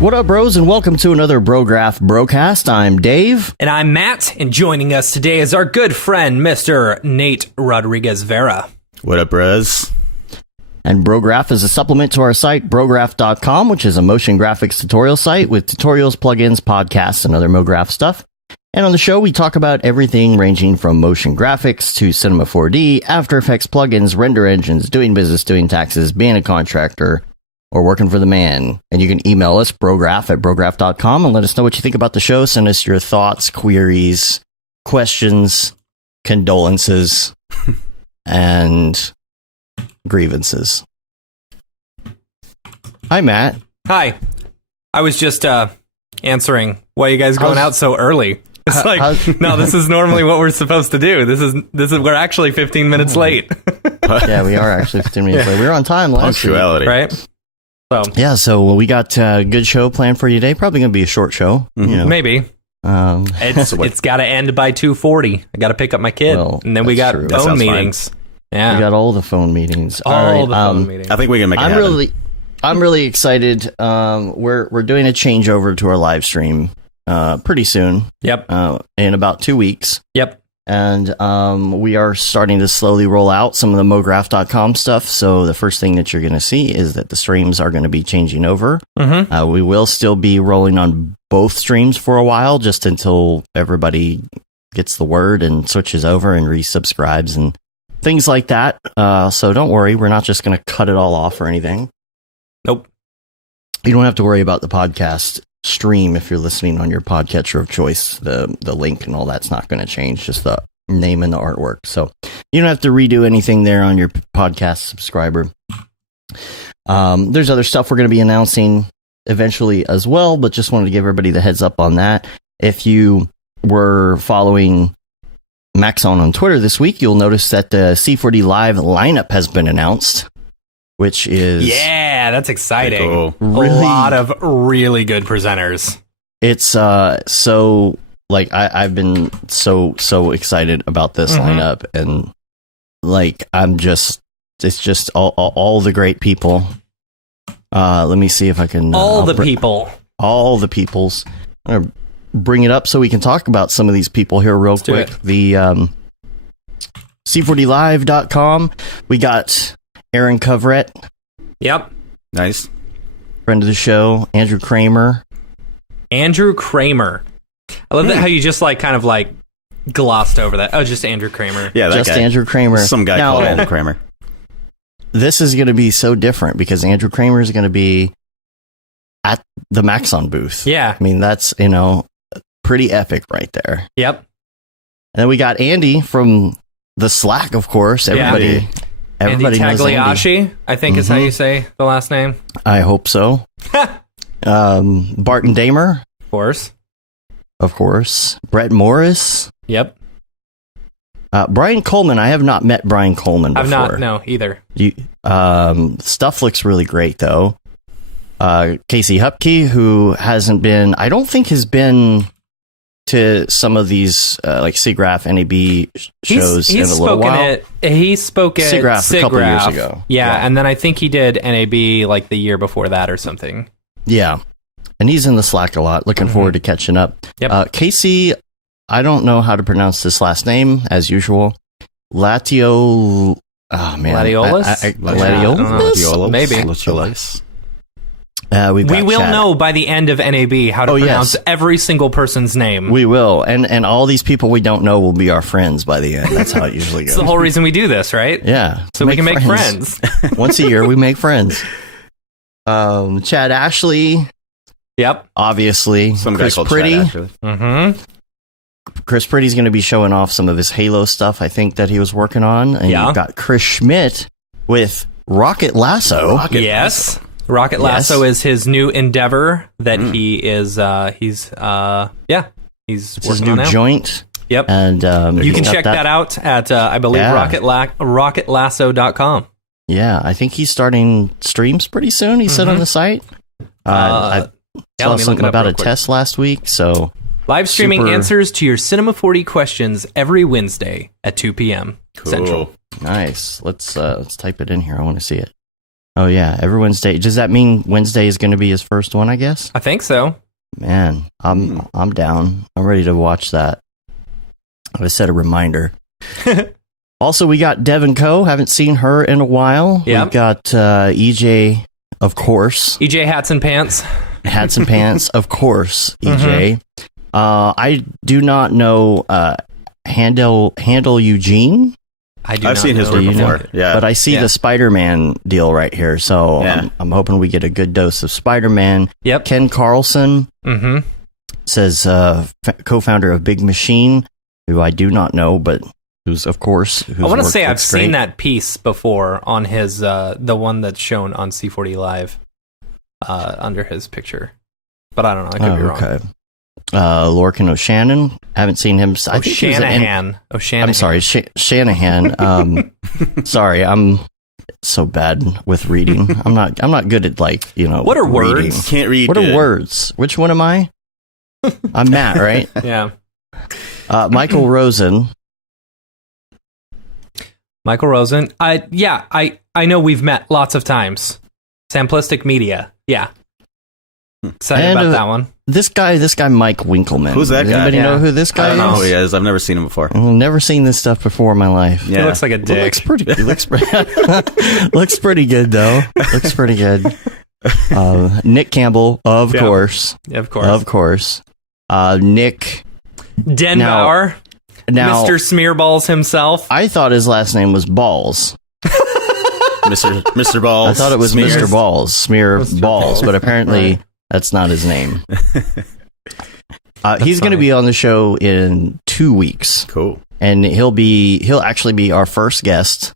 What up, bros, and welcome to another Brograph Brocast. I'm Dave. And I'm Matt, and joining us today is our good friend, Mr. Nate Rodriguez Vera. What up, bros? And Brograph is a supplement to our site, Brograph.com, which is a motion graphics tutorial site with tutorials, plugins, podcasts, and other MoGraph stuff. And on the show, we talk about everything ranging from motion graphics to Cinema 4D, After Effects plugins, render engines, doing business, doing taxes, being a contractor, or working for the man. And you can email us, brograph@brograph.com, and let us know what you think about the show. Send us your thoughts, queries, questions, condolences, and grievances. Hi, Matt. Hi. I was just answering why you guys going out so early. It's no, this is normally what we're supposed to do. This is we're actually 15 minutes late. Yeah, we are actually 15 minutes late. We were on time last week. Punctuality. Right? So we got a good show planned for you today. Probably going to be a short show. Mm-hmm. You know. Maybe. It's got to end by 2:40. I got to pick up my kid. Well, and then we got true. phone meetings. Yeah. We got all the phone meetings. All the phone meetings. I think we can make it happen. I'm really excited. We're doing a changeover to our live stream pretty soon. Yep. In about 2 weeks. Yep. And we are starting to slowly roll out some of the MoGraph.com stuff. So the first thing that you're going to see is that the streams are going to be changing over. Mm-hmm. We will still be rolling on both streams for a while, just until everybody gets the word and switches over and resubscribes and things like that. So don't worry, we're not just going to cut it all off or anything. Nope. You don't have to worry about the podcast stream if you're listening on your podcatcher of choice. The link and all that's not going to change, just the name and the artwork. So you don't have to redo anything there on your podcast subscriber. There's other stuff we're going to be announcing eventually as well, but just wanted to give everybody the heads up on that. If you were following Maxon on Twitter this week, you'll notice that the C4D Live lineup has been announced, which is... Yeah, that's exciting. Cool. A lot of really good presenters. It's so, like, I've been so excited about this lineup, and, like, it's just all the great people. Let me see if I can... All the peoples. I'm going to bring it up so we can talk about some of these people here real quick. The C4DLive.com, we got Aaron Coverett. Yep. Nice. Friend of the show, Andrew Kramer. Andrew Kramer. I love that how you just kind of glossed over that. Oh, just Andrew Kramer. Yeah, that Just guy. Andrew Kramer. Some guy Now, called Andrew Kramer. This is going to be so different because Andrew Kramer is going to be at the Maxon booth. Yeah. I mean, that's, pretty epic right there. Yep. And then we got Andy from the Slack, of course. Everybody Andy knows Andy. Tagliashi, I think is how you say the last name. I hope so. Barton Damer, Of course. Brett Morris. Yep. Brian Coleman. I have not met Brian Coleman before. I've not, no, either. Stuff looks really great, though. Casey Hupke, who I don't think has been to some of these SIGGRAPH NAB shows in a little while. He spoke at SIGGRAPH a couple years ago. Yeah, and then I think he did NAB the year before that or something. Yeah, and he's in the Slack a lot. Looking forward to catching up. Yep. Casey, I don't know how to pronounce this last name, as usual. Latiolis? Latiolis? Maybe. Latiolis. We will know by the end of NAB how to pronounce every single person's name. We will. And all these people we don't know will be our friends by the end. That's how it usually goes. That's the whole reason we do this, right? Yeah. So we can make friends. Once a year, we make friends. Chad Ashley. Yep. Obviously. Some Chris guy called Pretty. Chad, actually. Mm-hmm. Chris Pretty's going to be showing off some of his Halo stuff, I think, that he was working on. And you've got Chris Schmidt with Rocket Lasso. Yes. Rocket Lasso is his new endeavor that he is, he's working his on new now. joint. Yep. And you can check that out at, I believe, rocketlasso.com. Yeah, I think he's starting streams pretty soon, he said on the site. I saw something about a test last week, so... Live streaming answers to your Cinema 4D questions every Wednesday at 2 p.m. Cool. Central. Nice. Let's type it in here. I want to see it. Oh yeah, every Wednesday. Does that mean Wednesday is going to be his first one? I guess. I think so. Man, I'm down. I'm ready to watch that. I set a reminder. Also, we got Devin Co. Haven't seen her in a while. Yep. We've got EJ, of course. EJ Hats and Pants. Hats and Pants, of course. EJ. I do not know Handle Eugene. I've seen his work before. Yeah, but I see the Spider-Man deal right here, so I'm hoping we get a good dose of Spider-Man. Yep. Ken Carlson says co-founder of Big Machine, who I do not know, but who's I want to say I've seen that piece before on his the one that's shown on C40 Live under his picture, but I don't know. I could be wrong. Okay. Lorcan O'Shannon. Haven't seen him. I think O'Shanahan. I'm sorry, Shanahan. Sorry, I'm so bad with reading. I'm not good at What are reading. words? Can't read. What are words? Which one am I? I'm Matt, right? Yeah. Michael Rosen. Michael Rosen. I know we've met lots of times. Samplistic Media. Yeah. Excited about that one. This guy, Mike Winkleman. Who's that guy? Does anybody know who this guy is? I don't know who he is. I've never seen him before. I've never seen this stuff before in my life. Yeah. He looks like a dick. Looks pretty good, though. Looks pretty good. Nick Campbell, of course. Of course. Of course. Nick Denbauer. Now, Mr. Smearballs himself. I thought his last name was Balls. Mr. Balls. I thought it was Mr. Balls. Smear Balls, but apparently that's not his name. He's going to be on the show in 2 weeks. Cool. And he'll actually be our first guest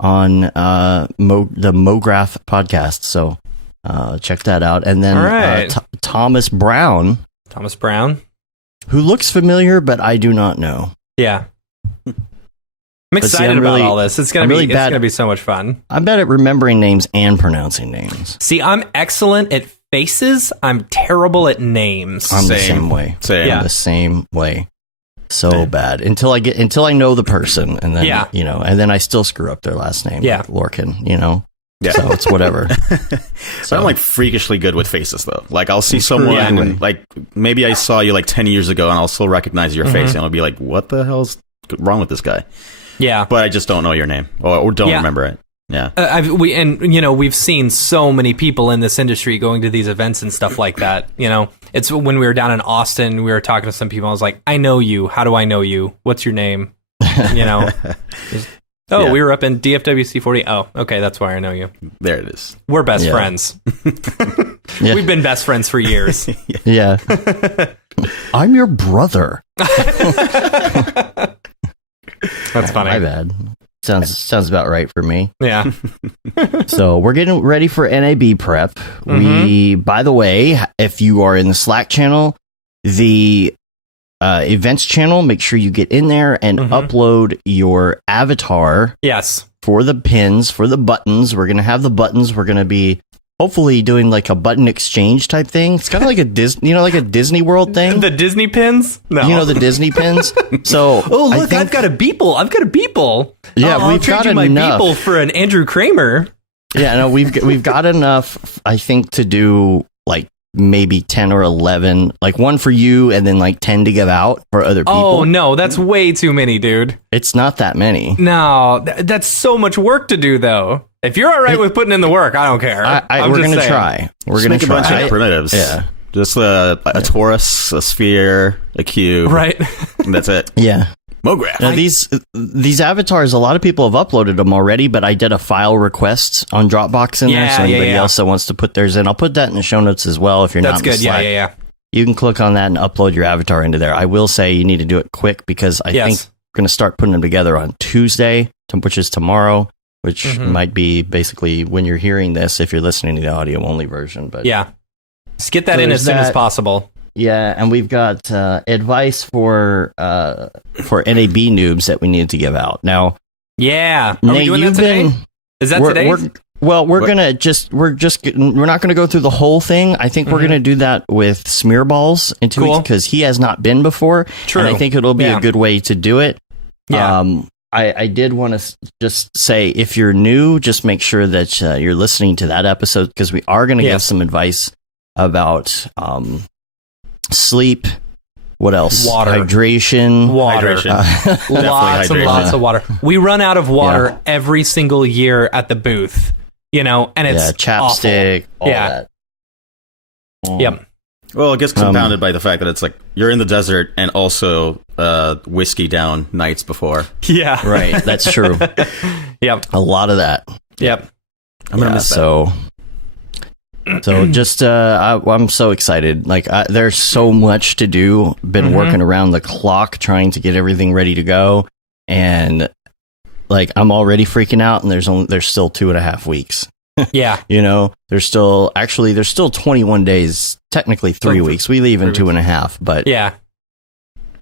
on the MoGraph podcast. So check that out. And then Thomas Brown. Thomas Brown. Who looks familiar, but I do not know. Yeah. I'm excited about all this. It's going to be so much fun. I'm bad at remembering names and pronouncing names. See, I'm excellent at faces. I'm terrible at names. I'm the same way. I'm the same way. So bad until I know the person, and then and then I still screw up their last name. Yeah, like Lorcan. Yeah. So it's whatever. So I'm like freakishly good with faces though. Like I'll see someone and like maybe I saw you like 10 years ago and I'll still recognize your face and I'll be like, what the hell's wrong with this guy? Yeah. But I just don't know your name or don't remember it. Yeah. We've seen so many people in this industry going to these events and stuff like that. It's when we were down in Austin, we were talking to some people. I was like, I know you. How do I know you? What's your name? We were up in DFWC 40. Oh, okay. That's why I know you. There it is. We're best friends. We've been best friends for years. Yeah. I'm your brother. That's funny. My bad. Sounds about right for me. Yeah. So we're getting ready for NAB prep. We, by the way, if you are in the Slack channel, the events channel, make sure you get in there and upload your avatar. Yes. For the pins, for the buttons. We're going to have the buttons. We're going to be hopefully doing like a button exchange type thing. It's kind of like a Disney World thing. The Disney pins? No. The Disney pins. So look, I've got a Beeple. Yeah, we've got my enough. Beeple for an Andrew Kramer. Yeah, no, we've got enough, I think, to do like maybe 10 or 11, like one for you and then like 10 to give out for other people. Oh no, that's way too many, dude. It's not that many. No, that's so much work to do though. If you're all right with putting in the work, I don't care. We're going to try. We're going to try. A bunch of primitives. Yeah. Just a torus, a sphere, a cube. Right. And that's it. Yeah. MoGraph. Now, these avatars, a lot of people have uploaded them already, but I did a file request on Dropbox in there, so anybody else that wants to put theirs in, I'll put that in the show notes as well if you're not in good. Slack. Yeah. You can click on that and upload your avatar into there. I will say you need to do it quick because I think we're going to start putting them together on Tuesday, which is tomorrow, which might be basically when you're hearing this if you're listening to the audio-only version. But yeah. Just get that in as soon as possible. Yeah, and we've got advice for NAB noobs that we need to give out. Now, are we doing that today? Is that today? We're not gonna go through the whole thing. I think we're gonna do that with Smearballs in 2 weeks because he has not been before. True. And I think it'll be a good way to do it. Yeah. I did want to just say, if you're new, just make sure that you're listening to that episode, because we are going to give some advice about sleep. What else? Water. Hydration. Water. Lots and lots of water. We run out of water every single year at the booth, and it's chapstick, awful. all that. Yep. Well, it gets compounded by the fact that it's like you're in the desert and also whiskey down nights before. Yeah. Right. That's true. Yep. A lot of that. Yep. I'm gonna miss that. So just I'm so excited. Like there's so much to do. Been working around the clock trying to get everything ready to go, and like I'm already freaking out. And there's still 2.5 weeks. Yeah. There's still 21 days. Technically 3 weeks. We leave in 2.5. But yeah.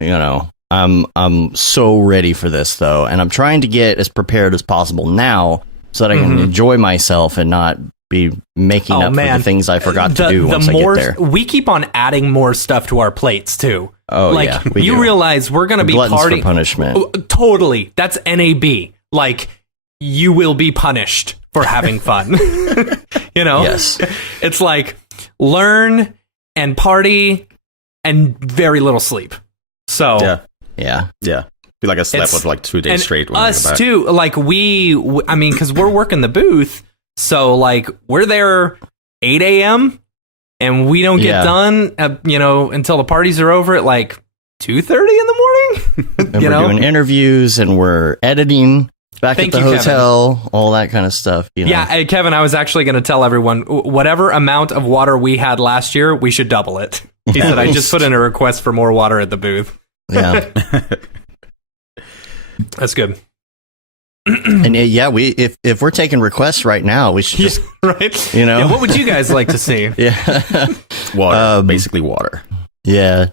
I'm so ready for this though, and I'm trying to get as prepared as possible now so that I can enjoy myself and not be making up for the things I forgot to do once I get there. We keep on adding more stuff to our plates too. Oh, like, yeah. You realize we're going to be gluttons partying. For punishment. Oh, totally. That's NAB. Like, you will be punished for having fun. Yes. It's like learn and party and very little sleep. So yeah. Feel like I slept for like 2 days straight. When us too. Like because we're working the booth, so like we're there 8 a.m. and we don't get done, until the parties are over at like 2:30 in the morning. And we're doing interviews and we're editing back at the hotel, Kevin. All that kind of stuff. Yeah, hey, Kevin, I was actually going to tell everyone whatever amount of water we had last year, we should double it. He said, I just put in a request for more water at the booth. Yeah. That's good. And if we're taking requests right now, we should just right. Yeah, what would you guys like to see? Water, basically water. Yeah.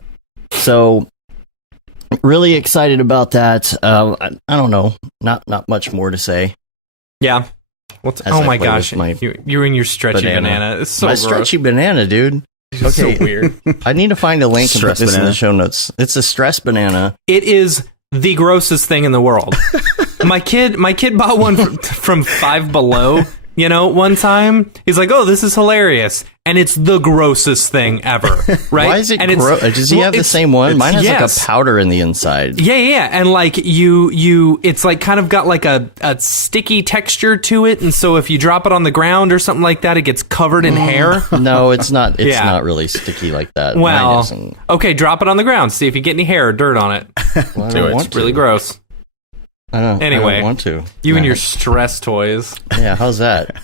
So really excited about that. I don't know, not much more to say. Yeah. Oh my gosh, you and your stretchy banana. It's so gross. Stretchy banana, dude. It's so weird. I need to find a link and put this in the show notes. It's a stress banana. It is the grossest thing in the world. My kid bought one from Five Below, one time. He's like, oh, this is hilarious. And it's the grossest thing ever, right? Why is it gross? Does he have the same one? Mine has like a powder in the inside. Yeah. And like it's like kind of got like a sticky texture to it. And so if you drop it on the ground or something like that, it gets covered in hair. No, it's not. It's not really sticky like that. Well, okay, drop it on the ground. See if you get any hair or dirt on it. Well, I don't want it's really gross. Anyway, I don't want to. You and your stress toys. Yeah, how's that?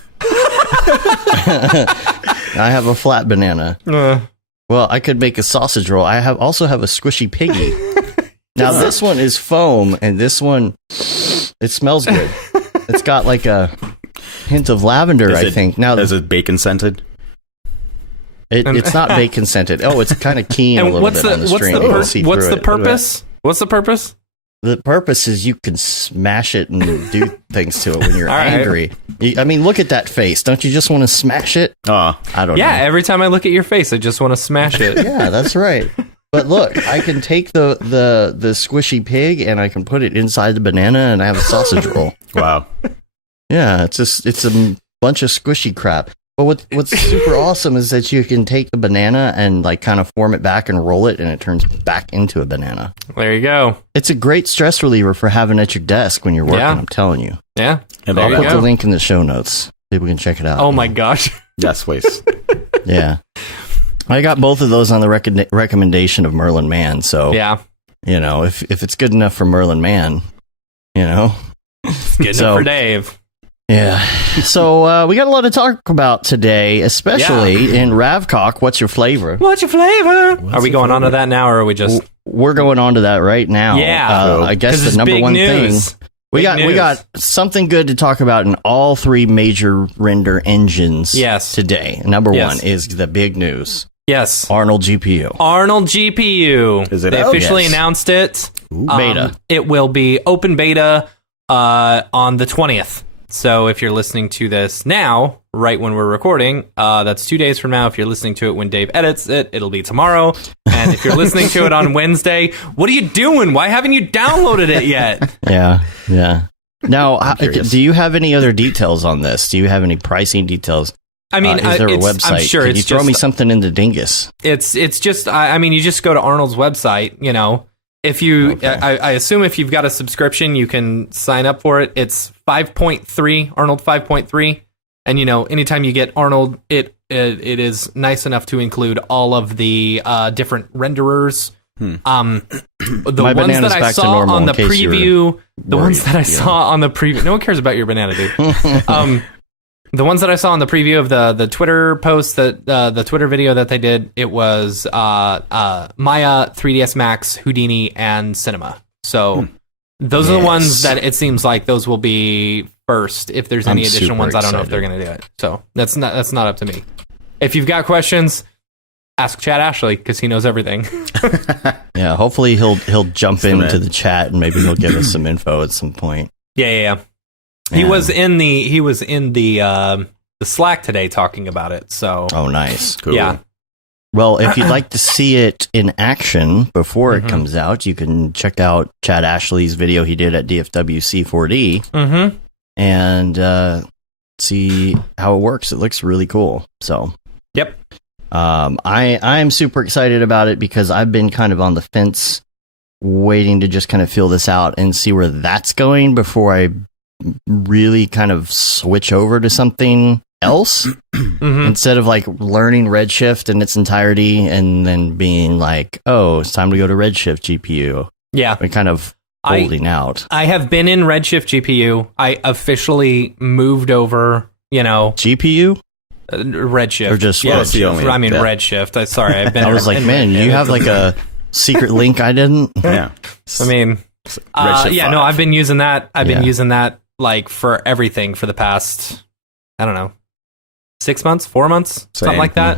I have a flat banana. Well, I could make a sausage roll. I also have a squishy piggy. Now this one is foam, and this one, it smells good. It's got like a hint of lavender, I think. Now, is it bacon scented? It's not bacon scented. Oh, it's kind of keen a little bit on the string. What's the purpose? What's the purpose? The purpose is you can smash it and do things to it when you're angry. I mean, look at that face. Don't you just want to smash it? I don't know. Yeah, every time I look at your face, I just want to smash it. Yeah, that's right. But look, I can take the squishy pig and I can put it inside the banana and I have a sausage roll. Wow. Yeah, it's a bunch of squishy crap. But what's super awesome is that you can take the banana and like kind of form it back and roll it, and it turns back into a banana. There you go. It's a great stress reliever for having at your desk when you're working. I'm telling you. Yeah. And I'll put the link in the show notes. People can check it out. Oh my gosh. Yes, please. Yeah. I got both of those on the recommendation of Merlin Mann. So yeah, if it's good enough for Merlin Mann, it's good enough for Dave. Yeah. So we got a lot to talk about today, especially in Ravcock. What's your flavor? What's your flavor? Are we going on to that now, or are we just? We're going on to that right now. Yeah. I guess the number one thing we got something good to talk about in all three major render engines. Yes. Today, number one is the big news. Yes. Arnold GPU. Arnold GPU. Is it? They officially announced it. Beta. It will be open beta on the 20th. So if you're listening to this now, right when we're recording, that's 2 days from now. If you're listening to it when Dave edits it, it'll be tomorrow. And And if you're listening to it on Wednesday, what are you doing? Why haven't you downloaded it yet? Yeah. Now, do you have any other details on this? Do you have any pricing details? I mean, is there a website? I'm sure. Can you throw me something in the dingus? It's just. I mean, you just go to Arnold's website. You know, if you, I assume if you've got a subscription, you can sign up for it. It's 5.3, Arnold 5.3, and you know, anytime you get Arnold, it is nice enough to include all of the different renderers. The ones that I saw on the preview, no one cares about your banana, dude. The ones that I saw on the preview of the Twitter post, that the Twitter video that they did, it was Maya, 3ds Max, Houdini, and Cinema. So those are the ones that it seems like those will be first. If there's any additional ones, I don't know if they're going to do it. So that's not up to me. If you've got questions, ask Chad Ashley because he knows everything. Yeah, hopefully he'll jump into the chat and maybe he'll give us some info at some point. Yeah. He was in the Slack today talking about it. So nice, cool. Yeah. Well, if you'd like to see it in action before it comes out, you can check out Chad Ashley's video he did at DFWC4D and see how it works. It looks really cool. So, yep. I am super excited about it because I've been kind of on the fence, waiting to just kind of feel this out and see where that's going before I really kind of switch over to something else instead of like learning Redshift in its entirety and then being like, oh, it's time to go to Redshift GPU. Yeah. And kind of holding out. I have been in Redshift GPU. I officially moved over, GPU? Redshift. Or just Redshift. I mean, Redshift. Sorry, I've been. I was like, man, you have like a secret link I didn't? Yeah. I mean, I've been using that. I've been using that like for everything for the past, I don't know, 6 months, 4 months, something like that.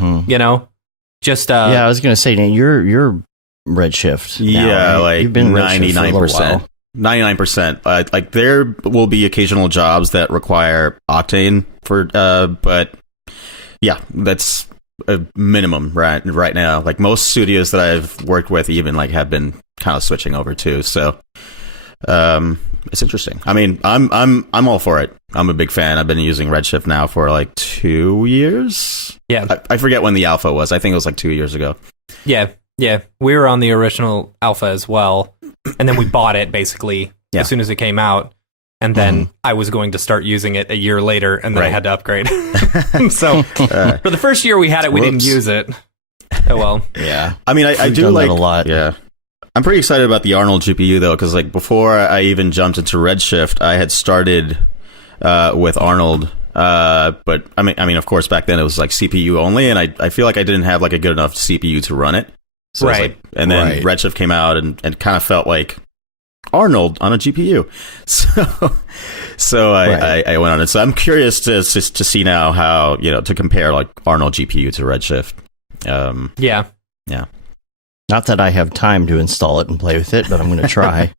Just I was gonna say, Dan, you're Redshift. Yeah, right? like you've been 99%. 99%. Like there will be occasional jobs that require Octane for, but yeah, that's a minimum right now. Like most studios that I've worked with, even like have been kind of switching over too. So, it's interesting. I mean, I'm all for it. I'm a big fan. I've been using Redshift now for like 2 years. Yeah, I forget when the alpha was. I think it was like 2 years ago. Yeah. We were on the original alpha as well, and then we bought it basically as soon as it came out. And then I was going to start using it a year later, and then I had to upgrade. So for the first year we had it, we didn't use it. Oh well. Yeah. I mean, I do like that a lot. Yeah. I'm pretty excited about the Arnold GPU though, because like before I even jumped into Redshift, I had started with Arnold. But I mean, of course, back then it was like CPU only, and I feel like I didn't have like a good enough CPU to run it. So right. And then Redshift came out and kind of felt like Arnold on a GPU. So I went on it. So I'm curious to see now how, to compare like Arnold GPU to Redshift. Yeah. Not that I have time to install it and play with it, but I'm going to try.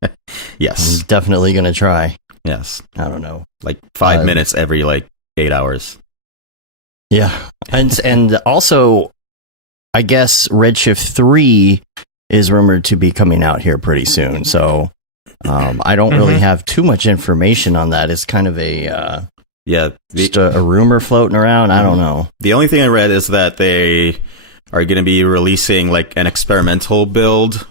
Yes. I'm definitely going to try. Yes. I don't know. Like 5 minutes every like 8 hours. Yeah. And also, I guess Redshift 3 is rumored to be coming out here pretty soon. So I don't really have too much information on that. It's kind of just a rumor floating around. I don't know. The only thing I read is that they are going to be releasing like an experimental build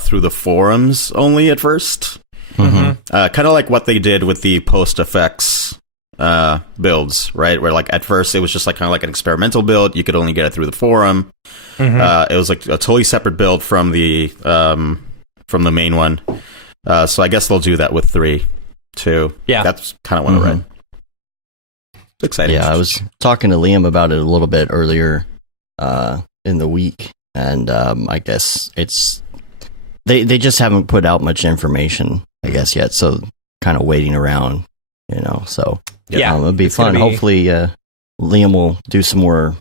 through the forums only at first. Kind of like what they did with the post effects builds, right? Where like at first it was just like kind of like an experimental build. You could only get it through the forum. It was like a totally separate build from the main one. So I guess they'll do that with 3 too. Yeah, that's kind of what I read. It's exciting. Yeah, I was talking to Liam about it a little bit earlier in the week, and I guess it's they just haven't put out much information, I guess, yet. So kind of waiting around, So it'll be fun. Hopefully, Liam will do some more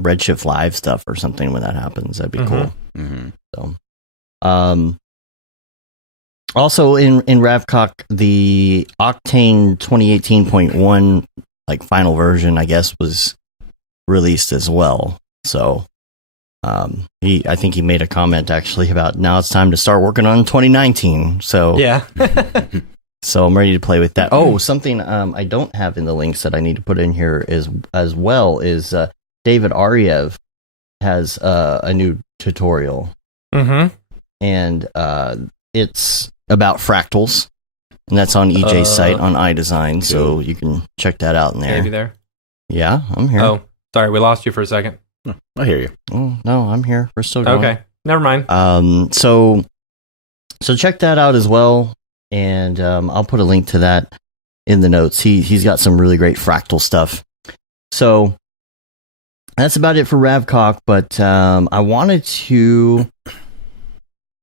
Redshift Live stuff or something when that happens. That'd be cool. So, also in Ravcock, the Octane 2018.1 like final version, I guess, was released as well. So I think he made a comment actually about now it's time to start working on 2019. So Yeah. so I'm ready to play with that. Oh, something I don't have in the links that I need to put in here is as well is David Ariev has a new tutorial, and it's about fractals, and that's on EJ's site on iDesign, so you can check that out in there. Maybe there. Yeah, I'm here. Oh, sorry, we lost you for a second. I hear you. Oh, no, I'm here. We're still going. Okay, never mind. So check that out as well, and I'll put a link to that in the notes. He's got some really great fractal stuff. So that's about it for Ravcock, but I wanted to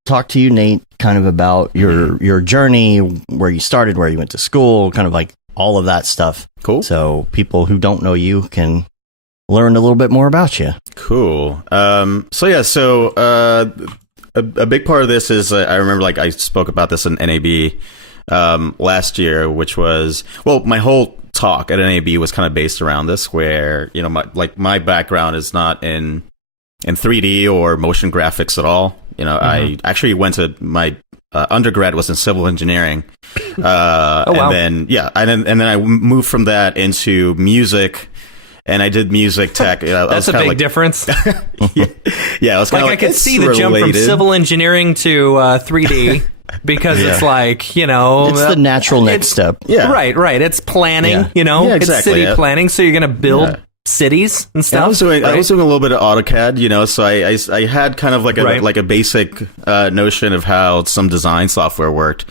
talk to you, Nate, kind of about your journey, where you started, where you went to school, kind of like all of that stuff. Cool. So people who don't know you can learn a little bit more about you. Cool. So a big part of this is I remember like I spoke about this in NAB last year, which was, well, my whole talk at NAB was kind of based around this, where, you know, my background is not in 3D or motion graphics at all. You know, I actually went to my undergrad was in civil engineering. Wow. And then I moved from that into music, and I did music tech. That's a big difference. Yeah, I was kind of I could see the jump from civil engineering to 3D. Because it's like, you know, it's the natural next step. Yeah, right. It's planning. You know, exactly. It's city planning. So you're going to build cities and stuff. And I was doing a little bit of AutoCAD, you know, so I had kind of like a basic notion of how some design software worked.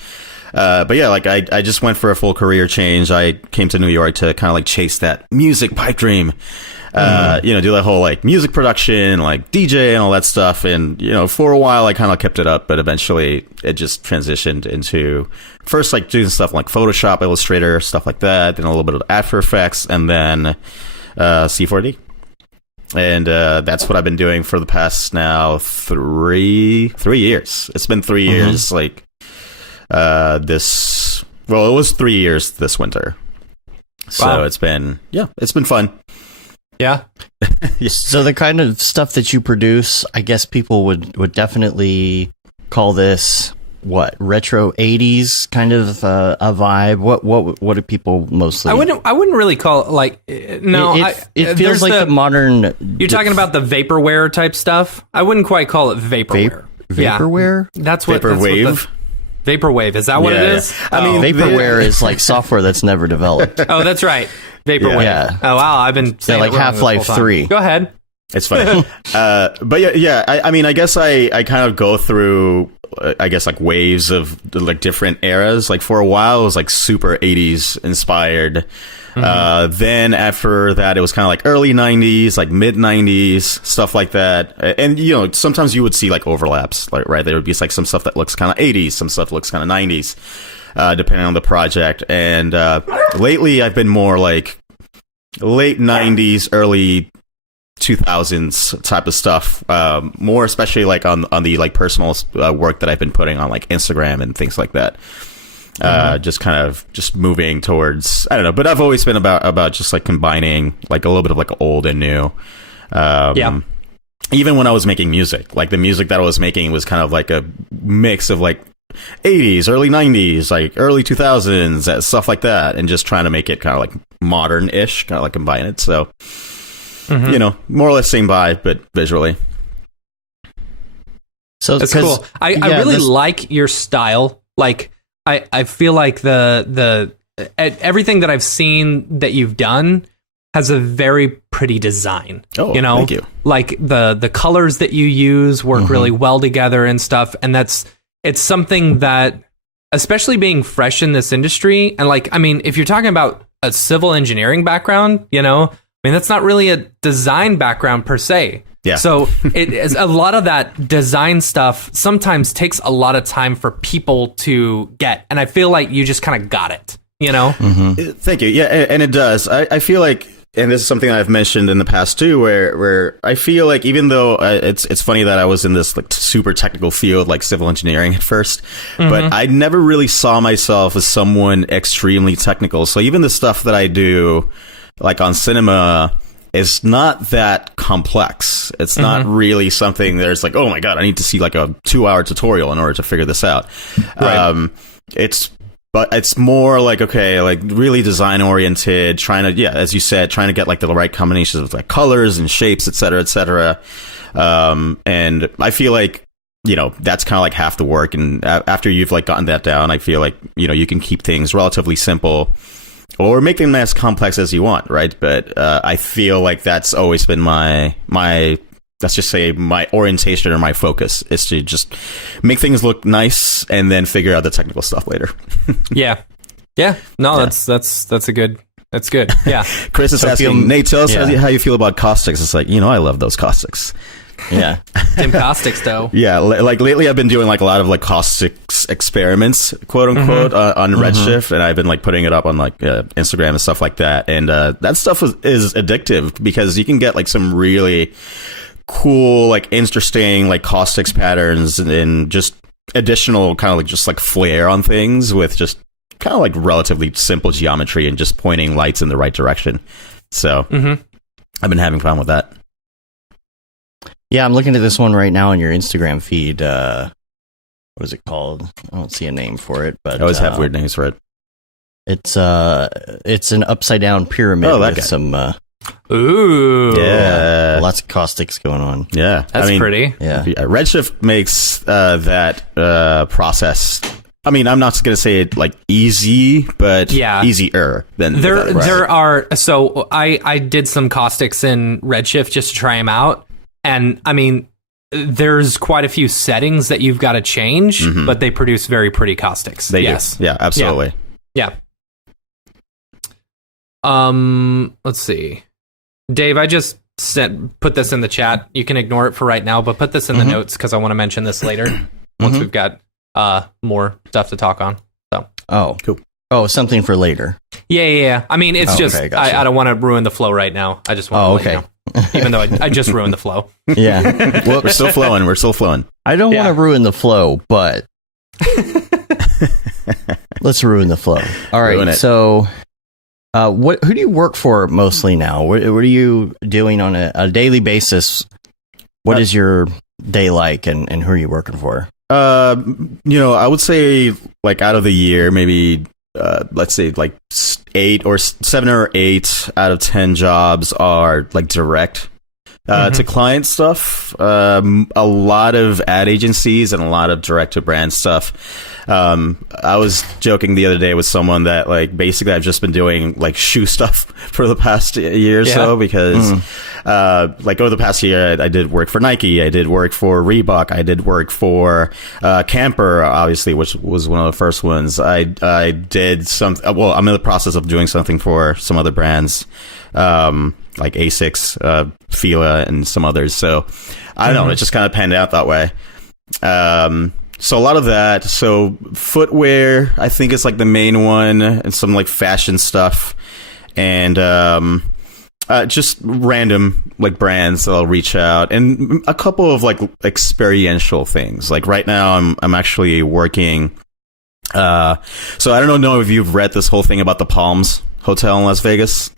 But yeah, like I just went for a full career change. I came to New York to kind of like chase that music pipe dream. You know, do that whole like music production, like DJ and all that stuff. And, you know, for a while I kind of kept it up, but eventually it just transitioned into first like doing stuff like Photoshop, Illustrator, stuff like that, then a little bit of After Effects, and then C4D. And that's what I've been doing for the past now 3 years. It's been 3 years, like it was 3 years this winter. So it's been fun. Yeah. So the kind of stuff that you produce, I guess people would definitely call this retro 80s kind of a vibe. What do people mostly? I wouldn't really call it like it feels like the modern. You're talking about the vaporware type stuff. I wouldn't quite call it vaporware. Vaporware? That's what Vaporwave. Vaporwave, is that what it is? I mean, vaporware is like software that's never developed. Oh, that's right. Vaporwave. Yeah. Oh, wow. I've been saying like Half-Life 3. Go ahead. It's funny. But yeah. I mean, I guess I kind of go through, I guess, like waves of like different eras. Like for a while, it was like super 80s inspired. Then after that, it was kind of like early 90s, like mid 90s, stuff like that. And, you know, sometimes you would see like overlaps, like, right? There would be like some stuff that looks kind of 80s, some stuff looks kind of 90s. Depending on the project. And lately I've been more like late 90s, early 2000s type of stuff. More especially like on the like personal work that I've been putting on like Instagram and things like that. Just kind of just moving towards, I don't know, but I've always been about just like combining like a little bit of like old and new. Even when I was making music, like the music that I was making was kind of like a mix of like 80s, early 90s, like early 2000s, stuff like that, and just trying to make it kind of like modern-ish, kind of like combine it. So, you know, more or less same vibe, but visually. So that's cool. I really like your style. Like, I feel like the everything that I've seen that you've done has a very pretty design. Oh, you know, thank you. Like the colors that you use work really well together and stuff, and it's something that, especially being fresh in this industry, and like, I mean, if you're talking about a civil engineering background, you know, I mean, that's not really a design background per se. Yeah. So it is a lot of that design stuff sometimes takes a lot of time for people to get. And I feel like you just kind of got it, you know? Thank you. Yeah. And it does. I feel like, and this is something that I've mentioned in the past too, where I feel like even though it's funny that I was in this like super technical field, like civil engineering at first, but I never really saw myself as someone extremely technical. So even the stuff that I do, like on cinema, is not that complex. It's not really something there's like, oh my God, I need to see like a 2-hour tutorial in order to figure this out. Right. But it's more like, okay, like really design oriented, trying to, yeah, as you said, trying to get like the right combinations of like colors and shapes, et cetera, et cetera. And I feel like, you know, that's kind of like half the work. And after you've like gotten that down, I feel like, you know, you can keep things relatively simple or make them as complex as you want. Right. But I feel like that's always been my let's just say my orientation or my focus is to just make things look nice and then figure out the technical stuff later. Yeah. No, that's good. Yeah. Chris is asking, Nate, tell us how you feel about caustics. It's like, you know, I love those caustics. Yeah. Tim Caustics, though. Yeah. Like lately I've been doing like a lot of like caustics experiments, quote unquote, on Redshift. And I've been like putting it up on like Instagram and stuff like that. And that stuff is addictive because you can get like some really cool, like interesting, like caustics patterns and just additional kind of like just like flair on things with just kind of like relatively simple geometry and just pointing lights in the right direction. So I've been having fun with that. Yeah, I'm looking at this one right now on your Instagram feed. What is it called? I don't see a name for it, but I always have weird names for it. It's an upside down pyramid with some ooh, yeah, lots of caustics going on. Yeah, that's pretty. Yeah, Redshift makes that process. I mean, I'm not going to say it like easy, but easier than there are. So I did some caustics in Redshift just to try them out, and I mean, there's quite a few settings that you've got to change, but they produce very pretty caustics. They do. Yeah, absolutely. Yeah. Let's see. Dave, I just put this in the chat. You can ignore it for right now, but put this in the notes because I want to mention this later once we've got more stuff to talk on. So. Oh, cool. Oh, something for later. Yeah. I mean, it's just gotcha. I don't want to ruin the flow right now. I just want to let you know. Even though I just ruined the flow. Yeah. Well, we're still flowing. I don't want to ruin the flow, but let's ruin the flow. All right. So who do you work for mostly now? What are you doing on a daily basis? What is your day like, and who are you working for? You know, I would say like out of the year, maybe let's say like 7 or 8 out of 10 jobs are like direct to client stuff. A lot of ad agencies and a lot of direct to brand stuff. I was joking the other day with someone that like basically I've just been doing like shoe stuff for the past year or so because like over the past year I did work for Nike, I did work for Reebok, I did work for Camper, obviously, which was one of the first ones. I did some. Well, I'm in the process of doing something for some other brands. Like Asics, Fila, and some others. So I don't know. It just kind of panned out that way. So a lot of that. So footwear, I think, is like the main one, and some like fashion stuff, and just random like brands that I'll reach out, and a couple of like experiential things. Like right now, I'm actually working. So I don't know if you've read this whole thing about the Palms Hotel in Las Vegas.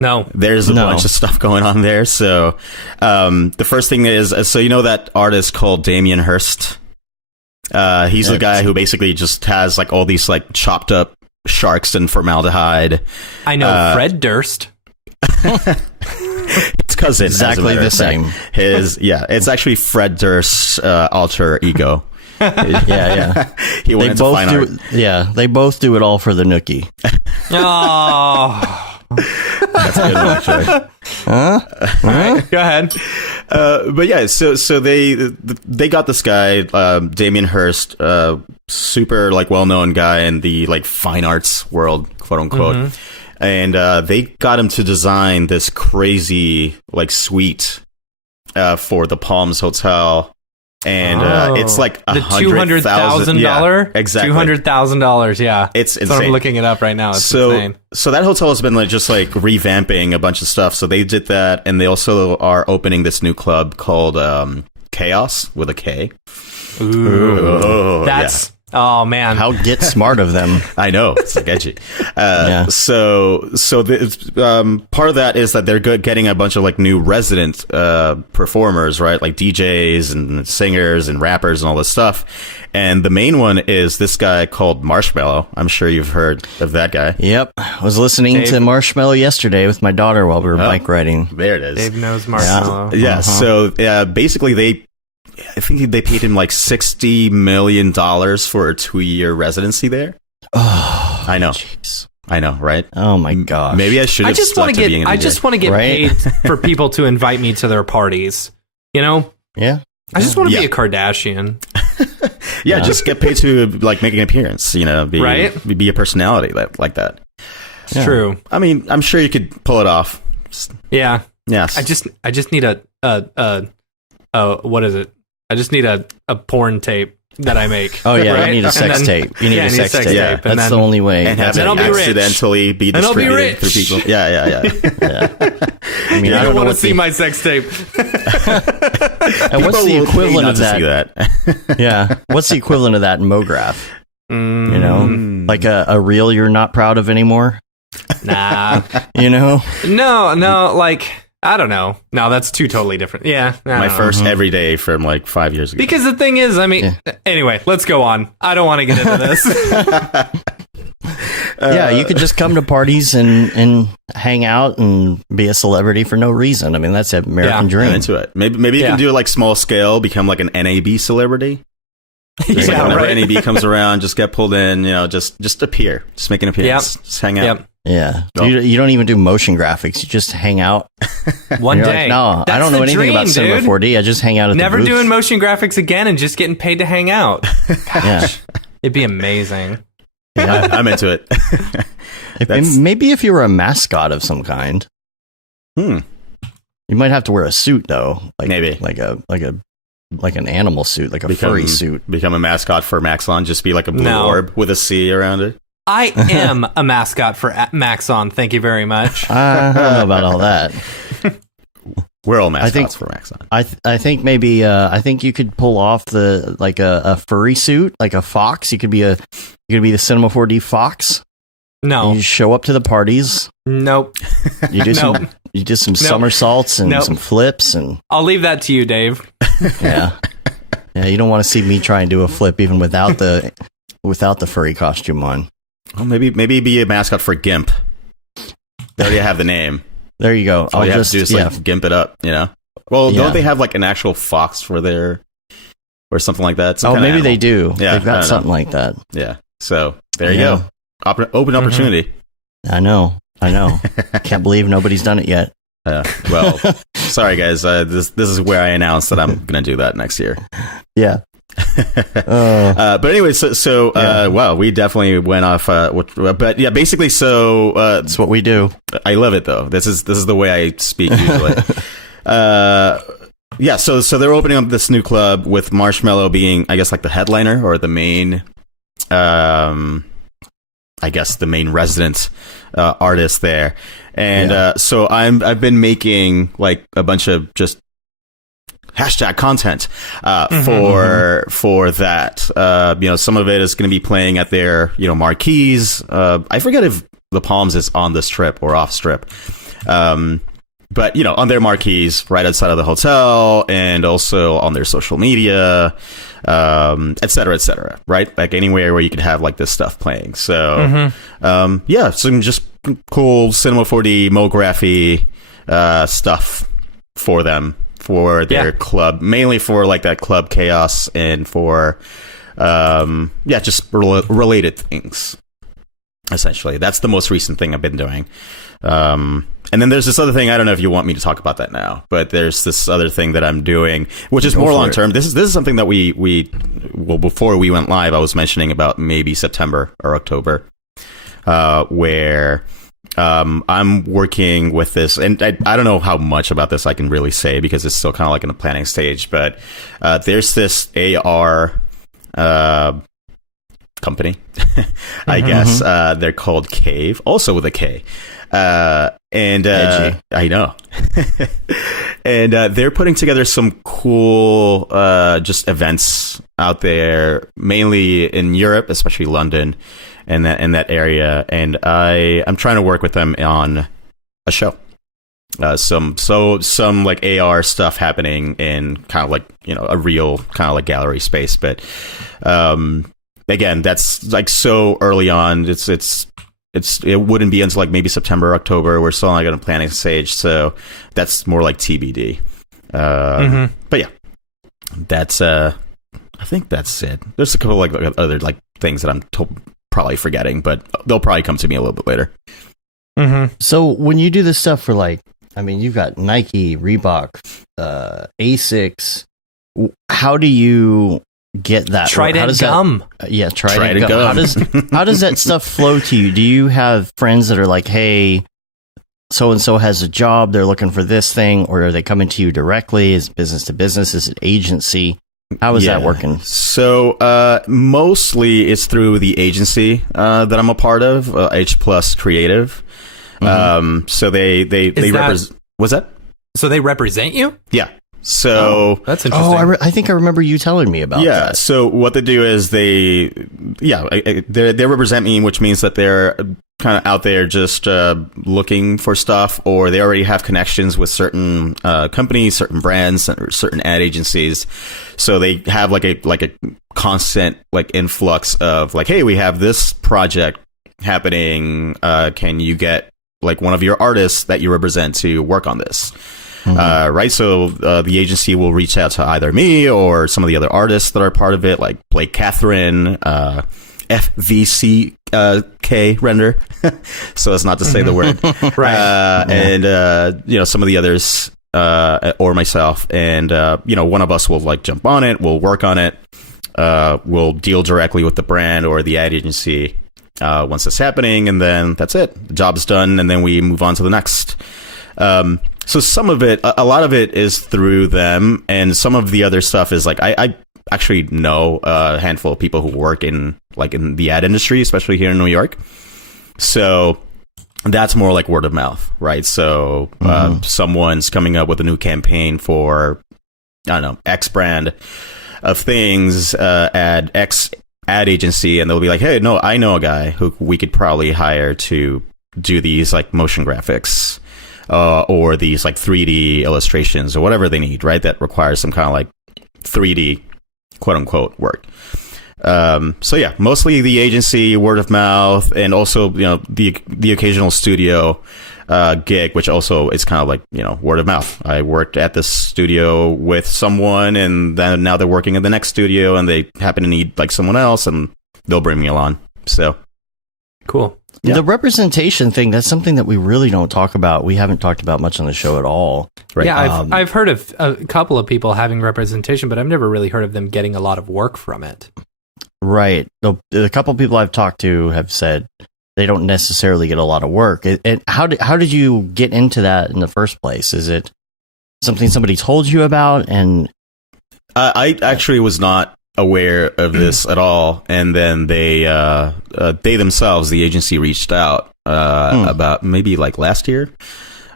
No. There's a bunch of stuff going on there. So the first thing is, so you know that artist called Damien Hirst? He's the guy who basically just has like all these like chopped up sharks and formaldehyde. I know Fred Durst. It's cousin. Exactly the same. It's actually Fred Durst's alter ego. Yeah. He went into fine art. Yeah, they both do it all for the nookie. Oh. That's a good one, actually. Right, go ahead. But yeah, so they got this guy, Damien Hirst, super like well-known guy in the like fine arts world, quote unquote, and they got him to design this crazy like suite for the Palms Hotel. And it's like the $200,000, exactly $200,000. Yeah, it's insane. So I'm looking it up right now. It's insane. So that hotel has been like just like revamping a bunch of stuff. So they did that, and they also are opening this new club called Chaos with a K. Ooh, that's Oh man, How get smart of them. I know, it's like edgy. Yeah. So part of that is that they're getting a bunch of like new resident performers, right? Like DJs and singers and rappers and all this stuff. And the main one is this guy called Marshmallow. I'm sure you've heard of that guy. Yep. I was listening to Marshmallow yesterday with my daughter while we were bike riding. There it is. Dave knows Marshmallow. Yeah. So basically, I think they paid him like $60 million for a 2-year residency there. Oh, I know. Jeez. I know, right? Oh my gosh. Maybe I should have stuck to being a DJ. I just want to get Right? paid for people to invite me to their parties. You know? Yeah. I just want to be a Kardashian. Yeah, just get paid to like make an appearance, be a personality like that. It's true. I mean, I'm sure you could pull it off. Yeah. Yes. I just need a what is it? I just need a porn tape that I make. Oh yeah, right? you need a sex tape. You need a sex tape. Yeah. That's the only way. And have it I'll be rich. accidentally be And I'll be distributed rich. through people. Yeah. I mean, I don't know want to what see my sex tape. and what's the People will pay equivalent not of to that? see that. Yeah. What's the equivalent of that in MoGraph? You know, like a reel you're not proud of anymore. Nah. You know? No, like I don't know. No, that's two totally different. Yeah. My first everyday from like 5 years ago. Because the thing is, I mean, anyway, let's go on. I don't want to get into this. Yeah, you could just come to parties and hang out and be a celebrity for no reason. I mean, that's an American dream. I'm into it. Maybe you can do it like small scale, become like an NAB celebrity. Just like whenever NAB comes around, just get pulled in, just appear. Just make an appearance. Just hang out. Yep. Yeah. Oh. You don't even do motion graphics. You just hang out. One You're day. like, no, I don't know anything about Cinema 4D. I just hang out at Never the booth. doing motion graphics again and just getting paid to hang out. Yeah. It'd be amazing. Yeah. I'm into it. Maybe if you were a mascot of some kind. You might have to wear a suit though. Like, Maybe. like an animal suit, like a furry suit. Become a mascot for Maxon. Just be like a blue orb with a C around it. I am a mascot for Maxon. Thank you very much. I don't know about all that. We're all mascots for Maxon. I think maybe I think you could pull off a furry suit, like a fox. You could be the Cinema 4D fox. No. You show up to the parties. Nope. You do some somersaults and some flips and I'll leave that to you, Dave. yeah. You don't want to see me try and do a flip even without the furry costume on. Well, maybe be a mascot for GIMP. They already have the name. There you go. All you have to do is like GIMP it up, Well, don't they have like an actual fox for their or something like that? Maybe they do. Yeah, they've got something like that. Yeah. So there you go. Open opportunity. I know. Can't believe nobody's done it yet. Well, sorry guys. This is where I announced that I'm going to do that next year. Yeah. But anyway, wow, we definitely went off. But yeah, basically, that's what we do. I love it though. This is the way I speak usually. Yeah. So they're opening up this new club with Marshmallow being, I guess, like the headliner or the main, I guess, the main resident artist there. And so I've been making like a bunch of just hashtag content for that. Some of it is going to be playing at their marquees. I forget if the Palms is on this trip or off strip. But on their marquees right outside of the hotel and also on their social media, et cetera, right? Like anywhere where you could have like this stuff playing. So, some just cool Cinema 4D, MoGraphy, stuff for them, for their club, mainly for like that club chaos and for, just related things. Essentially, that's the most recent thing I've been doing. And then there's this other thing. I don't know if you want me to talk about that now, but there's this other thing that I'm doing, which is more long term. This is something that we before we went live, I was mentioning about maybe September or October, where I'm working with this, and I don't know how much about this I can really say because it's still kind of like in the planning stage. But there's this AR company, I guess. They're called Cave, also with a K. And I know. And they're putting together some cool just events out there, mainly in Europe, especially London and that area. And I'm trying to work with them on a show. Some like AR stuff happening in kind of like, a real kind of like gallery space. But again, that's like so early on. It wouldn't be until like maybe September, October. We're still not going to planning stage, so that's more like TBD. But yeah, that's I think that's it. There's a couple like other like things that I'm probably forgetting, but they'll probably come to me a little bit later. So when you do this stuff for like, I mean, you've got Nike, Reebok, Asics. How do you get that? Trident gum. Trident gum. How does that stuff flow to you? Do you have friends that are like, hey, so and so has a job, they're looking for this thing, or are they coming to you directly? Is it business to business? Is it agency? How is that working? So mostly it's through the agency that I'm a part of, H Plus Creative. So they represent. What's that? So they represent you? Yeah. So that's interesting. I think I remember you telling me about that. Yeah. So what they do is they represent me, which means that they're kind of out there just looking for stuff, or they already have connections with certain companies, certain brands, certain ad agencies. So they have like a constant like influx of like, hey, we have this project happening. Can you get like one of your artists that you represent to work on this? Right, so the agency will reach out to either me or some of the other artists that are part of it, like Blake Catherine, FVCK render, so as not to say the word, right? And some of the others, or myself, and one of us will like jump on it, we'll work on it, we'll deal directly with the brand or the ad agency once it's happening, and then that's it. The job's done, and then we move on to the next. So some of it, a lot of it is through them, and some of the other stuff is like I actually know a handful of people who work in the ad industry, especially here in New York. So that's more like word of mouth, right? So someone's coming up with a new campaign for, I don't know, X brand of things, X ad agency, and they'll be like, hey, no, I know a guy who we could probably hire to do these like motion graphics. Or these like 3D illustrations or whatever they need, right? That requires some kind of like 3D quote unquote work. So yeah, mostly the agency, word of mouth, and also, the occasional studio gig, which also is kind of like, word of mouth. I worked at this studio with someone, and then now they're working in the next studio, and they happen to need like someone else, and they'll bring me along. So cool. Yeah. The representation thing, that's something that we really don't talk about. We haven't talked about much on the show at all. Right? Yeah, I've heard of a couple of people having representation, but I've never really heard of them getting a lot of work from it. Right. A couple of people I've talked to have said they don't necessarily get a lot of work. And how did you get into that in the first place? Is it something somebody told you about? And I actually was not aware of this at all, and then they themselves, the agency, reached out about maybe like last year.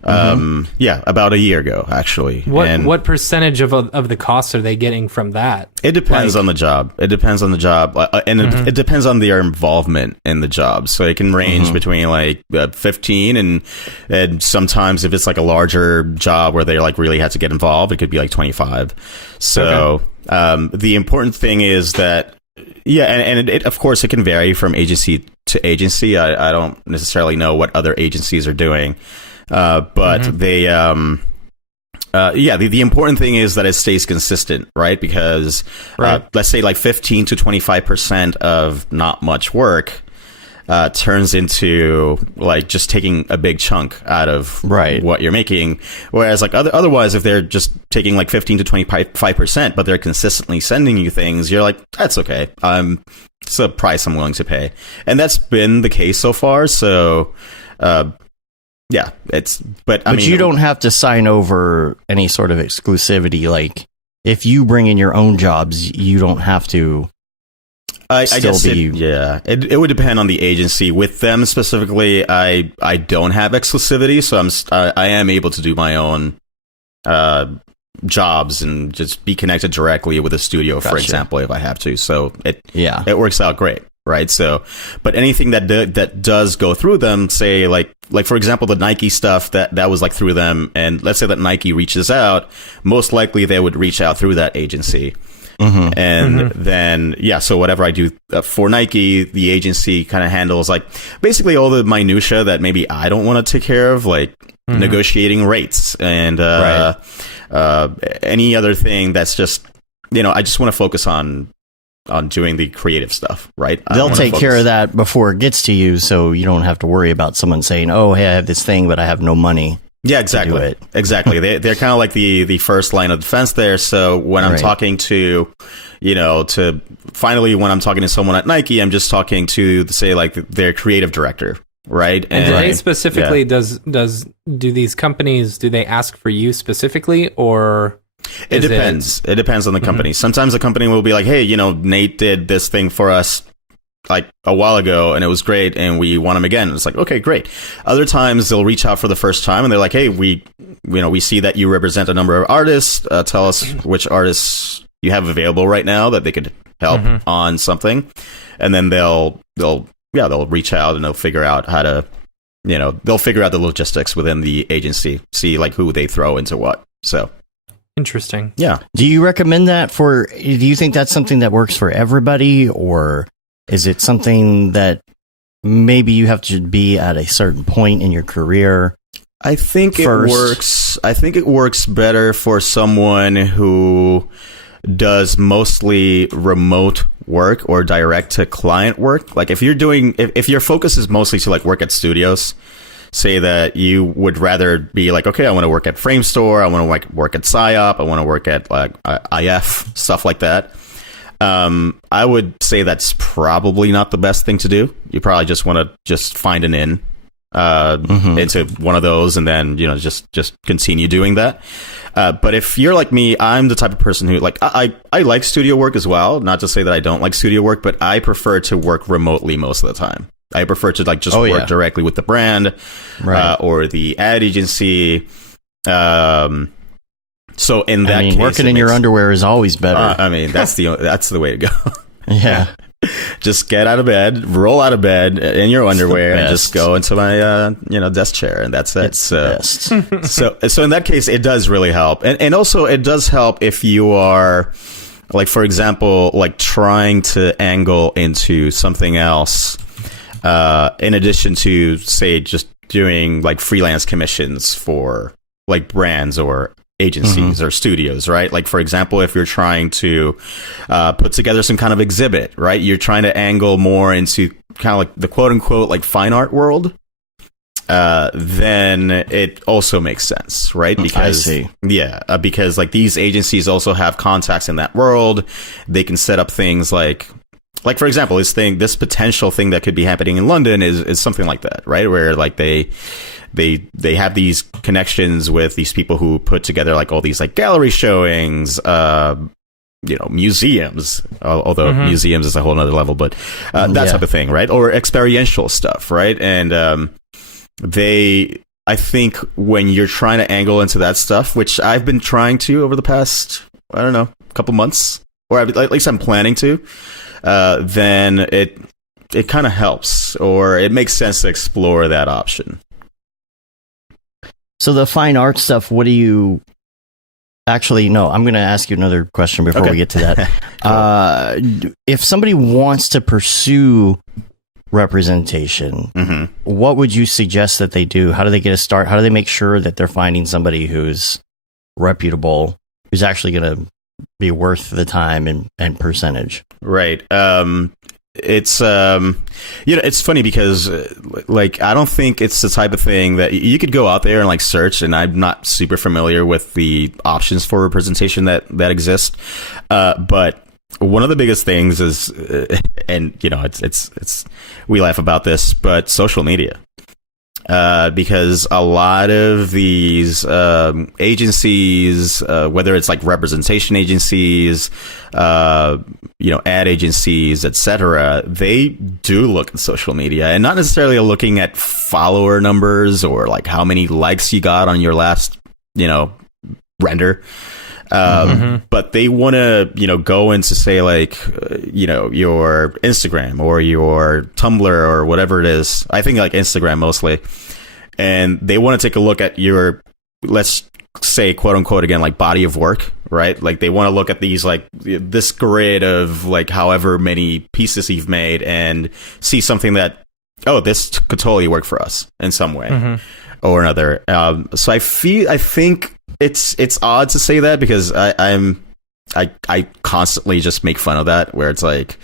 About a year ago, actually. What percentage of the costs are they getting from that? It depends on the job. It depends on the job, and it depends on their involvement in the job. So it can range between like 15 and sometimes if it's like a larger job where they like really had to get involved, it could be like 25. So the important thing is that and it of course it can vary from agency to agency. I don't necessarily know what other agencies are doing. But they, the important thing is that it stays consistent, right? Because, let's say like 15 to 25% of not much work, turns into like just taking a big chunk out of what you're making. Whereas like otherwise, if they're just taking like 15 to 25%, but they're consistently sending you things, you're like, that's okay. It's a price I'm willing to pay. And that's been the case so far. So, yeah, but you don't have to sign over any sort of exclusivity. Like if you bring in your own jobs, you don't have to I guess it would depend on the agency. With them specifically, I don't have exclusivity, so I am able to do my own jobs and just be connected directly with a studio, for example, if I have to. So it works out great, right? So, but anything that does go through them, say like for example, the Nike stuff that was like through them, and let's say that Nike reaches out, most likely they would reach out through that agency. Mm-hmm. And then, so whatever I do for Nike, the agency kind of handles like basically all the minutia that maybe I don't want to take care of, like negotiating rates and any other thing that's just, I just want to focus on doing the creative stuff, right? They'll take care of that before it gets to you, so you don't have to worry about someone saying, oh, hey, I have this thing, but I have no money. Yeah, exactly. Exactly. They're kind of like the first line of defense there. So when I'm talking to, when I'm talking to someone at Nike, I'm just talking to, say, like their creative director, right? And do they specifically, do these companies, do they ask for you specifically, or... It depends. It depends on the company. Sometimes the company will be like, hey, Nate did this thing for us like a while ago and it was great and we want him again. And it's like, okay, great. Other times they'll reach out for the first time and they're like, hey, we see that you represent a number of artists. Tell us which artists you have available right now that they could help on something. And then they'll reach out and they'll figure out how to, they'll figure out the logistics within the agency, see like who they throw into what. So interesting. Yeah. Do you recommend that do you think that's something that works for everybody, or is it something that maybe you have to be at a certain point in your career? I think it works. I think it works better for someone who does mostly remote work or direct to client work. Like if your focus is mostly to like work at studios, say that you would rather be like, okay, I want to work at Framestore, I want to like work at PsyOp, I want to work at like IF, stuff like that. I would say that's probably not the best thing to do. You probably just want to just find an in into one of those and then, just continue doing that. But if you're like me, I'm the type of person who like, I like studio work as well. Not to say that I don't like studio work, but I prefer to work remotely most of the time. I prefer to like just work directly with the brand, or the ad agency. So in that case, working in your underwear is always better. That's the way to go. Yeah. Just get out of bed, roll out of bed in your underwear, and just go into my desk chair, and that's it. So in that case, it does really help, and also it does help if you are, like for example, like trying to angle into something else, in addition to say just doing like freelance commissions for like brands or agencies or studios, right? Like, for example, if you're trying to put together some kind of exhibit, right? You're trying to angle more into kind of like the quote unquote like fine art world, then it also makes sense, right? Because because like these agencies also have contacts in that world. They can set up things like for example, this potential thing that could be happening in London is something like that, right? Where like they have these connections with these people who put together like all these like gallery showings, museums, although museums is a whole nother level, but that type of thing, right? Or experiential stuff, right? And I think when you're trying to angle into that stuff, which I've been trying to over the past, I don't know, couple months, or at least I'm planning to, then it kind of helps, or it makes sense to explore that option. So the fine art stuff, what do you... Actually, no, I'm going to ask you another question before we get to that. Cool. If somebody wants to pursue representation, what would you suggest that they do? How do they get a start? How do they make sure that they're finding somebody who's reputable, who's actually going to be worth the time and percentage? Right. It's it's funny because like I don't think it's the type of thing that you could go out there and like search, and I'm not super familiar with the options for representation that exist, but one of the biggest things is and it's we laugh about this, but social media. because a lot of these agencies, whether it's like representation agencies, ad agencies, etc., they do look at social media, and not necessarily looking at follower numbers or like how many likes you got on your last, render. But they want to, go into say like, your Instagram or your Tumblr or whatever it is. I think like Instagram mostly. And they want to take a look at your, let's say, quote unquote, again, like body of work, right? Like they want to look at these, like this grid of like however many pieces you've made and see something that, oh, this could totally work for us in some way or another. So I think it's odd to say that because I constantly just make fun of that, where it's like,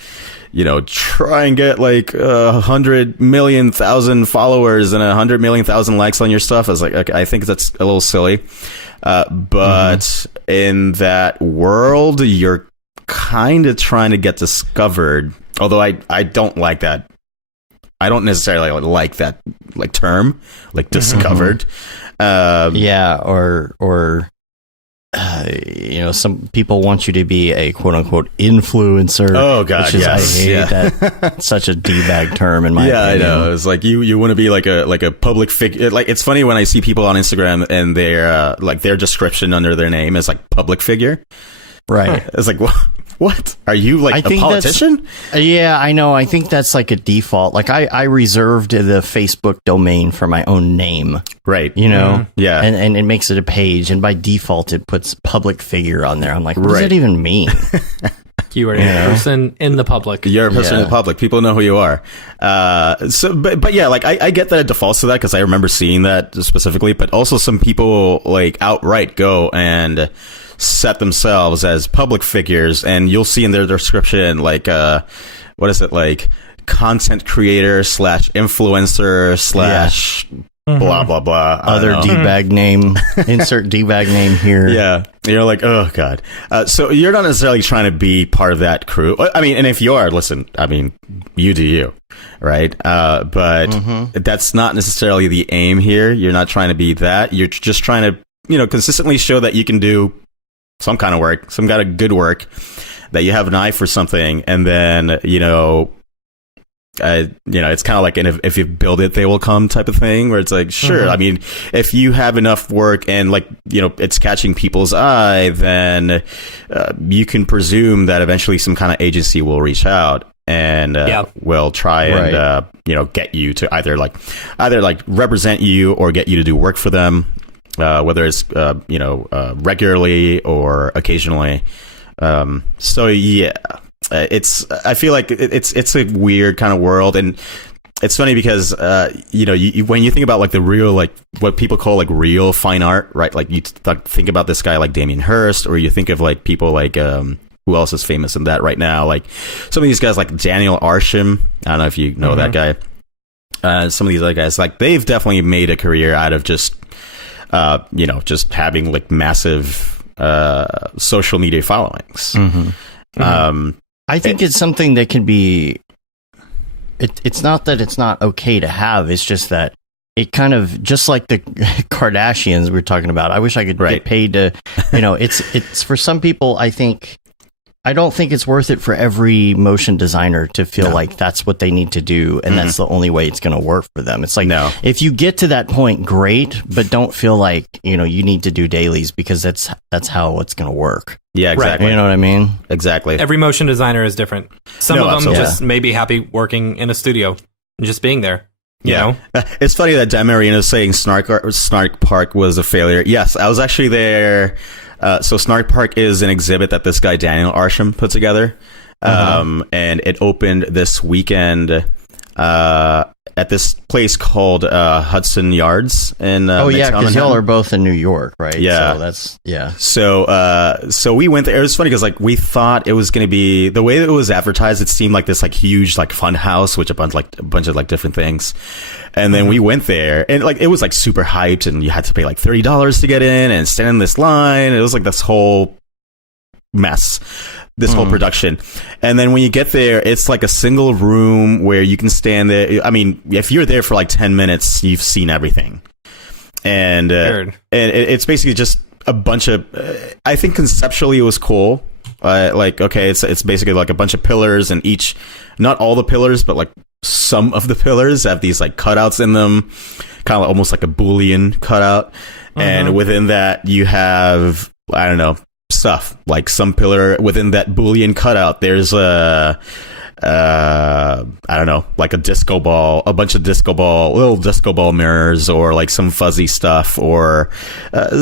try and get like 100 million thousand followers and 100 million thousand likes on your stuff. I was like, okay, I think that's a little silly. But in that world, you're kind of trying to get discovered. Although I don't like that. I don't necessarily like that like term, like discovered. Some people want you to be a quote unquote influencer. Oh god, yes. I hate that. Such a D-bag term in my opinion. I know. It's like you want to be like a public figure. Like it's funny when I see people on Instagram and their like their description under their name is like public figure. Right. It's like what? Are you like a politician? Yeah, I know. I think that's like a default. Like I reserved the Facebook domain for my own name. Right. Yeah. And it makes it a page, and by default it puts public figure on there. I'm like, what does that even mean? You are a person in the public. You're a person in the public. People know who you are. But yeah, like I get that it defaults to that because I remember seeing that specifically. But also some people like outright go and set themselves as public figures, and you'll see in their description like what is it, like content creator / influencer / blah blah blah. Other D-bag name. Insert D-bag name here. Yeah. You're like, oh god. So you're not necessarily trying to be part of that crew. I mean, and if you are, listen, I mean, you do you, right? But that's not necessarily the aim here. You're not trying to be that. You're just trying to, consistently show that you can do some kind of work, some kind of good work, that you have an eye for something, and then it's kind of like if you build it, they will come type of thing, where it's like, sure, I mean, if you have enough work and like it's catching people's eye, then you can presume that eventually some kind of agency will reach out and will try and get you to either represent you or get you to do work for them. Whether it's regularly or occasionally. So yeah, I feel like it's a weird kind of world, and it's funny because you when you think about like the real, like what people call like real fine art, right? Like you think about this guy like Damien Hirst, or you think of like people like who else is famous in that right now? Like some of these guys like Daniel Arsham. I don't know if you know that guy. Some of these other guys, like they've definitely made a career out of just just having like massive social media followings. I think it's something that can be. It's not that it's not okay to have. It's just that it kind of, just like the Kardashians we were talking about. I wish I could get paid to. It's for some people. I don't think it's worth it for every motion designer to feel like that's what they need to do, and that's the only way it's going to work for them. It's like, if you get to that point, great, but don't feel like you need to do dailies, because that's how it's going to work. Yeah, exactly. You know what I mean? Exactly. Every motion designer is different. Some of them just may be happy working in a studio and just being there. You know? It's funny that Dan Marino is saying Snark Park was a failure. Yes, I was actually there. So Snark Park is an exhibit that this guy Daniel Arsham put together, and it opened this weekend at this place called Hudson Yards in because y'all are both in New York, right? Yeah, so that's So we went there. It was funny because like we thought it was going to be, the way that it was advertised, it seemed like this like huge like fun house, which a bunch of like different things. And then we went there, and like it was like super hyped, and you had to pay like $30 to get in and stand in this line. It was like this whole mess. This whole production. And then when you get there, it's like a single room where you can stand there. I mean, if you're there for like 10 minutes, you've seen everything. And it's basically just a bunch of, I think conceptually it was cool. Like, okay, it's basically like a bunch of pillars, and each, not all the pillars, but like some of the pillars have these like cutouts in them, kind of almost like a Boolean cutout. And within that, you have, I don't know, stuff like some pillar within that Boolean cutout. There's I don't know, like a disco ball, a bunch of little disco ball mirrors, or like some fuzzy stuff, or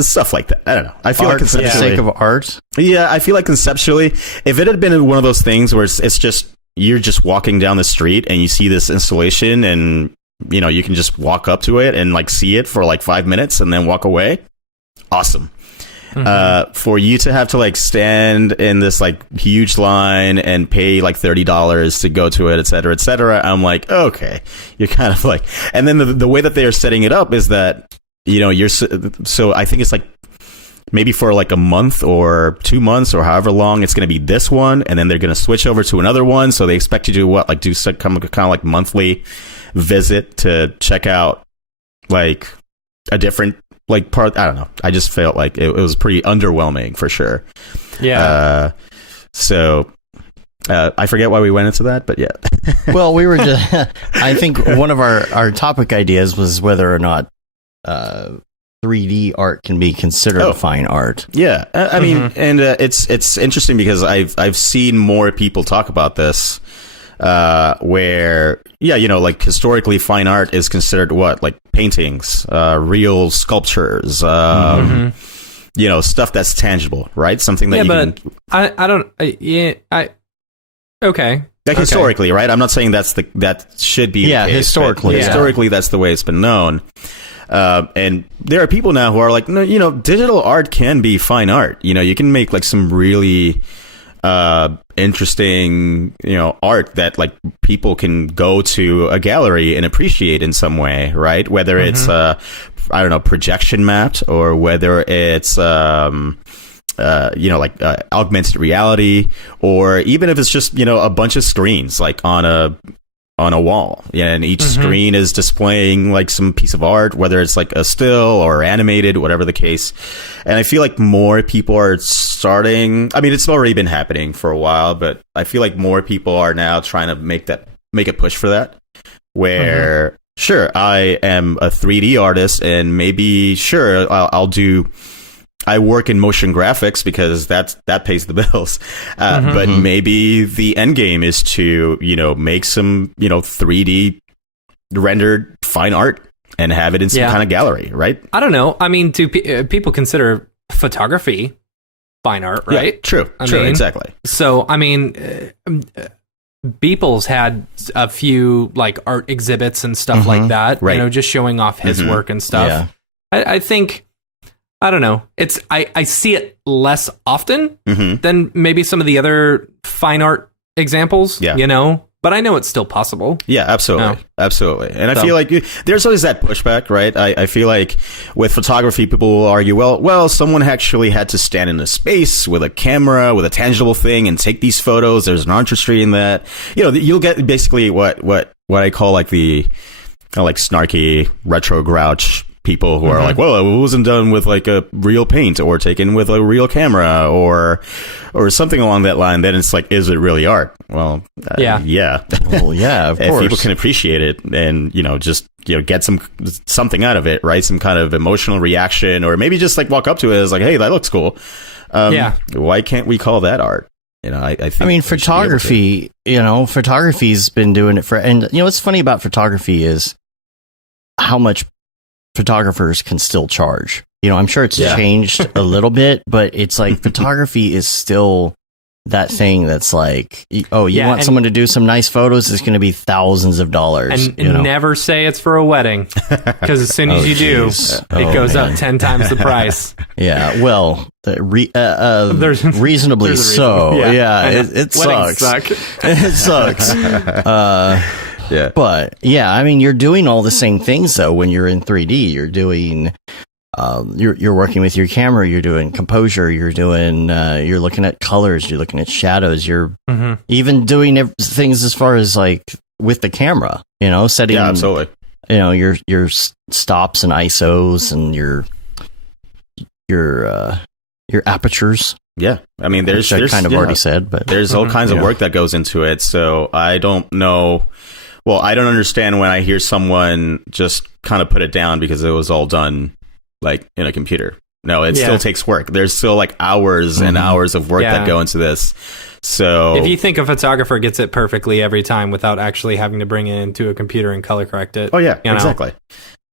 stuff like that. I don't know. I feel like conceptually, for the sake of art. Yeah, I feel like conceptually, if it had been one of those things where it's just, you're just walking down the street and you see this installation, and you know, you can just walk up to it and like see it for like 5 minutes and then walk away. Awesome. For you to have to like stand in this like huge line and pay like $30 to go to it, et cetera, I'm like, okay, you're kind of like, and then the way that they are setting it up is that, you know, so I think it's like maybe for like a month or 2 months or however long, it's going to be this one, and then they're going to switch over to another one. So they expect you to do some kind of like monthly visit to check out like a different like part. I don't know. I just felt like it was pretty underwhelming for sure. Yeah. So I forget why we went into that, but yeah. Well, we were just, I think one of our topic ideas was whether or not 3D art can be considered fine art. Yeah. I mean, and it's interesting because I've seen more people talk about this, where, yeah, you know, like historically fine art is considered what, like paintings, real sculptures, you know, stuff that's tangible, right? Something that okay. Like historically, right? I'm not saying that should be the case, historically. Historically, that's the way it's been known. And there are people now who are like, no, you know, digital art can be fine art. You know, you can make like some really interesting, you know, art that like people can go to a gallery and appreciate in some way, right? Whether it's I don't know, projection mapped, or whether it's you know, like augmented reality, or even if it's just, you know, a bunch of screens like on a wall, yeah, and each screen is displaying like some piece of art, whether it's like a still or animated, whatever the case. And I feel like more people are starting, I mean, it's already been happening for a while, but I feel like more people are now trying to make a push for that, where sure, I am a 3D artist, and maybe sure, I work in motion graphics because that pays the bills. But maybe the end game is to, you know, make some, you know, 3D rendered fine art and have it in some kind of gallery, right? I don't know. I mean, do people consider photography fine art, right? Yeah, true, exactly. So, I mean, Beeple's had a few like art exhibits and stuff like that, right. You know, just showing off his work and stuff. Yeah. I think, I don't know. It's I see it less often than maybe some of the other fine art examples, you know, but I know it's still possible. Yeah, absolutely. Absolutely. And I feel like there's always that pushback, right? I feel like with photography, people will argue, well, someone actually had to stand in a space with a camera, with a tangible thing, and take these photos. There's an artistry in that. You know, you'll get basically what I call like the kind of like snarky retro grouch people who are like, well, it wasn't done with like a real paint or taken with a real camera or something along that line. Then it's like, is it really art? Well, yeah. Well, yeah, of course. People can appreciate it and, you know, just, you know, get something out of it, right? Some kind of emotional reaction, or maybe just like walk up to it as like, hey, that looks cool. Why can't we call that art? You know, I think. I mean, photography. You know, photography's been doing it for, and you know, what's funny about photography is how much photographers can still charge. You know, I'm sure it's changed a little bit, but it's like photography is still that thing that's like, oh, you want someone to do some nice photos, it's going to be thousands of dollars. And never say it's for a wedding, because as soon as you do, it goes up 10 times the price. Yeah, well, reasonably so. It sucks. It sucks. Yeah. But yeah, I mean, you're doing all the same things though when you're in 3D. You're doing you're working with your camera, you're doing composure, you're looking at colors, you're looking at shadows, you're even doing things as far as like with the camera, setting, absolutely, your stops and ISOs and your apertures. Yeah, I mean, there's kind of already said, but there's all kinds of work that goes into it. So I don't know. Well, I don't understand when I hear someone just kind of put it down because it was all done like in a computer. No, it still takes work. There's still like hours and hours of work that go into this. So if you think a photographer gets it perfectly every time without actually having to bring it into a computer and color correct it. Oh yeah, exactly.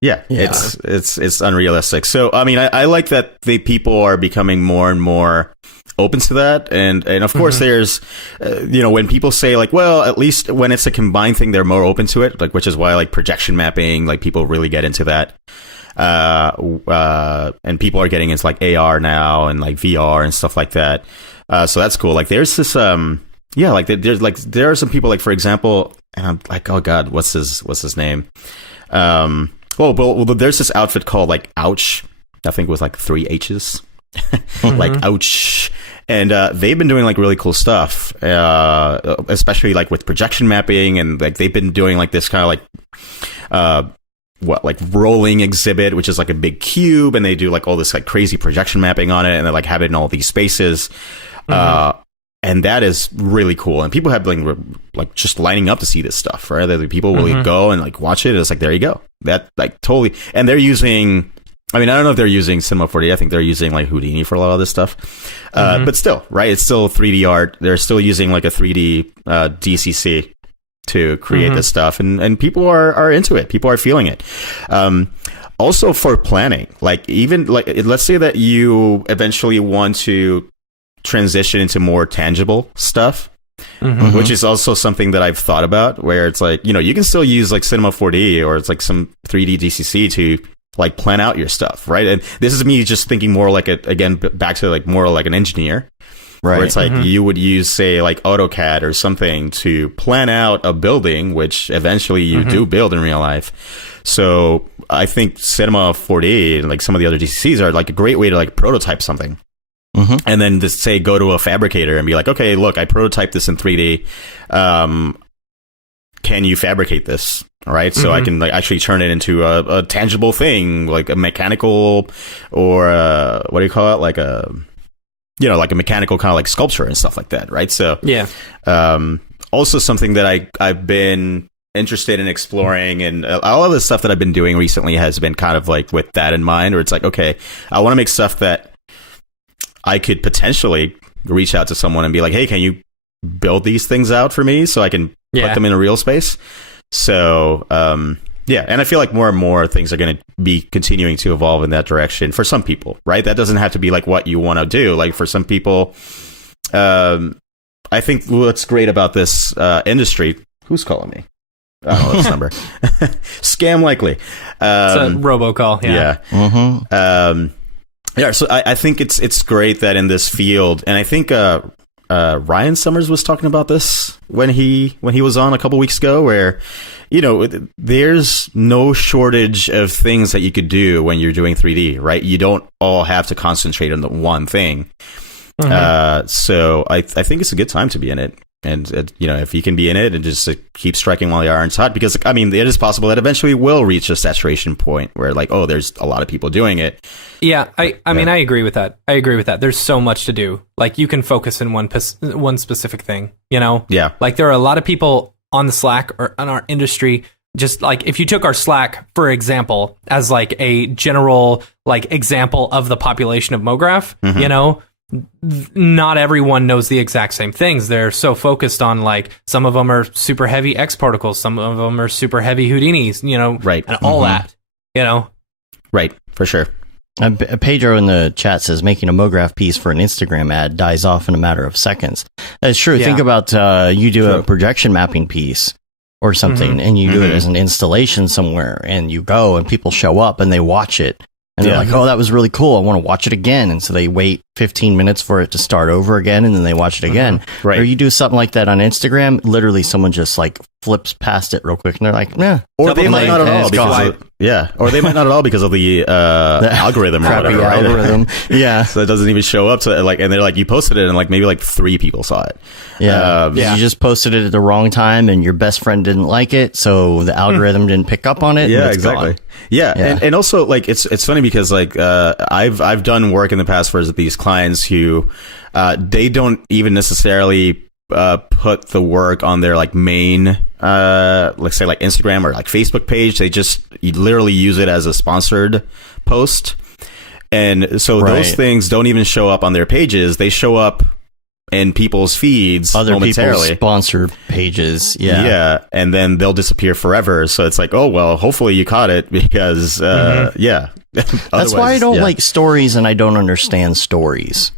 Yeah, it's unrealistic. So I mean, I like that the people are becoming more and more open to that, and of course there's when people say like, well, at least when it's a combined thing, they're more open to it, like, which is why like projection mapping, like people really get into that, and people are getting into like AR now and like VR and stuff like that. So that's cool. Like there's this there are some people, like, for example, and I'm like, oh god, what's his name? Well, there's this outfit called like Ouch. I think it was like 3 H's. Like Ouch. And they've been doing like really cool stuff, especially like with projection mapping, and like they've been doing like this kind of like rolling exhibit, which is like a big cube, and they do like all this like crazy projection mapping on it, and they like have it in all these spaces. And that is really cool, and people have been like just lining up to see this stuff, right? People will go and like watch it, and it's like, there you go. That like totally, and they're using, I mean, I don't know if they're using Cinema 4D. I think they're using like Houdini for a lot of this stuff. But still, right? It's still 3D art. They're still using like a 3D DCC to create this stuff. And people are into it. People are feeling it. Also for planning, like even like, let's say that you eventually want to transition into more tangible stuff. Which is also something that I've thought about, where it's like, you can still use like Cinema 4D or it's like some 3D DCC to like plan out your stuff, right? And this is me just thinking more like back to like more like an engineer, right? Where it's like you would use, say, like AutoCAD or something to plan out a building, which eventually you do build in real life. So I think Cinema 4D and like some of the other DCCs are like a great way to like prototype something. And then just say, go to a fabricator and be like, okay, look, I prototyped this in 3D. Can you fabricate this? All right. So I can like actually turn it into a tangible thing, like a mechanical, or what do you call it? Like a, like a mechanical kind of like sculpture and stuff like that. Right. So also something that I've been interested in exploring, and all of the stuff that I've been doing recently has been kind of like with that in mind, where it's like, okay, I want to make stuff that I could potentially reach out to someone and be like, hey, can you build these things out for me so I can put them in a real space? So, and I feel like more and more things are going to be continuing to evolve in that direction for some people, right? That doesn't have to be like what you want to do. Like for some people, I think what's great about this industry, who's calling me? Oh, this number. Scam likely. It's a robocall. Yeah, so I think it's great that in this field, and I think Ryan Summers was talking about this when he was on a couple weeks ago, where there's no shortage of things that you could do when you're doing 3D, right? You don't all have to concentrate on the one thing. So I think it's a good time to be in it. And, if you can be in it and just keep striking while the iron's hot, because, I mean, it is possible that eventually we'll reach a saturation point where, like, oh, there's a lot of people doing it. Yeah, I mean, I agree with that. There's so much to do. Like, you can focus in one specific thing, Yeah. Like, there are a lot of people on the Slack or on our industry. Just like if you took our Slack, for example, as like a general like example of the population of MoGraph, not everyone knows the exact same things. They're so focused on like some of them are super heavy X particles, some of them are super heavy Houdinis, right, and all that, right, for sure. Pedro in the chat says making a MoGraph piece for an Instagram ad dies off in a matter of seconds. That's true. Yeah. Think about you do a projection mapping piece or something, and you do it as an installation somewhere, and you go and people show up and they watch it. And they're like, oh, that was really cool. I want to watch it again. And so they wait 15 minutes for it to start over again, and then they watch it again. Right. Or you do something like that on Instagram, literally someone just like flips past it real quick, and they're like, "Nah." Or they might not at all or they might not at all because of the algorithm or whatever. Algorithm, yeah. So it doesn't even show up. So like, and they're like, you posted it, and like maybe like 3 people saw it. Yeah. You just posted it at the wrong time, and your best friend didn't like it, so the algorithm didn't pick up on it. Yeah, and it's exactly. gone. Yeah. And also like it's funny because like I've done work in the past for these clients who they don't even necessarily put the work on their like main let's say like Instagram or like Facebook page. They just literally use it as a sponsored post, and so those things don't even show up on their pages. They show up in people's feeds other momentarily. people's sponsor pages. Yeah, and then they'll disappear forever. So it's like, oh well, hopefully you caught it because that's why I don't like stories, and I don't understand stories.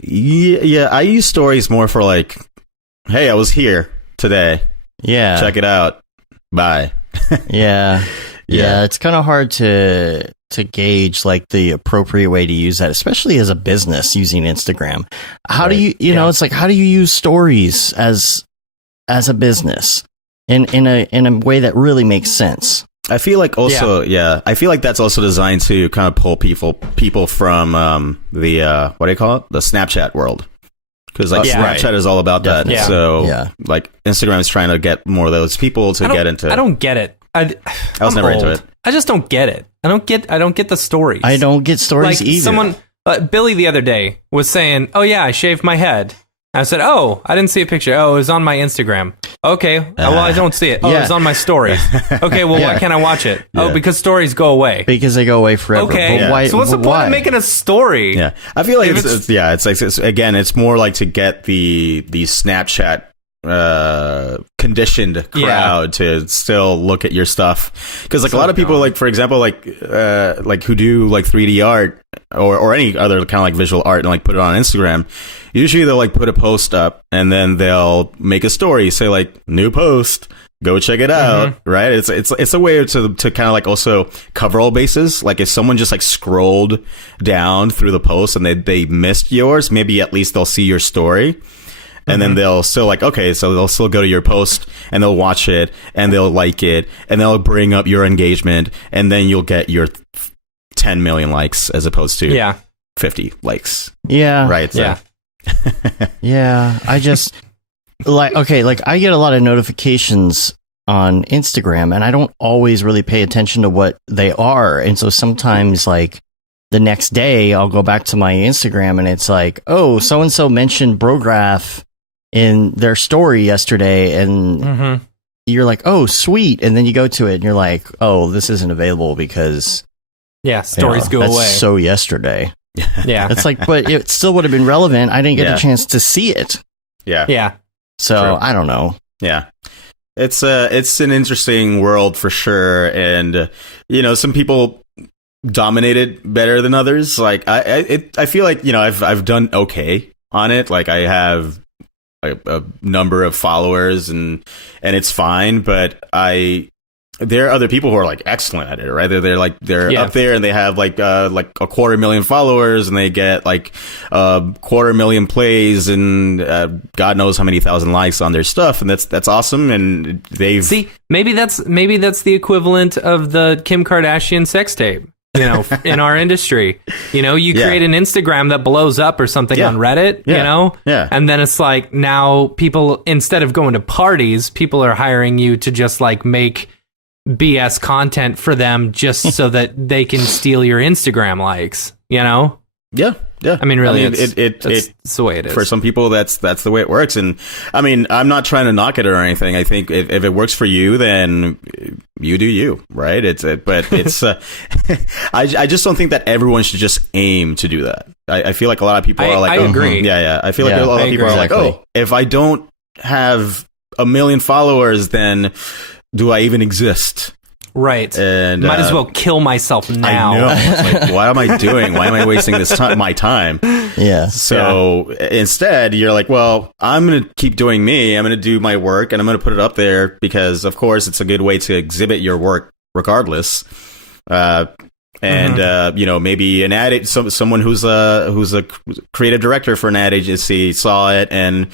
Yeah, I use stories more for like, hey, I was here today. Yeah, check it out. Bye. Yeah. It's kind of hard to gauge like the appropriate way to use that, especially as a business using Instagram. How do you know? It's like, how do you use stories as a business in a way that really makes sense? I feel like also, I feel like that's also designed to kind of pull people from the what do you call it? The Snapchat world. Because like Snapchat is all about that. Yeah. So like Instagram is trying to get more of those people to get into. I don't get it. I was never into it. I just don't get it. I don't get the stories. I don't get stories like either. Someone, Billy the other day was saying, "Oh yeah, I shaved my head." I said, "Oh, I didn't see a picture. Oh, it was on my Instagram." Okay, well, I don't see it. Oh, it's on my stories. Okay, well, why can't I watch it? Oh, because stories go away. Because they go away forever. Okay, but why, so what's the point of making a story? Yeah, I feel like it's more like to get the Snapchat conditioned crowd to still look at your stuff, because like a lot of people, like for example, like who do like 3D art or any other kind of like visual art and like put it on Instagram. Usually they'll like put a post up and then they'll make a story, say like new post, go check it out. Right? It's a way to kind of like also cover all bases. Like if someone just like scrolled down through the post and they missed yours, maybe at least they'll see your story. And then they'll still like, okay, so they'll still go to your post and they'll watch it and they'll like it and they'll bring up your engagement, and then you'll get your 10 million likes as opposed to 50 likes. Yeah. Right. So. Yeah. Yeah. I just like I get a lot of notifications on Instagram, and I don't always really pay attention to what they are. And so sometimes like the next day I'll go back to my Instagram and it's like, oh, so-and-so mentioned Brograph in their story yesterday, and you're like, oh, sweet, and then you go to it and you're like, oh, this isn't available because stories go that's away. So yesterday. Yeah. It's like, but it still would have been relevant. I didn't get a chance to see it. Yeah. So True. I don't know. Yeah. It's an interesting world for sure, and some people dominate it better than others. Like I feel like I've done okay on it. Like I have a number of followers and it's fine, but there are other people who are like excellent at it, right? They're up there and they have like a 250,000 followers and they get like 250,000 plays and God knows how many thousand likes on their stuff, and that's awesome. And maybe that's the equivalent of the Kim Kardashian sex tape. In our industry, you create an Instagram that blows up or something on Reddit, and then it's like now people, instead of going to parties, people are hiring you to just like make BS content for them just so that they can steal your Instagram likes, Yeah. I mean, really, that's the way it is. For some people, that's the way it works. And I mean, I'm not trying to knock it or anything. I think if it works for you, then you do you, right? But it's I just don't think that everyone should just aim to do that. I feel like a lot of people are like, I agree. Yeah. I feel like a lot of people are like, oh, if I don't have 1 million followers, then do I even exist? Right. And might as well kill myself now. I know. It's like, what am I doing? Why am I wasting my time? Yeah. So instead, you're like, well, I'm going to keep doing me. I'm going to do my work and I'm going to put it up there because, of course, it's a good way to exhibit your work regardless. And maybe an someone who's a creative director for an ad agency saw it, and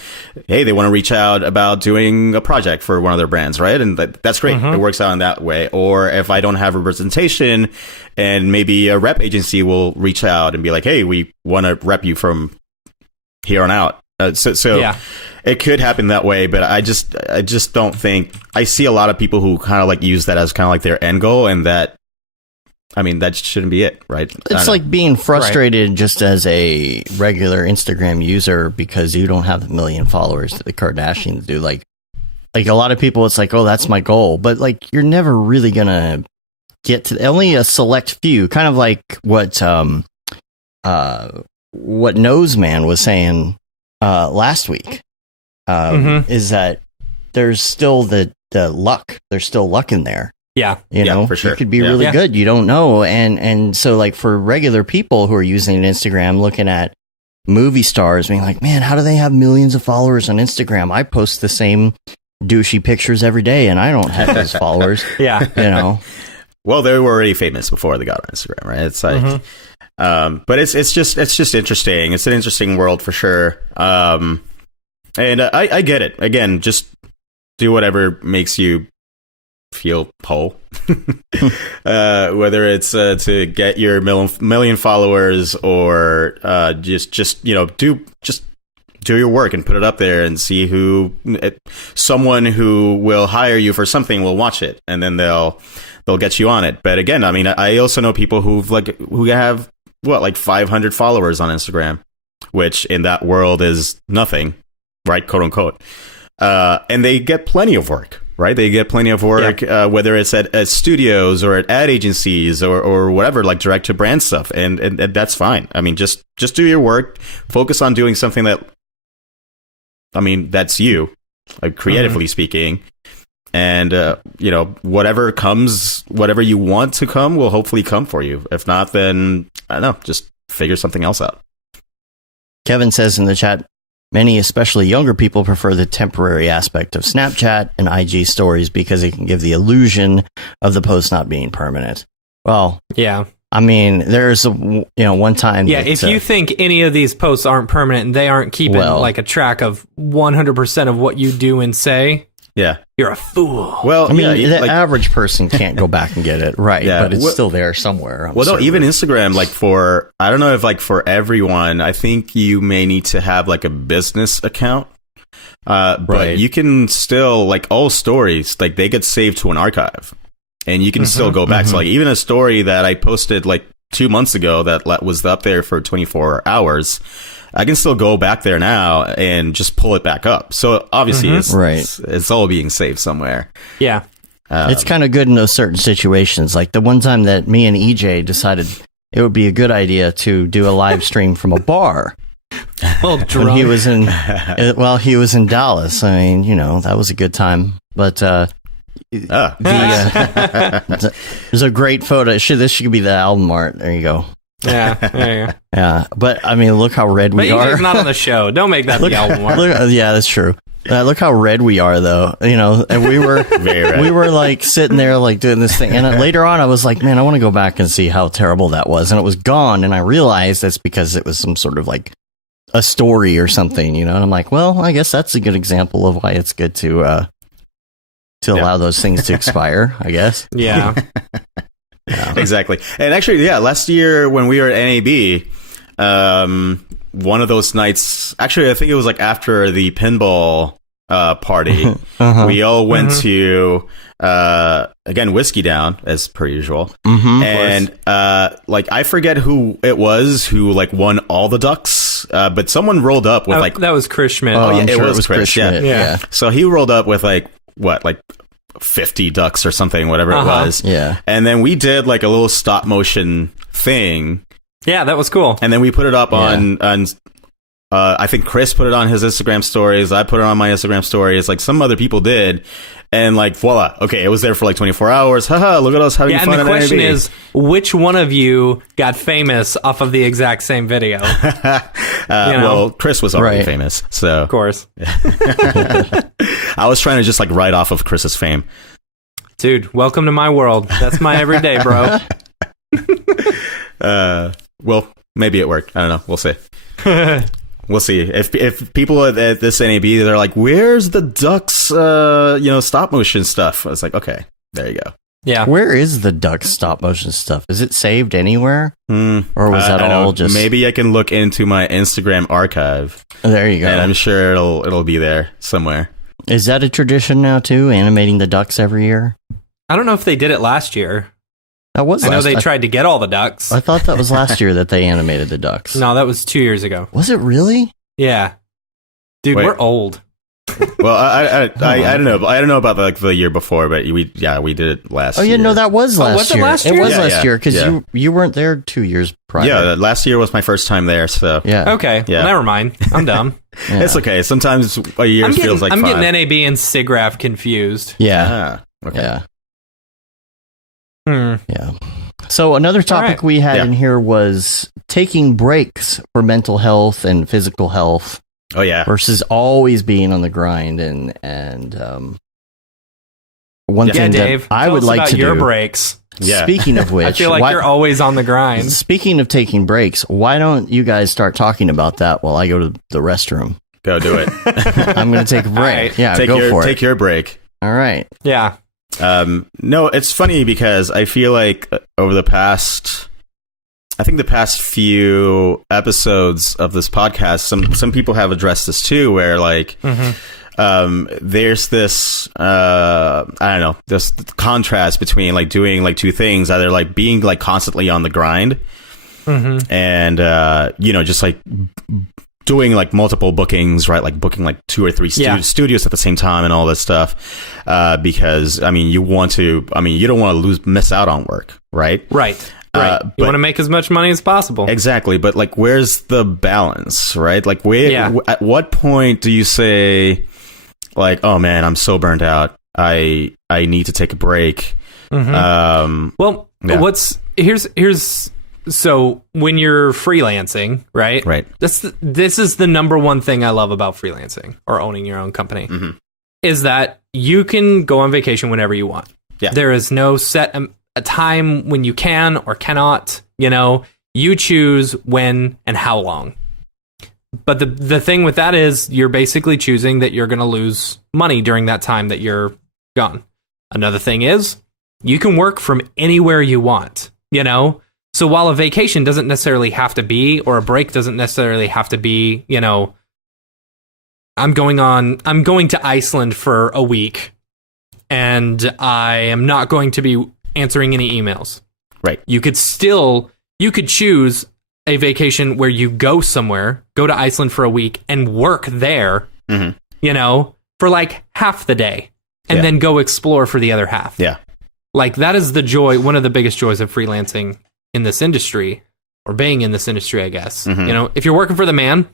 hey, they want to reach out about doing a project for one of their brands, right? And that's great. It works out in that way. Or if I don't have representation, and maybe a rep agency will reach out and be like, hey, we want to rep you from here on out. So it could happen that way, but I just don't think I see a lot of people who kind of like use that as kind of like their end goal, and that. I mean, that shouldn't be it, right? It's like being frustrated just as a regular Instagram user because you don't have the million followers that the Kardashians do. Like a lot of people, it's like, oh, that's my goal. But like, you're never really going to get to only a select few, kind of like what Noseman was saying last week, is that there's still the luck. There's still luck in there. Yeah. You know, for sure. You could be really good. You don't know. And so like for regular people who are using Instagram, looking at movie stars being like, man, how do they have millions of followers on Instagram? I post the same douchey pictures every day and I don't have those followers. Yeah. You know, well, they were already famous before they got on Instagram, right? It's like, but it's just interesting. It's an interesting world for sure. And I get it. Again, just do whatever makes you feel whole. Whether it's to get your million followers or just do your work and put it up there and see who someone who will hire you for something will watch it, and then they'll get you on it. But again, I mean, I also know people who have 500 followers on Instagram, which in that world is nothing, right? Quote unquote. And they get plenty of work. Right, they get plenty of work, whether it's at studios or at ad agencies or whatever, like direct to brand stuff, and that's fine. I mean, just do your work, focus on doing something that, I mean, that's you, like creatively speaking, and whatever you want to come will hopefully come for you. If not, then I don't know, just figure something else out. Kevin says in the chat, many, especially younger people, prefer the temporary aspect of Snapchat and IG stories because it can give the illusion of the post not being permanent. Well, yeah. I mean, there's one time. Yeah, if you think any of these posts aren't permanent and they aren't keeping like a track of 100% of what you do and say, you're a fool. Well, I mean, the average person can't go back and get it right, but it's still there somewhere. No, even Instagram, like I don't know if like for everyone, I think you may need to have like a business account. But you can still, like, all stories, like, they get saved to an archive, and you can still go back. So, like, even a story that I posted like 2 months ago that was up there for 24 hours. I can still go back there now and just pull it back up. So obviously it's all being saved somewhere. Yeah. It's kind of good in those certain situations. Like the one time that me and EJ decided it would be a good idea to do a live stream from a bar. Well, when he was in Dallas. I mean, that was a good time. But there's a great photo. This should be the album art. There you go. Yeah, there you go. Yeah, but I mean, look how red we are. He's not on the show. Don't make that the album art. Yeah, that's true. Look how red we are, though. And we were we were like sitting there, like doing this thing. And later on, I was like, man, I want to go back and see how terrible that was. And it was gone. And I realized that's because it was some sort of like a story or something, And I'm like, well, I guess that's a good example of why it's good to allow those things to expire, I guess. Yeah. Yeah. Exactly. And actually, last year when we were at NAB, one of those nights, actually, I think it was like after the pinball party, we all went to, again, Whiskey Down, as per usual. And I forget who it was who like won all the ducks, but someone rolled up with that was Chris Schmidt. Oh, yeah, it was Chris Schmidt. Yeah. So he rolled up with like 50 ducks or something, whatever it was. Yeah. And then we did like a little stop motion thing. Yeah, that was cool. And then we put it up on I think Chris put it on his Instagram stories. I put it on my Instagram stories. Like some other people did. And like, voila. Okay, it was there for like 24 hours. Haha, look at us having fun. And the question is, which one of you got famous off of the exact same video? Well, Chris was already famous. So of course. I was trying to just like ride off of Chris's fame. Dude, welcome to my world. That's my everyday, bro. Well, maybe it worked. I don't know. We'll see. We'll see. If people at this NAB, they're like, "Where's the ducks? Stop motion stuff." I was like, "Okay, there you go." Yeah. Where is the duck stop motion stuff? Is it saved anywhere? Or was that all just... Maybe I can look into my Instagram archive. There you go. And I'm sure it'll be there somewhere. Is that a tradition now, too? Animating the ducks every year? I don't know if they did it last year. That was I know they tried to get all the ducks. I thought that was last year that they animated the ducks. No, that was 2 years ago. Was it really? Yeah. Dude, we're old. Well, I don't know. I don't know about the year before, but we did it last year. Oh, yeah, no, that was last year. Was it last year? It was last year, because you weren't there 2 years prior. Yeah, last year was my first time there, so... Yeah. Okay, well, never mind. I'm dumb. Yeah. It's okay. Sometimes a year feels like 5. I'm getting NAB and SIGGRAPH confused. Yeah. Okay. Yeah. Yeah. So another topic we had in here was taking breaks for mental health and physical health. Oh yeah. Versus always being on the grind and one thing Dave, that I would like to your do. breaks. Yeah. Speaking of which, I feel like you're always on the grind. Speaking of taking breaks, why don't you guys start talking about that while I go to the restroom? Go do it. I'm going to take a break. Right. Yeah, for it. Take your break. All right. Yeah. No, it's funny because I feel like over the past few episodes of this podcast, some people have addressed this too, where like, there's this, I don't know, this contrast between like doing like two things, either like being like constantly on the grind and, just like doing like multiple bookings, right? Like booking like 2 or 3 studios at the same time and all this stuff. Because you don't want to miss out on work, right? Right. You want to make as much money as possible. Exactly. But like, where's the balance, right? Like at what point do you say like, oh man, I'm so burnt out. I need to take a break. Here's so when you're freelancing, right? Right. This is the number one thing I love about freelancing or owning your own company is that you can go on vacation whenever you want. Yeah. There is no set a time when you can or cannot. You choose when and how long. But the thing with that is you're basically choosing that you're going to lose money during that time that you're gone. Another thing is you can work from anywhere you want, So while a vacation doesn't necessarily have to be, or a break doesn't necessarily have to be, I'm going to Iceland for a week and I am not going to be answering any emails. Right. You could choose a vacation where you go somewhere, go to Iceland for a week and work there, for like half the day and then go explore for the other half. Yeah. Like that is the joy, one of the biggest joys of freelancing in this industry, or being in this industry, I guess. If you're working for the man,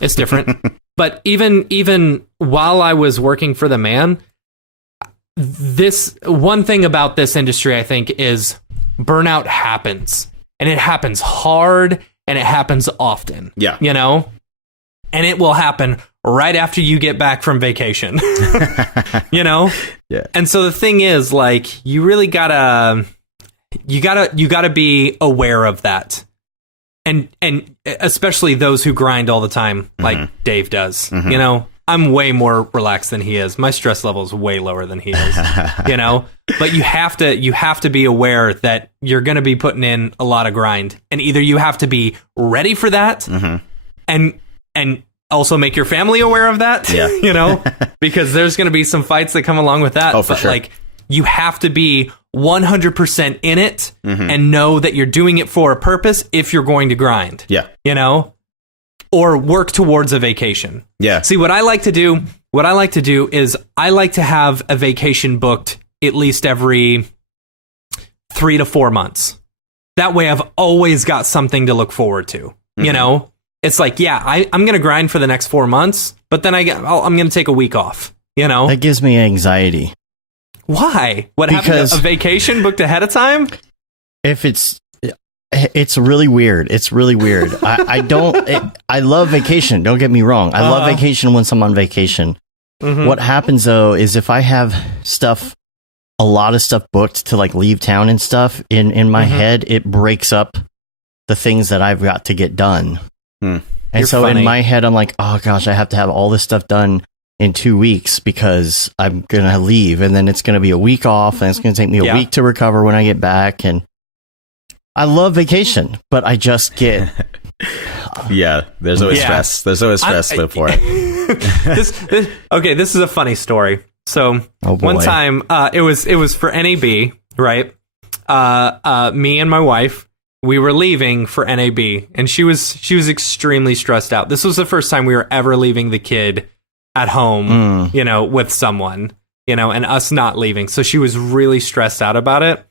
it's different. But even while I was working for the man, this one thing about this industry, I think, is burnout happens, and it happens hard, and it happens often. Yeah. And it will happen right after you get back from vacation. Yeah. And so the thing is, like, you really gotta be aware of that, and especially those who grind all the time, like Dave does. I'm way more relaxed than he is. My stress level is way lower than he is. But you have to be aware that you're going to be putting in a lot of grind, and either you have to be ready for that, and also make your family aware of that. Because there's going to be some fights that come along with that. Oh, for sure. Like, you have to be 100% in it and know that you're doing it for a purpose if you're going to grind. Yeah. Or work towards a vacation. Yeah. See, what I like to do is I like to have a vacation booked at least every 3 to 4 months. That way I've always got something to look forward to. It's like, I'm going to grind for the next 4 months, but then I'm going to take a week off. That gives me anxiety. Why? What happened? A vacation booked ahead of time? If it's really weird. It's really weird. I love vacation. Don't get me wrong. I love vacation once I'm on vacation. What happens though is if I have stuff a lot of stuff booked to like leave town and stuff, in my head, it breaks up the things that I've got to get done. And You're so funny. in my head, I'm like, oh gosh, I have to have all this stuff done in 2 weeks because I'm going to leave, and then it's going to be a week off, and it's going to take me a week to recover when I get back. And I love vacation, but I just get... there's always stress. There's always stress before it. This is a funny story. So one time, it was for NAB, right? Me and my wife, we were leaving for NAB, and she was extremely stressed out. This was the first time we were ever leaving the kid at home, with someone, and us not leaving. So she was really stressed out about it.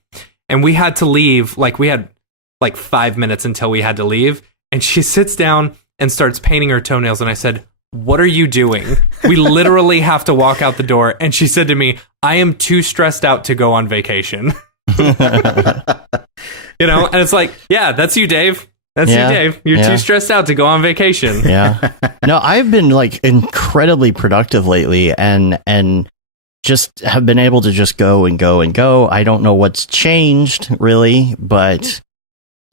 And we had to leave, we had 5 minutes until we had to leave. And she sits down and starts painting her toenails. And I said, "What are you doing? We literally have to walk out the door." And she said to me, "I am too stressed out to go on vacation." And it's like, yeah, that's you, Dave. That's you, Dave. You're too stressed out to go on vacation. Yeah. No, I've been incredibly productive lately, and just have been able to just go and go and go. I don't know what's changed really, but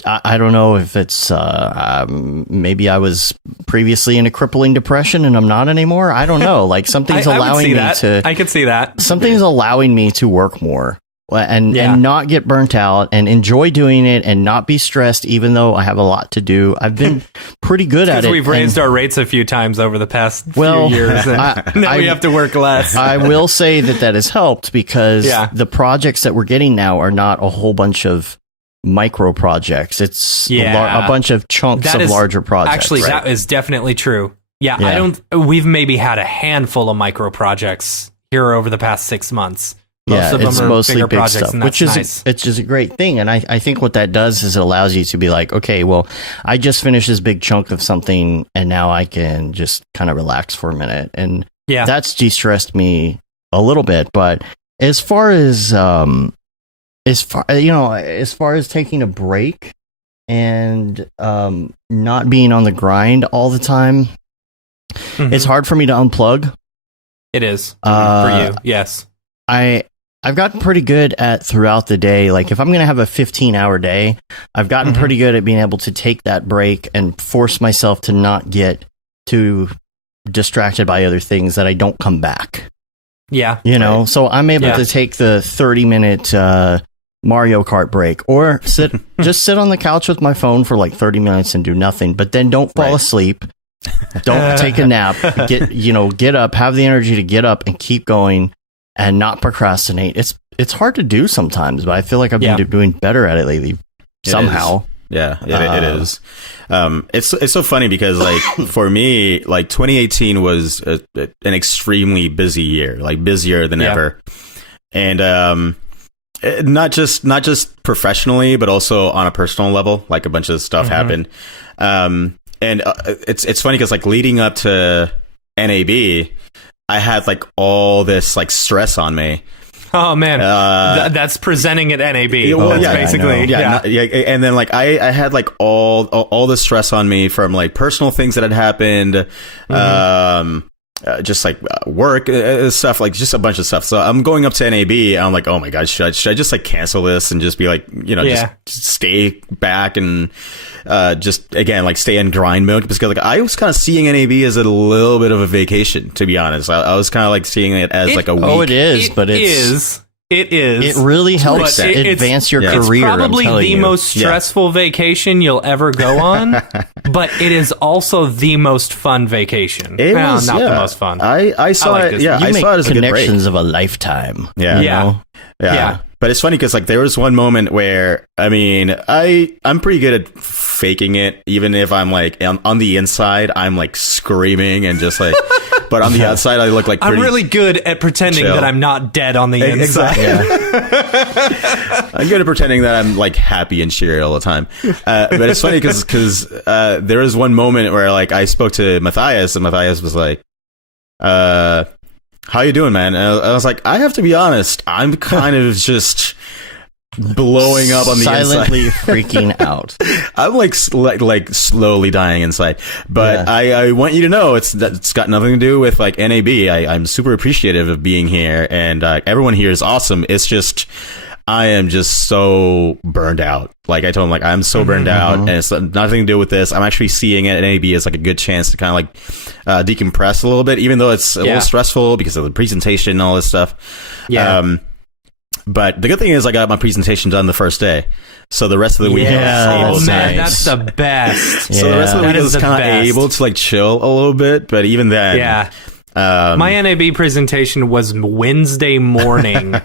I don't know if it's maybe I was previously in a crippling depression and I'm not anymore. I don't know. Something's allowing me to. I could see that. Something's allowing me to work more and not get burnt out and enjoy doing it and not be stressed, even though I have a lot to do. I've been pretty good at it. We've raised our rates a few times over the past few years. Now we have to work less. I will say that has helped because the projects that we're getting now are not a whole bunch of micro projects. It's a bunch of chunks of larger projects. Actually, that is definitely true. Yeah, we've maybe had a handful of micro projects here over the past 6 months. Most of them are mostly bigger projects, stuff, and that's nice. Which is a great thing. And I think what that does is it allows you to be like, okay, well, I just finished this big chunk of something, and now I can just kind of relax for a minute. And that's de-stressed me a little bit. But as far as taking a break and not being on the grind all the time, it's hard for me to unplug. It is for you, yes. I've gotten pretty good at throughout the day. If I'm going to have a 15-hour day, I've gotten pretty good at being able to take that break and force myself to not get too distracted by other things that I don't come back. Yeah. So I'm able to take the 30-minute Mario Kart break or just sit on the couch with my phone for 30 minutes and do nothing, but then don't fall asleep. Don't take a nap. Get up, have the energy to get up and keep going and not procrastinate. It's hard to do sometimes, but I feel like I've been doing better at it lately somehow. It is. It's so funny because for me, 2018 was an extremely busy year, busier than ever. And not just professionally, but also on a personal level, a bunch of stuff happened. And it's funny because leading up to NAB, I had all this stress on me. Oh man, that's presenting at NAB. Basically. And then I had all the stress on me from personal things that had happened, just work stuff, just a bunch of stuff. So I'm going up to NAB and I'm like, oh my god, should I just cancel this and just be just stay back and just again stay in grind mode, because I was kind of seeing NAB as a little bit of a vacation, to be honest. I was kind of seeing it as a week. Oh, it is, but it is. It really helps advance your career. It's probably the most stressful vacation you'll ever go on, but it is also the most fun vacation. It was not the most fun. I saw it. Yeah, I saw it as a good break. Connections of a lifetime. Yeah. But it's funny because there was one moment where I'm pretty good at faking it, even if I'm on the inside I'm screaming and just but on the outside I look pretty I'm really good at pretending that I'm not dead on the inside. I'm good at pretending that I'm happy and cheery all the time. But it's funny because there was one moment where I spoke to Matthias, and Matthias was how you doing, man? And I was like, I have to be honest, I'm kind of just blowing up on the silently inside. freaking out. I'm like slowly dying inside. But I want you to know it's got nothing to do with like NAB. I'm super appreciative of being here, and everyone here is awesome. It's just I am just so burned out. Like I told him, like I'm so burned out, and it's nothing to do with this. I'm actually seeing it at NAB as like a good chance to kind of like decompress a little bit, even though it's a little stressful because of the presentation and all this stuff. Yeah. But the good thing is I got my presentation done the first day. So the rest of the week I was able to... that's the best. So the rest of the week I was kind of able to like chill a little bit, but even then... my NAB presentation was Wednesday morning,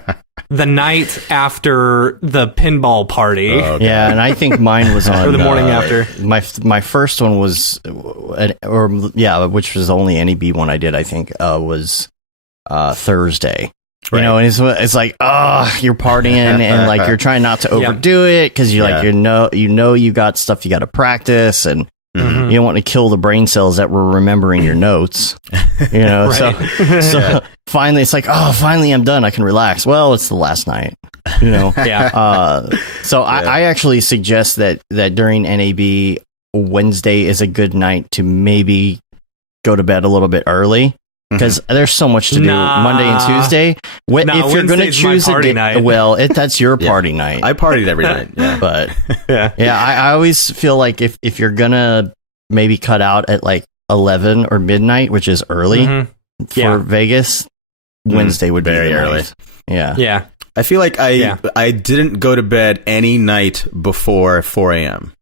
the night after the pinball party. Oh, okay. Yeah, and I think mine was on... or the morning after. My first one was... which was the only NAB one I did, I think, was Thursday. You know, and it's like, you're partying and like you're trying not to overdo it because you're like, you got stuff you got to practice, and you don't want to kill the brain cells that were remembering your notes. You know, so finally it's like, finally I'm done. I can relax. Well, it's the last night. You know, I actually suggest that during NAB Wednesday is a good night to maybe go to bed a little bit early. Because there's so much to do Monday and Tuesday. If you're going to choose a day, well, that's your party night. I partied every night. Yeah. But I always feel like if you're going to maybe cut out at like 11 or midnight, which is early for Vegas, Wednesday would be very early. Yeah. I feel like I didn't go to bed any night before 4 a.m.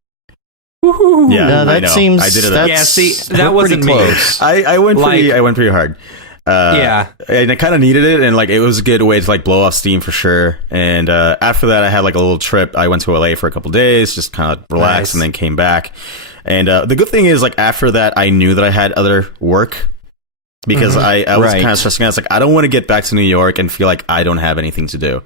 Woohoo. Yeah, that seems. I did it. That wasn't close. I went pretty hard. And I kind of needed it, and like it was a good way to like blow off steam for sure. And after that, I had like a little trip. I went to LA for a couple days, just kind of relaxed, and then came back. And the good thing is, like after that, I knew that I had other work because I was kind of stressing out. It's like I don't want to get back to New York and feel like I don't have anything to do.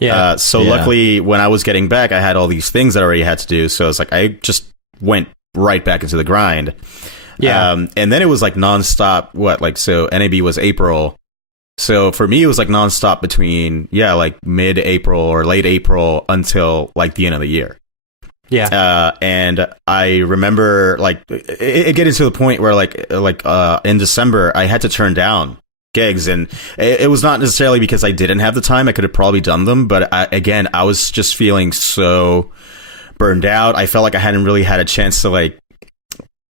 Luckily, when I was getting back, I had all these things that I already had to do. So it's like I just went right back into the grind. And then it was like nonstop. So NAB was April. So for me, it was like nonstop between like mid-April or late April until like the end of the year. And I remember like it getting to the point where like in December I had to turn down gigs, and it was not necessarily because I didn't have the time. I could have probably done them, but I was just feeling so burned out. I felt like I hadn't really had a chance to like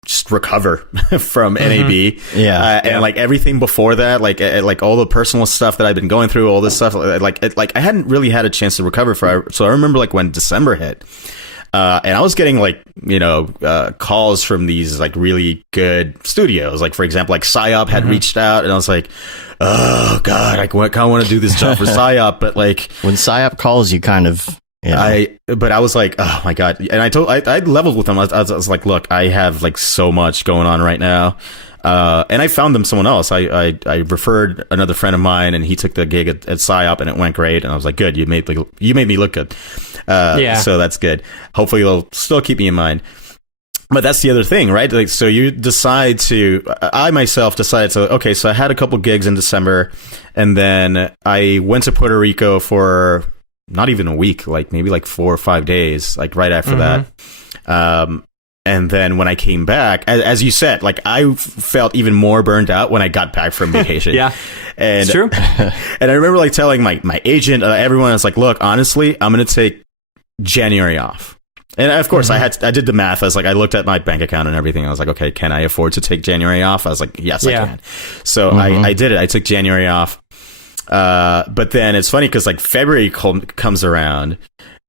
just recover from NAB. And like everything before that, like all the personal stuff that I've been going through, all this stuff, like I hadn't really had a chance to recover so I remember like when December hit, and I was getting like, calls from these like really good studios. Like for example, like PsyOp had reached out, and I was like, oh God, I kind of want to do this job for PsyOp, but like when PsyOp calls you kind of, but I was like, oh my God. And I leveled with them. I was like, look, I have like so much going on right now. And I found them someone else. I referred another friend of mine, and he took the gig at PsyOp, and it went great. And I was like, good, you made me look good. So that's good. Hopefully they'll still keep me in mind. But that's the other thing, right? Like, so you decide I myself decided to, so I had a couple gigs in December, and then I went to Puerto Rico for not even a week, like maybe like 4 or 5 days, like right after that. And then when I came back, as you said, like I felt even more burned out when I got back from vacation. And it's true. And I remember like telling my agent, everyone, I was like, look, honestly, I'm going to take January off. And of course I did the math. I was like, I looked at my bank account and everything. I was like, okay, can I afford to take January off? I was like, yes, I can. So I did it. I took January off. But then it's funny because like February comes around,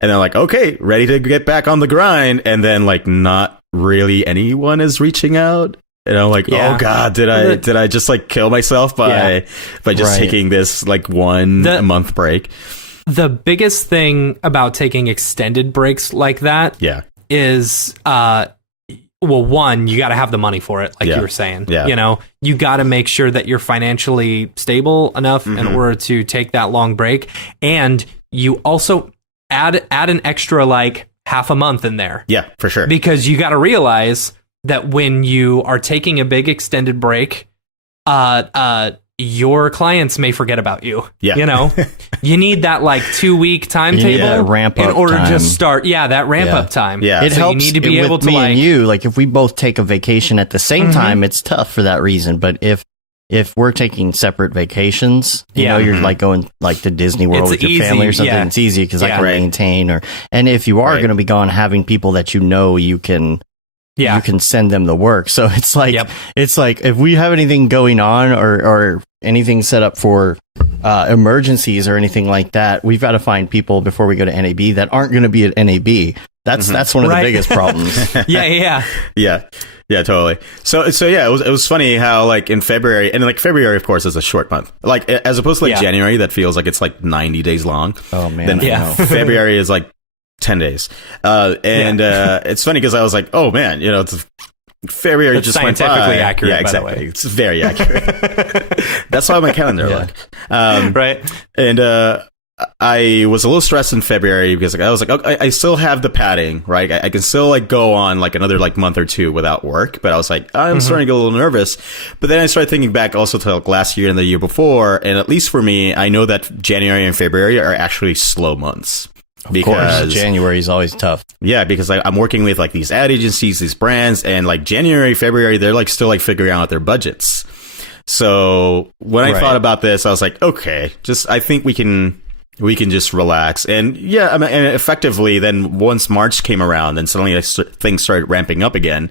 and they're like, okay, ready to get back on the grind. And then like not really anyone is reaching out. And I'm like, oh God, did I just like kill myself by just taking this like 1 month break? The biggest thing about taking extended breaks like that is, one, you got to have the money for it, like you were saying. You got to make sure that you're financially stable enough in order to take that long break. And you also add an extra like half a month in there. Yeah, for sure. Because you got to realize that when you are taking a big extended break, your clients may forget about you. Yeah. You know, you need that like 2-week timetable that ramp in up order time. to start. Yeah, that ramp up time. Yeah. It so helps you need to be with able to me like and you. Like if we both take a vacation at the same time, it's tough for that reason. But if we're taking separate vacations, you know, you're like going like to Disney World It's with your easy, family or something. yeah. It's easy because I Yeah. can maintain and if you are Right. going to be gone, having people that you know you can send them the work. So it's like if we have anything going on or anything set up for emergencies or anything like that, we've got to find people before we go to NAB that aren't going to be at NAB. That's one of the Right. biggest problems. Yeah, totally. So yeah, it was funny how like in February, and like February of course is a short month. Like as opposed to like January that feels like it's like 90 days long. Oh man. Then February is like 10 days. It's funny because I was like, oh man, you know, it's February It's just went by. scientifically accurate, Yeah, by the exactly. way. It's very accurate. That's how my calendar look. right. And I was a little stressed in February because like, I was like, okay, I still have the padding, right? I can still like go on like another like month or two without work. But I was like, I'm starting to get a little nervous. But then I started thinking back also to like last year and the year before. And at least for me, I know that January and February are actually slow months. Of course, January is always tough. Yeah, because like I'm working with like these ad agencies, these brands, and like January, February, they're like still like figuring out their budgets. So when I thought about this, I was like, okay, I think we can just relax. And yeah, I mean, and effectively, then once March came around, then suddenly things started ramping up again,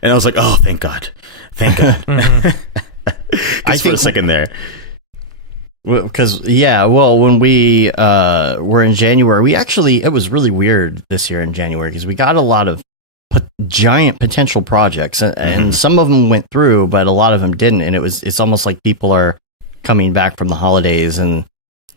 and I was like, oh, thank God. I think for a second there. Because when we were in January, it was really weird this year in January because we got a lot of giant potential projects and some of them went through, but a lot of them didn't. And it's almost like people are coming back from the holidays and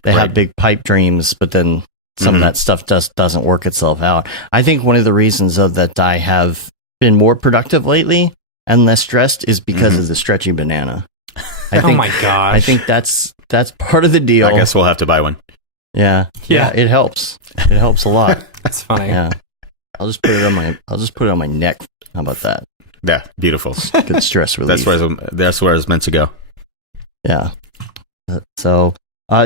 they have big pipe dreams, but then some of that stuff just doesn't work itself out. I think one of the reasons that I have been more productive lately and less stressed is because of the stretchy banana. Oh my gosh. I think that's part of the deal. I guess we'll have to buy one. Yeah, it helps. It helps a lot. That's funny. Yeah, I'll just put it on my neck. How about that? Yeah, beautiful. Good stress relief. That's where it's meant to go. Yeah. So,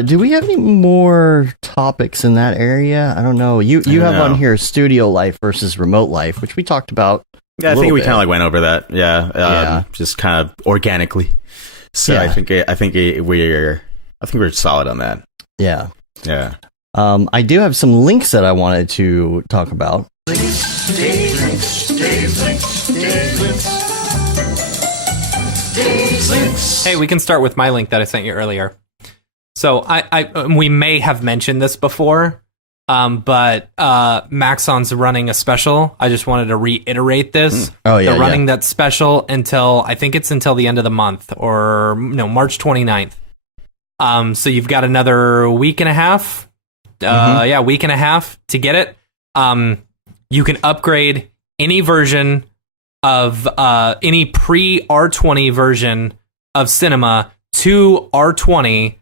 do we have any more topics in that area? I don't know. You have on here studio life versus remote life, which we talked about. Yeah, I think we kind of like went over that. Yeah, just kind of organically. So I think we're solid on that. Yeah. Yeah. I do have some links that I wanted to talk about. Hey, we can start with my link that I sent you earlier. So we may have mentioned this before, but Maxon's running a special. I just wanted to reiterate this. Oh, yeah. They're running that special until the end of the month, or no, March 29th. So you've got another week and a half. Week and a half to get it. You can upgrade any version of any pre-R20 version of Cinema to R20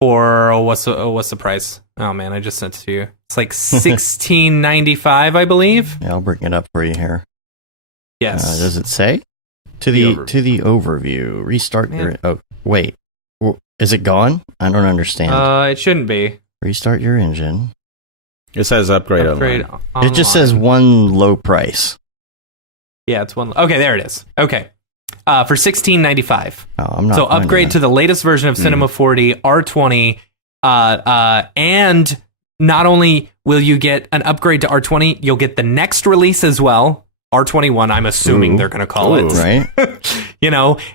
for what's the price? Oh man, I just sent it to you. It's like $16.95, I believe. Yeah, I'll bring it up for you here. Yes. Does it say to the overview? Restart your. Oh wait, is it gone? I don't understand. It shouldn't be. Restart your engine. It says upgrade online. It just says one low price. Yeah, it's one. Okay, there it is. Okay, for $16.95. Oh, I'm not. So upgrade to the latest version of Cinema 4D R20, and not only will you get an upgrade to R20, you'll get the next release as well, R21. I'm assuming they're going to call it, right?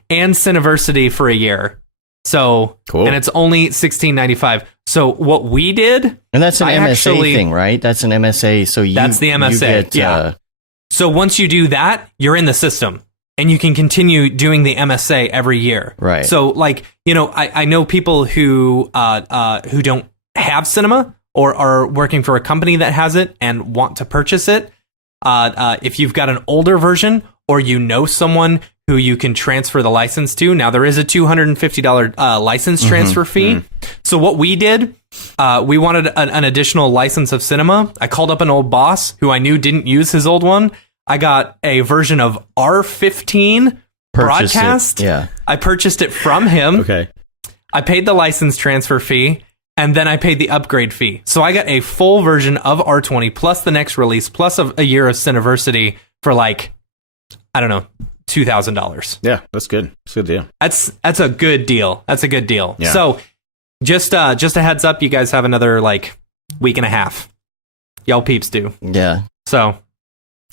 And Cineversity for a year. So cool. And it's only $16.95. So what we did, and that's an MSA thing, right? That's an MSA. So that's the MSA. Yeah. So once you do that, you're in the system, and you can continue doing the MSA every year. Right. So like I know people who don't have Cinema or are working for a company that has it and want to purchase it. If you've got an older version, or someone who you can transfer the license to. Now, there is a $250 license transfer fee. So what we did, we wanted an additional license of Cinema. I called up an old boss who I knew didn't use his old one. I got a version of R15 broadcast. Yeah. I purchased it from him. Okay. I paid the license transfer fee, and then I paid the upgrade fee. So I got a full version of R20 plus the next release plus a year of Cineversity for like, I don't know, $2,000. Yeah, that's good. That's a good deal. That's a good deal. That's a good deal. Yeah. So just a heads up, you guys have another like week and a half. Y'all peeps do. Yeah. So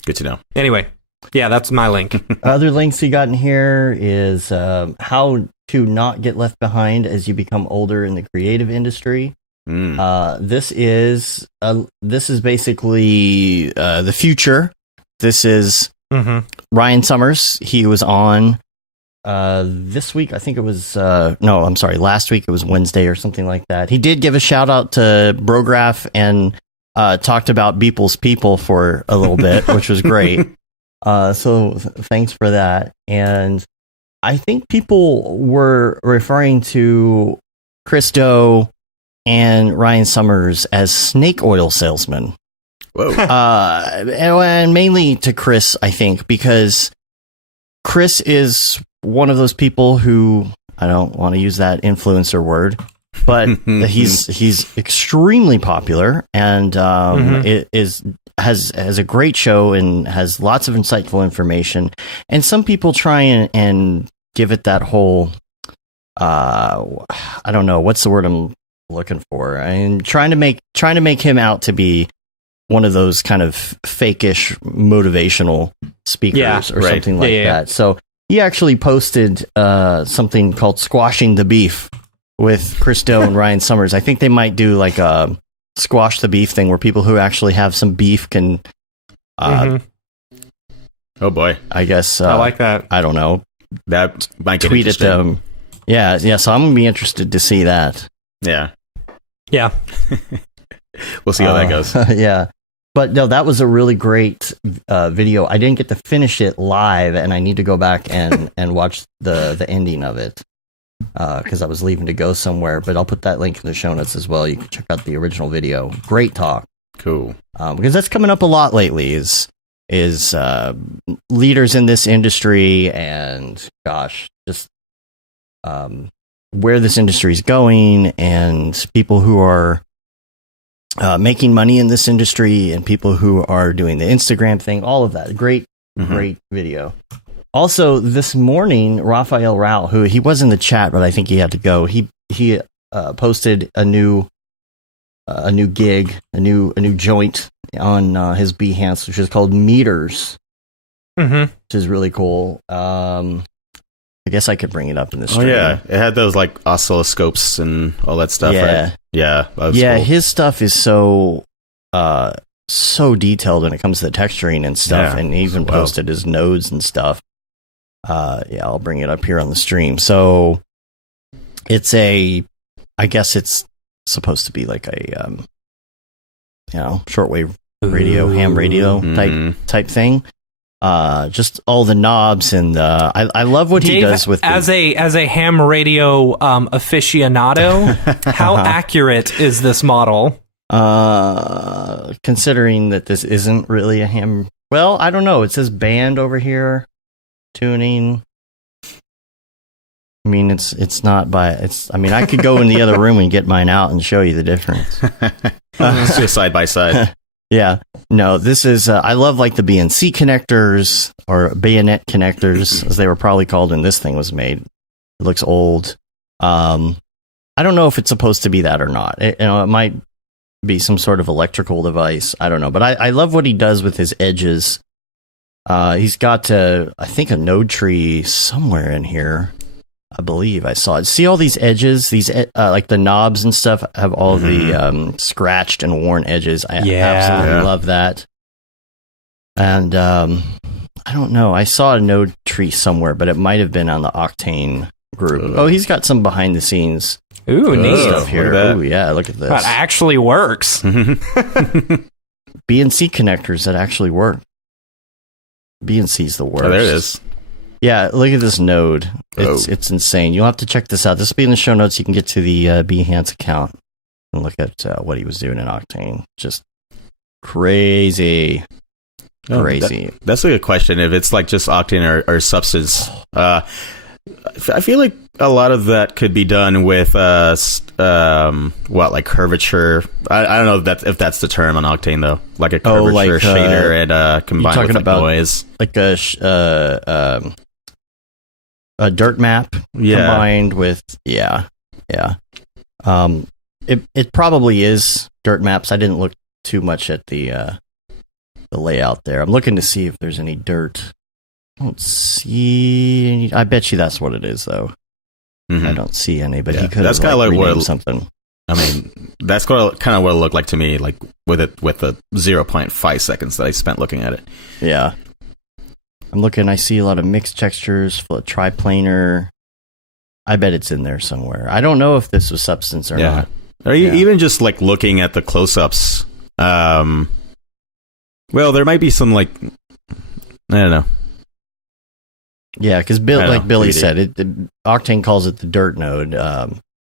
Good to know. anyway, yeah, that's my link. Other links you got in here is how to not get left behind as you become older in the creative industry. This is basically the future. This is Ryan Summers. He was on this week. I think it was last week. It was Wednesday or something like that. He did give a shout out to Brograph and talked about Beeple's people for a little bit, which was great. So thanks for that. And I think people were referring to Chris Doe and Ryan Summers as snake oil salesmen. Whoa. And mainly to Chris, I think, because Chris is one of those people who, I don't want to use that influencer word, but he's extremely popular and has a great show and has lots of insightful information. And some people try and give it that whole, I don't know, what's the word I'm looking for? I'm trying to make him out to be one of those kind of fake-ish motivational speakers or something like that. So he actually posted something called Squashing the Beef with Chris Doe and Ryan Summers. I think they might do like a squash the beef thing where people who actually have some beef can oh boy, I guess I like that. I don't know, that might get tweet at them. Yeah, so I'm gonna be interested to see that. Yeah, we'll see how that goes. Yeah, but no, that was a really great video. I didn't get to finish it live, and I need to go back and watch the ending of it because I was leaving to go somewhere. But I'll put that link in the show notes as well. You can check out the original video. Great talk. Cool. Because that's coming up a lot lately. Is leaders in this industry and just where this industry is going, and people who are making money in this industry, and people who are doing the Instagram thing. All of that. Great video. Also, this morning, Raphael Rao, who he was in the chat, but I think he had to go. He posted a new gig, a new joint on his Behance, which is called Meters, which is really cool. I guess I could bring it up in this stream. Oh yeah, it had those like oscilloscopes and all that stuff. Yeah, right? Yeah, cool. His stuff is so detailed when it comes to the texturing and stuff, and he even posted his nodes and stuff. I'll bring it up here on the stream. So it's I guess it's supposed to be like a shortwave radio, ham radio type thing. Just all the knobs and I love what he does with as a ham radio aficionado. How accurate is this model? Considering that this isn't really a ham. Well, I don't know. It says band over here. Tuning. I mean, it's not by it's. I mean, I could go in the other room and get mine out and show you the difference. Let's do a side by side. Yeah, no, this is. I love like the BNC connectors or bayonet connectors, as they were probably called when this thing was made. It looks old. I don't know if it's supposed to be that or not. It might be some sort of electrical device. I don't know, but I love what he does with his edges. He's got, I think, a node tree somewhere in here. I believe I saw it. See all these edges? These like the knobs and stuff have all the scratched and worn edges. I absolutely love that. And I don't know. I saw a node tree somewhere, but it might have been on the Octane group. Oh, he's got some behind the scenes. Ooh, neat stuff here. Ooh, yeah, look at this. That actually works. BNC connectors that actually work. BNC's the worst. Oh, there it is. Yeah, look at this node. It's insane. You'll have to check this out. This will be in the show notes. You can get to the Behance account and look at what he was doing in Octane. Just crazy. Crazy. That's a good question. If it's like just Octane or Substance. I feel like a lot of that could be done with like curvature. I don't know if that's the term on Octane though. Like a curvature shader and combined with about noise, like a dirt map combined with yeah. It probably is dirt maps. I didn't look too much at the layout there. I'm looking to see if there's any dirt. I don't see any. I bet you that's what it is, though. Mm-hmm. I don't see any, but he could have like something. I mean, that's kind of what it looked like to me, like with the 0.5 seconds that I spent looking at it. Yeah. I'm looking, I see a lot of mixed textures, triplanar. I bet it's in there somewhere. I don't know if this was substance or not. Or even just like looking at the close-ups. Well, there might be some like, I don't know. Yeah, because Billy said, Octane calls it the dirt node.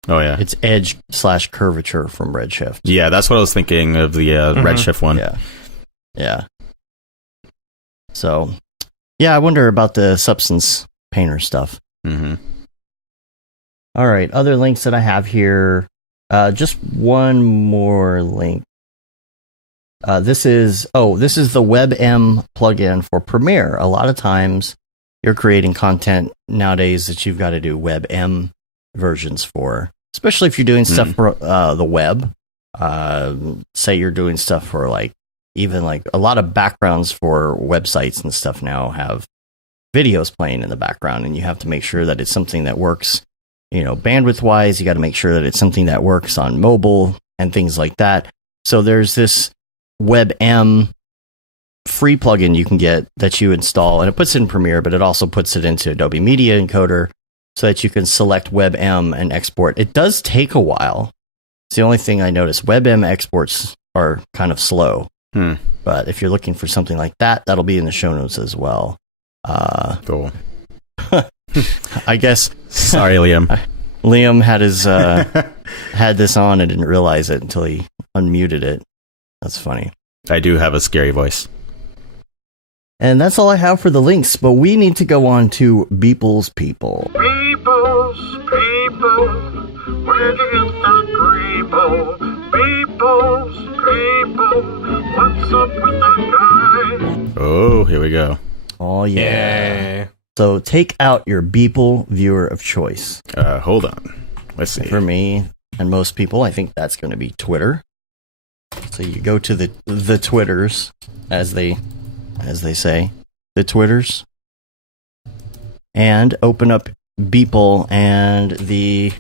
It's edge/curvature from Redshift. Yeah, that's what I was thinking of the Redshift one. Yeah. So, yeah, I wonder about the substance painter stuff. Mm-hmm. All right, other links that I have here. Just one more link. This is the WebM plugin for Premiere. A lot of times you're creating content nowadays that you've got to do WebM versions for, especially if you're doing stuff for the web. Say you're doing stuff for even a lot of backgrounds for websites and stuff now have videos playing in the background, and you have to make sure that it's something that works, bandwidth wise. You got to make sure that it's something that works on mobile and things like that. So there's this WebM free plugin you can get that you install, and it puts it in Premiere, but it also puts it into Adobe Media Encoder so that you can select WebM and export. It does take a while. It's the only thing I noticed. WebM exports are kind of slow, but if you're looking for something like that, that'll be in the show notes as well. Cool. I guess. Sorry, Liam. Liam had his had this on and didn't realize it until he unmuted it. That's funny. I do have a scary voice. And that's all I have for the links, but we need to go on to Beeple's People. Beeple's People, where'd you get that Grebo? Beeple's People, what's up with that guy? Oh, here we go. Oh, yeah. So take out your Beeple viewer of choice. Hold on. Let's see. For me and most people, I think that's going to be Twitter. So you go to the Twitters, as they say, the Twitters, and open up Beeple, and the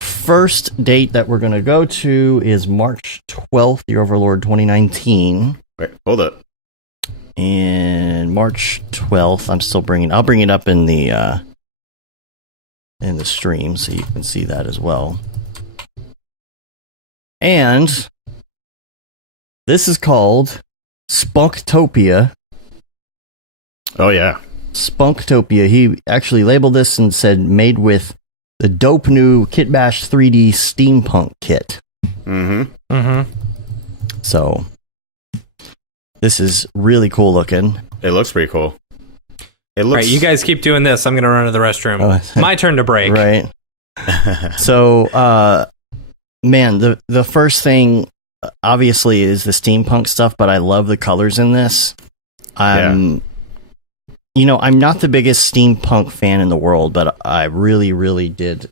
first date that we're going to go to is March 12th, Year Overlord 2019. Wait, hold up. And March 12th, I'll bring it up in the stream so you can see that as well. And this is called Spunktopia. Oh, yeah. Spunktopia. He actually labeled this and said made with the dope new Kit Bash 3D Steampunk kit. Mm-hmm. Mm-hmm. So, this is really cool looking. It looks pretty cool. It looks... All right, you guys keep doing this. I'm going to run to the restroom. My turn to break. Right. So, man, the first thing, obviously, is the steampunk stuff, but I love the colors in this. I'm not the biggest steampunk fan in the world, but I really, really did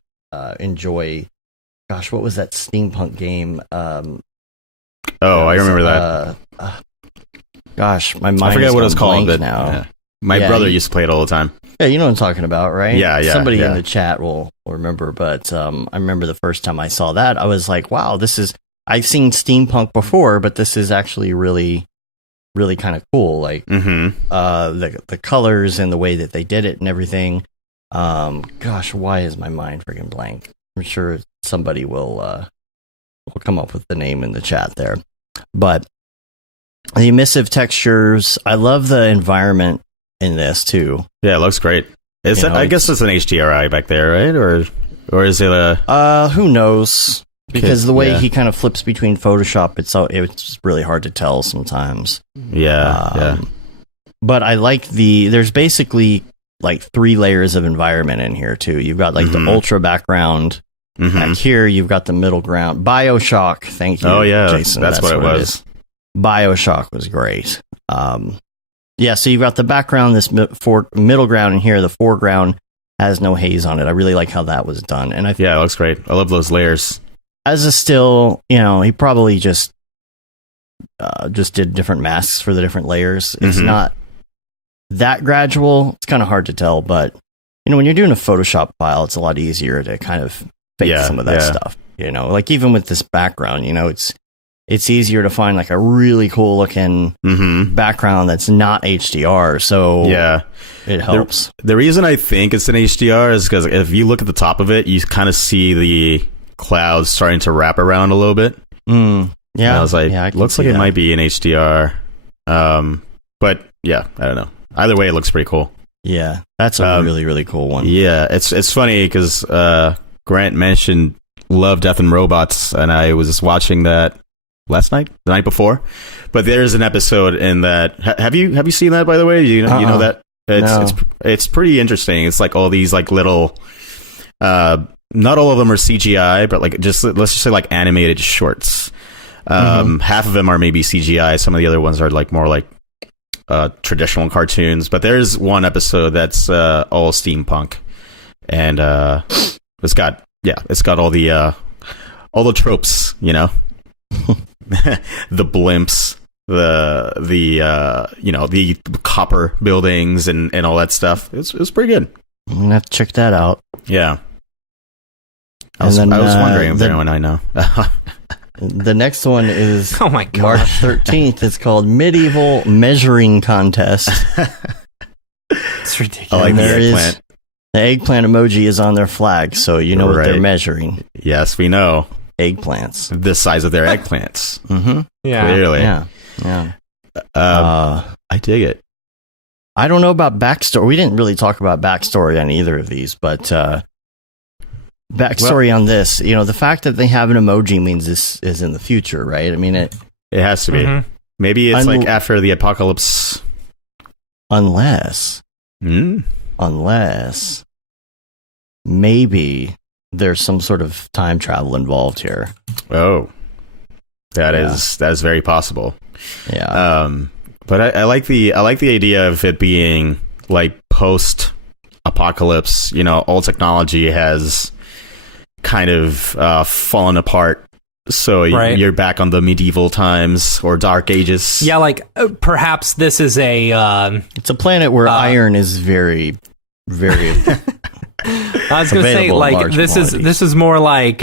enjoy. Gosh, what was that steampunk game? I remember that. Gosh, my mind. I forget what it was called now. Yeah. My brother used to play it all the time. Yeah, you know what I'm talking about, right? Yeah. Somebody in the chat will remember, but I remember the first time I saw that, I was like, wow, I've seen steampunk before, but this is actually really, really kind of cool. Like, the colors and the way that they did it and everything. Gosh, why is my mind freaking blank? I'm sure somebody will come up with the name in the chat there. But the emissive textures, I love the environment in this too. Yeah, it looks great. I guess it's an HDRI back there, right? Or is it a... who knows? Because the way he kind of flips between Photoshop, it's really hard to tell sometimes. Yeah. But I like there's basically like 3 layers of environment in here too. You've got like the ultra background. Back here, you've got the middle ground. BioShock, thank you. Oh yeah, Jason. that's what it was. BioShock was great. Yeah, so you've got the background, this middle ground in here. The foreground has no haze on it. I really like how that was done. And yeah, it looks great. I love those layers. As a still, he probably just did different masks for the different layers. It's not that gradual. It's kind of hard to tell, but when you're doing a Photoshop file, it's a lot easier to kind of fake some of that stuff. Like even with this background, it's easier to find like a really cool looking background that's not HDR. So yeah, it helps. The reason I think it's an HDR is because if you look at the top of it, you kind of see the clouds starting to wrap around a little bit. Yeah, and I was like, looks like it might be an HDR. But yeah, I don't know. Either way, it looks pretty cool. Yeah, that's a really, really cool one. Yeah, it's funny because Grant mentioned Love, Death, and Robots, and I was just watching that last night, the night before. But there's an episode in that. Have you seen that, by the way? You know that it's pretty interesting. It's like all these like little. Not all of them are CGI, but like let's just say like animated shorts. Half of them are maybe CGI. Some of the other ones are like more like traditional cartoons. But there's one episode that's all steampunk, and it's got all the tropes, the blimps, the copper buildings and all that stuff. It's pretty good. I'm gonna have to check that out. Yeah. I was wondering if anyone I know. The next one is March 13th. It's called Medieval Measuring Contest. It's ridiculous. I like the eggplant. The eggplant emoji is on their flag, so you know what they're measuring. Yes, we know. Eggplants. The size of their eggplants. Yeah. Clearly. Yeah. I dig it. I don't know about backstory. We didn't really talk about backstory on either of these, but backstory on this, the fact that they have an emoji means this is in the future, right? I mean, it has to be. Maybe it's like after the apocalypse. Unless maybe there's some sort of time travel involved here. Oh, that is very possible. Yeah. But I like the idea of it being like post apocalypse. All technology has kind of fallen apart. So you're back on the medieval times or dark ages. Yeah, like perhaps this is it's a planet where iron is very, very. I was going to say, like this is more like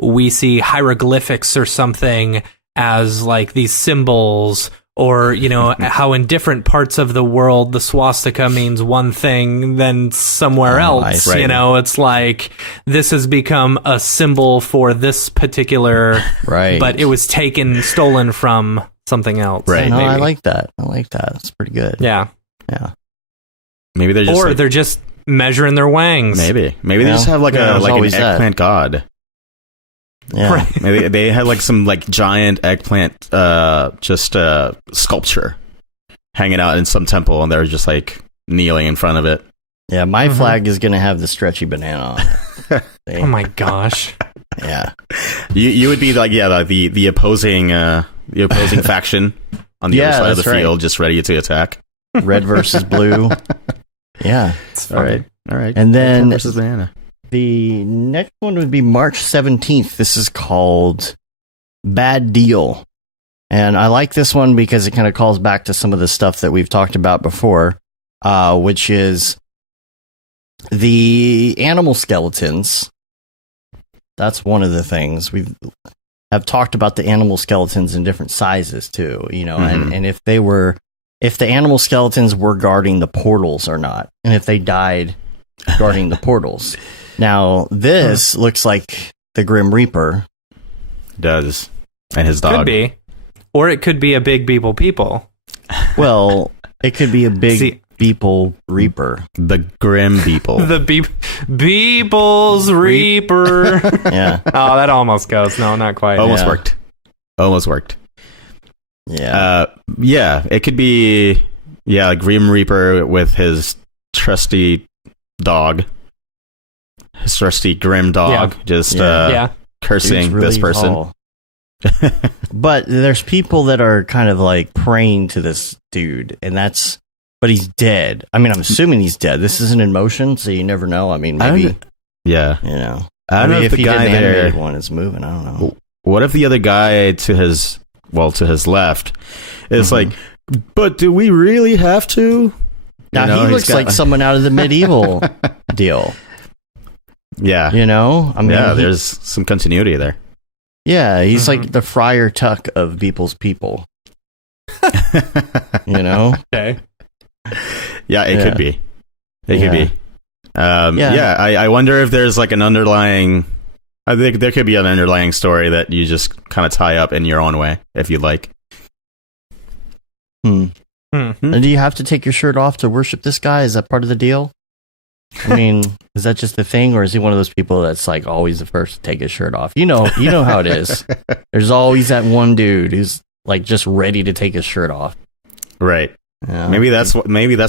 we see hieroglyphics or something as like these symbols, or how in different parts of the world the swastika means one thing than somewhere else. It's like this has become a symbol for this particular, but it was stolen from something else. Right. No, I like that. It's pretty good. Yeah. Maybe they're just they're just measuring their wangs. Maybe they just have like an eggplant god. Yeah. Right. Maybe they had like some like giant eggplant sculpture hanging out in some temple, and they're just like kneeling in front of it. Yeah, my flag is gonna have the stretchy banana on it. Oh my gosh. Yeah. You would be like the opposing faction on the other side of the field, just ready to attack. Red versus blue. Yeah. All right. And then versus banana. The next one would be March 17th. This is called Bad Deal. And I like this one because it kind of calls back to some of the stuff that we've talked about before, which is the animal skeletons. That's one of the things. We have talked about the animal skeletons in different sizes too, and if the animal skeletons were guarding the portals or not, and if they died guarding the portals. Now, this looks like the Grim Reaper. Does. And his dog. Could be. Or it could be a big people. Well, it could be a big Beeple Reaper. The Grim Beeple. The Beeple's Reaper. Yeah. Oh, that almost goes. No, not quite. Almost worked. Yeah. Yeah, it could be, Yeah, Grim Reaper with his trusty dog. His trusty grim dog. Cursing really this person. tall. But there's people that are kind of like praying to this dude, but he's dead. I mean, I'm assuming he's dead. This isn't in motion, so you never know. I mean, maybe, yeah. You know. I don't know if the he guy did an there animated one is moving. I don't know. What if the other guy to his left is like, but do we really have to? Now, he looks like someone out of the medieval deal. Yeah. You know? I mean, there's some continuity there. Yeah, he's like the Friar Tuck of People's People. You know? Okay. Yeah, it could be. It could be. I wonder if there's like an underlying... I think there could be an underlying story that you just kind of tie up in your own way, if you like. And do you have to take your shirt off to worship this guy? Is that part of the deal? I mean, is that just the thing, or is he one of those people that's like always the first to take his shirt off? You know how it is. There's always that one dude who's like just ready to take his shirt off. Right. Yeah. Maybe that's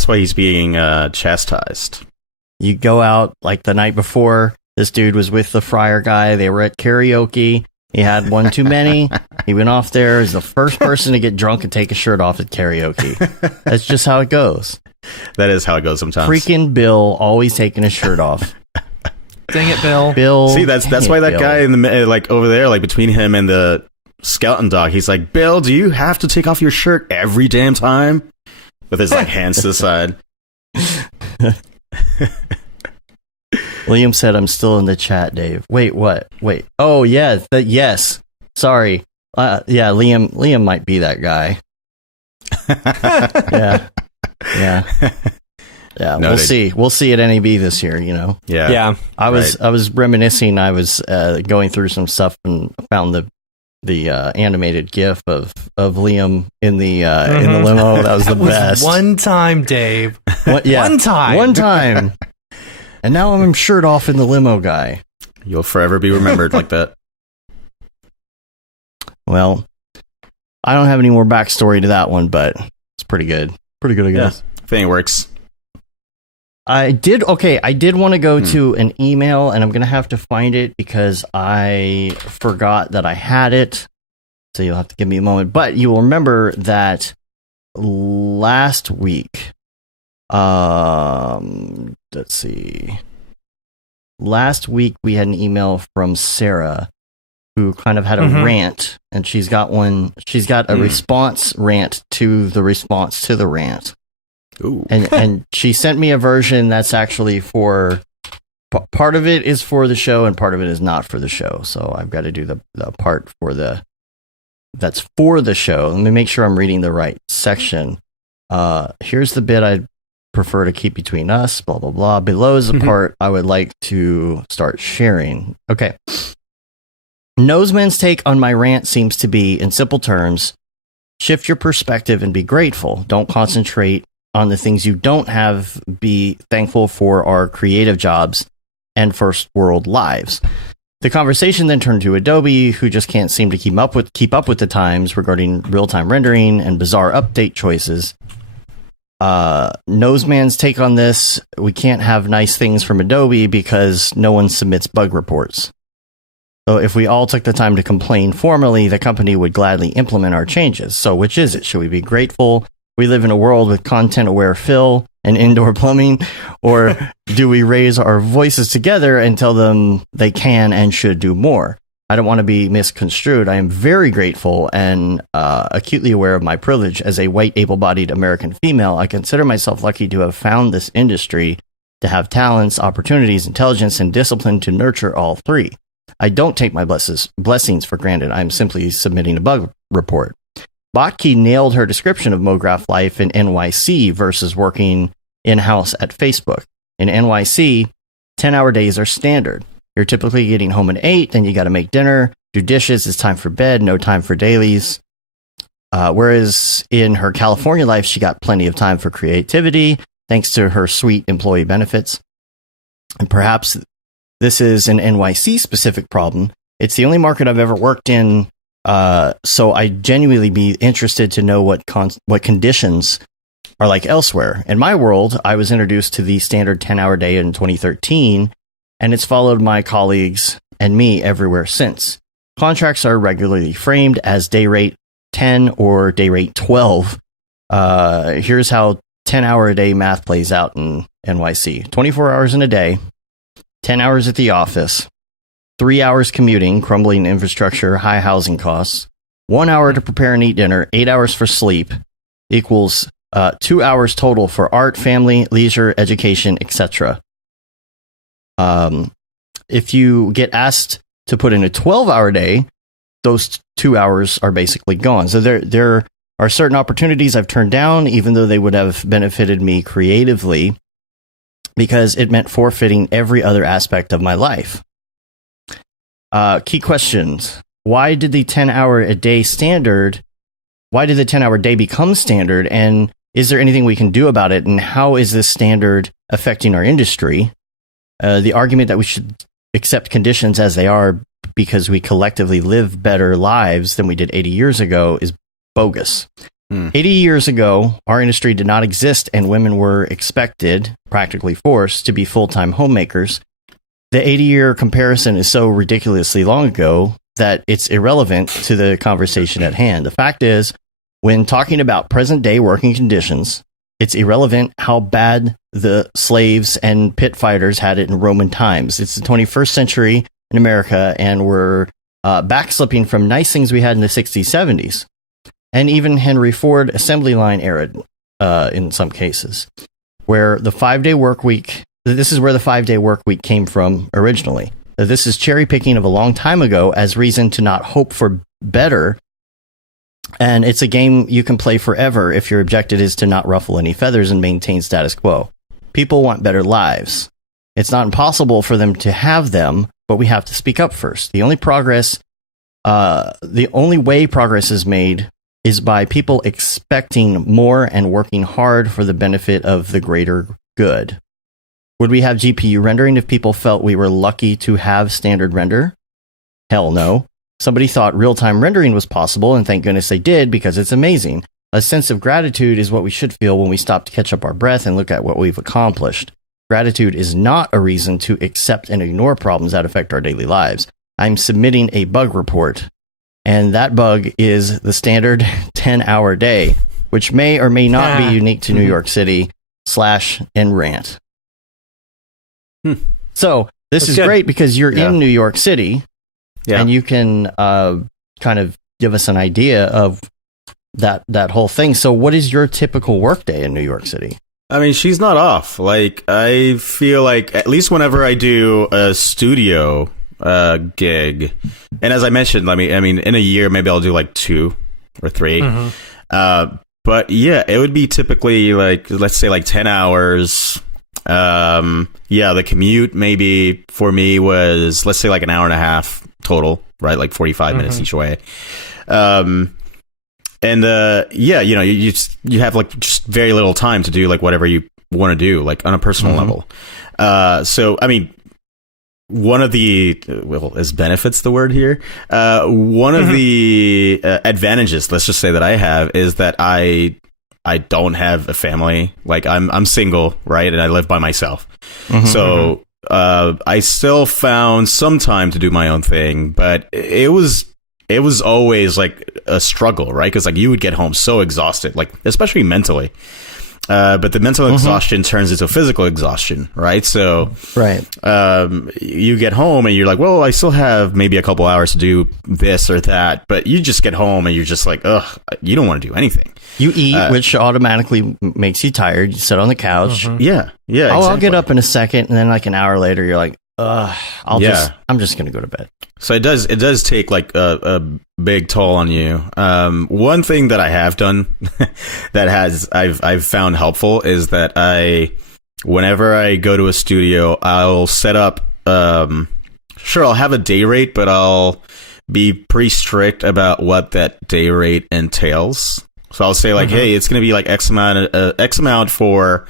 why he's being chastised. You go out like the night before. This dude was with the friar guy. They were at karaoke. He had one too many. He went off there as the first person to get drunk and take his shirt off at karaoke. That's just how it goes. That is how it goes sometimes. Freaking Bill always taking his shirt off. Dang it, Bill. Bill. See, that's why that Bill. guy in the like over there, like between him and the skeleton dog, he's like, Bill, do you have to take off your shirt every damn time? With his like hands to the side. Liam said, I'm still in the chat, Dave. Wait, what? Wait. Oh, yeah. Yes. Sorry. Yeah, Liam might be that guy. Yeah. We'll see. We'll see at NAB this year, you know. Yeah. I was reminiscing. I was going through some stuff and found the animated GIF of Liam in the limo. That was the best. One time, Dave. One time. And now I'm shirt off in the limo guy. You'll forever be remembered like that. Well, I don't have any more backstory to that one, but it's pretty good. Pretty good, I guess. I think it works. I did want to go to an email, and I'm going to have to find it because I forgot that I had it. So you'll have to give me a moment. But you will remember that last week... let's see. Last week we had an email from Sarah who kind of had a rant, and she's got a response rant to the response to the rant. Ooh. And she sent me a version that's actually for part of it is for the show and part of it is not for the show. So I've got to do the part that's for the show. Let me make sure I'm reading the right section. Here's the bit I'd prefer to keep between us, blah, blah, blah. Below is the part I would like to start sharing. Okay. Noseman's take on my rant seems to be, in simple terms, shift your perspective and be grateful. Don't concentrate on the things you don't have. Be thankful for our creative jobs and first world lives. The conversation then turned to Adobe, who just can't seem to keep up with the times regarding real-time rendering and bizarre update choices. Noseman's take on this: we can't have nice things from Adobe because no one submits bug reports. So if we all took the time to complain formally, the company would gladly implement our changes. So which is it? Should we be grateful we live in a world with content-aware fill and indoor plumbing, or do we raise our voices together and tell them they can and should do more? I don't want to be misconstrued. I am very grateful and acutely aware of my privilege as a white, able-bodied American female. I consider myself lucky to have found this industry, to have talents, opportunities, intelligence, and discipline to nurture all three. I don't take my blessings for granted. I'm simply submitting a bug report. Botke nailed her description of MoGraph life in NYC versus working in-house at Facebook. In NYC, 10-hour days are standard. You're typically getting home at 8, then you got to make dinner, do dishes, it's time for bed, no time for dailies. Whereas in her California life, she got plenty of time for creativity, thanks to her sweet employee benefits. And perhaps this is an NYC-specific problem. It's the only market I've ever worked in, so I'd genuinely be interested to know what conditions are like elsewhere. In my world, I was introduced to the standard 10-hour day in 2013, and it's followed my colleagues and me everywhere since. Contracts are regularly framed as day rate 10 or day rate 12. Here's how 10-hour a day math plays out in NYC. 24 hours in a day, 10 hours at the office, 3 hours commuting, crumbling infrastructure, high housing costs, 1 hour to prepare and eat dinner, 8 hours for sleep, equals 2 hours total for art, family, leisure, education, etc. If you get asked to put in a 12-hour day, those 2 hours are basically gone. So there are certain opportunities I've turned down, even though they would have benefited me creatively, because it meant forfeiting every other aspect of my life. Key questions. Why did the 10-hour a day standard? Why did the 10-hour day become standard? And is there anything we can do about it? And how is this standard affecting our industry? The argument that we should accept conditions as they are because we collectively live better lives than we did 80 years ago is bogus. 80 years ago, our industry did not exist and women were expected, practically forced, to be full-time homemakers. The 80-year comparison is so ridiculously long ago that it's irrelevant to the conversation at hand. The fact is, when talking about present-day working conditions, it's irrelevant how bad the slaves and pit fighters had it in Roman times. It's the 21st century in America, and we're backslipping from nice things we had in the 60s, 70s. And even Henry Ford assembly line era in some cases, where the 5-day work week, this is where the 5-day work week came from originally. This is cherry picking of a long time ago as reason to not hope for better. And it's a game you can play forever if your objective is to not ruffle any feathers and maintain status quo. People want better lives. It's not impossible for them to have them, but we have to speak up first. The only way progress is made is by people expecting more and working hard for the benefit of the greater good. Would we have GPU rendering if people felt we were lucky to have standard render? Hell no. Somebody thought real-time rendering was possible, and thank goodness they did, because it's amazing. A sense of gratitude is what we should feel when we stop to catch up our breath and look at what we've accomplished. Gratitude is not a reason to accept and ignore problems that affect our daily lives. I'm submitting a bug report, and that bug is the standard 10-hour day, which may or may not be unique to New York City /NRANT. So this is great because you're in New York City, and you can kind of give us an idea of that whole thing. So what is your typical workday in New York City? I mean, she's not off. Like, I feel like at least whenever I do a studio gig, and as I mentioned, I mean, in a year maybe I'll do like 2 or 3. But yeah, it would be typically like, let's say like 10 hours. The commute maybe for me was, let's say like an hour and a half total, right? Like 45 minutes each way. You have like just very little time to do like whatever you want to do, like on a personal level. So, I mean, one of the, is benefits the word here? One of the advantages, let's just say, that I have is that I don't have a family. Like I'm single, right? And I live by myself. So I still found some time to do my own thing, but it was always like a struggle, right? Because like you would get home so exhausted, like especially mentally. But the mental exhaustion turns into physical exhaustion, right? So, you get home and you're like, well, I still have maybe a couple hours to do this or that, but you just get home and you're just like, ugh, you don't want to do anything. You eat, which automatically makes you tired. You sit on the couch. Yeah, I'll get up in a second, and then like an hour later, you're like, ugh, I'm just gonna go to bed. So it does take like a big toll on you. One thing that I have done that I've found helpful is that whenever I go to a studio, I'll set up, sure, I'll have a day rate, but I'll be pretty strict about what that day rate entails. So I'll say like, hey, it's going to be like X amount for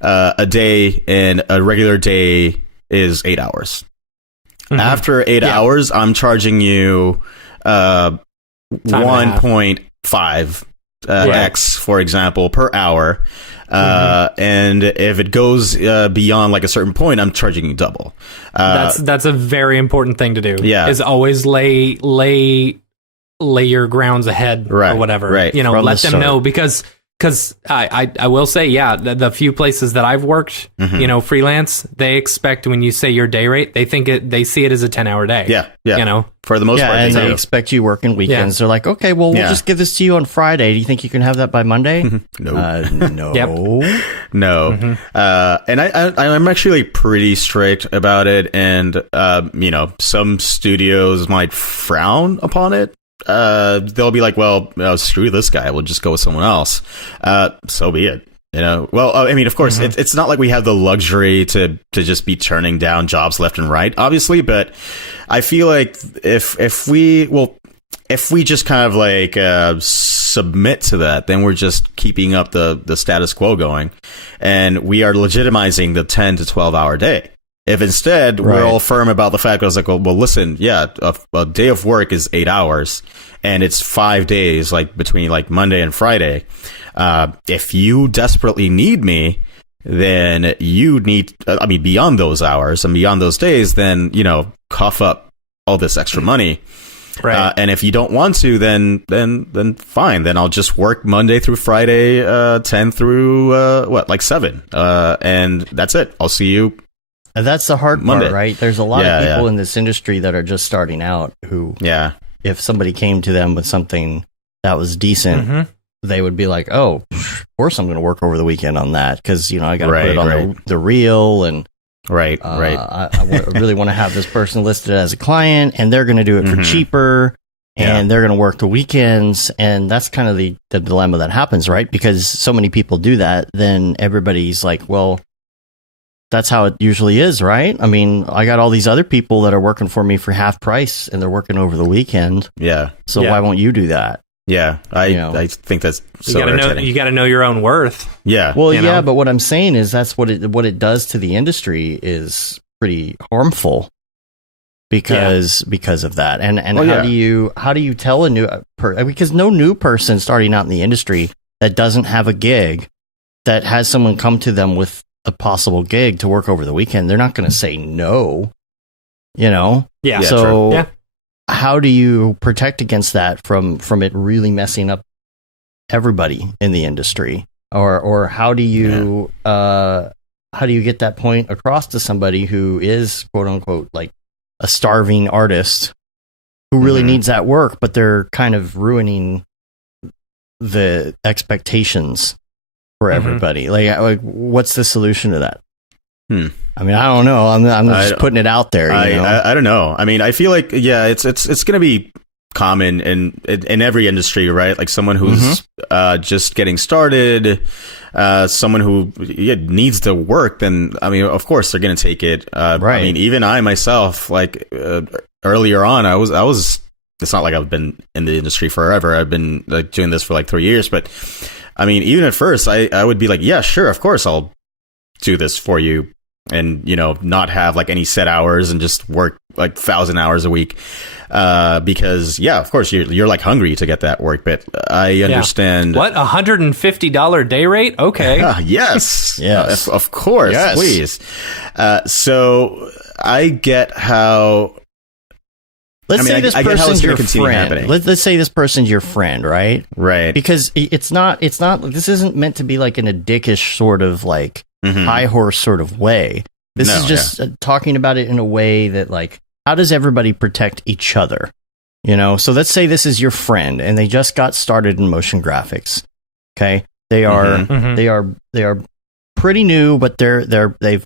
a day, and a regular day is 8 hours. After 8 hours, I'm charging you 1.5 X, for example, per hour. And if it goes beyond like a certain point, I'm charging you double. That's a very important thing to do. Yeah. Is always lay your grounds ahead or whatever. Right. You know, From let the them know, start. because I will say, the few places that I've worked, you know, freelance, they expect when you say your day rate, they see it as a 10-hour day. Yeah. You know, For the most part, and they they do. expect you working weekends. They're like, okay, well, we'll just give this to you on Friday. Do you think you can have that by Monday? No. No. Yep. No. And I'm actually pretty strict about it. And, you know, some studios might frown upon it. They'll be like, well, screw this guy. We'll just go with someone else. So be it. You know, well, I mean, of course, it's not like we have the luxury to just be turning down jobs left and right, obviously. But I feel like if we just kind of like submit to that, then we're just keeping up the status quo going, and we are legitimizing the 10 to 12 hour day. If instead we're all firm about the fact, I was like, well, listen, a day of work is 8 hours, and it's 5 days, like between like Monday and Friday. If you desperately need me, then you need, I mean, beyond those hours and beyond those days, then, you know, cough up all this extra money. right. And if you don't want to, then fine. Then I'll just work Monday through Friday, 10 through, 7. And that's it. I'll see you. And that's the hard Monday. part, right? There's a lot of people in this industry that are just starting out who, if somebody came to them with something that was decent, they would be like, oh, of course I'm going to work over the weekend on that because, you know, I got to put it on the reel and I really want to have this person listed as a client and they're going to do it for cheaper and they're going to work the weekends. And that's kind of the dilemma that happens, right? Because so many people do that, then everybody's like, well, that's how it usually is, right? I mean, I got all these other people that are working for me for half price and they're working over the weekend. Yeah. So why won't you do that? Yeah. I think that's so irritating. You got to know your own worth. Yeah. Well, you know? but what I'm saying is that's what it does to the industry is pretty harmful because of that. And how do you tell a new because no new person starting out in the industry that doesn't have a gig that has someone come to them with a possible gig to work over the weekend, they're not going to say no, you know? Yeah. So how do you protect against that from it really messing up everybody in the industry? Or how do you get that point across to somebody who is quote unquote like a starving artist who really needs that work, but they're kind of ruining the expectations for everybody? Like, what's the solution to that? I mean, I don't know. I'm just putting it out there. I don't know. I mean, I feel like it's going to be common in every industry, right? Like someone who's just getting started, someone who needs to work. Then I mean, of course they're going to take it. I mean, even I myself, like earlier on, I was. It's not like I've been in the industry forever. I've been like doing this for like 3 years, but I mean, even at first, I would be like, yeah, sure, of course, I'll do this for you, and you know, not have like any set hours and just work like 1,000 hours a week, because of course, you're like hungry to get that work. But I understand what $150 day rate. Okay, yes, yes, of course, please. So I get how. Let's say this person's your friend. Let's say this person's your friend, right? Right. Because it's not, this isn't meant to be like in a dickish sort of like high horse sort of way. This is just talking about it in a way that like, how does everybody protect each other? You know? So let's say this is your friend and they just got started in motion graphics. Okay. They are pretty new, but they've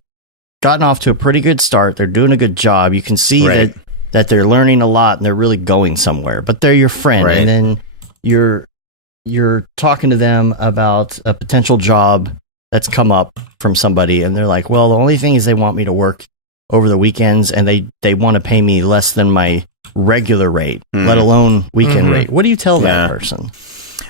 gotten off to a pretty good start. They're doing a good job. You can see that they're learning a lot and they're really going somewhere, but they're your friend. And then you're talking to them about a potential job that's come up from somebody. And they're like, well, the only thing is they want me to work over the weekends and they want to pay me less than my regular rate, let alone weekend rate. What do you tell that person?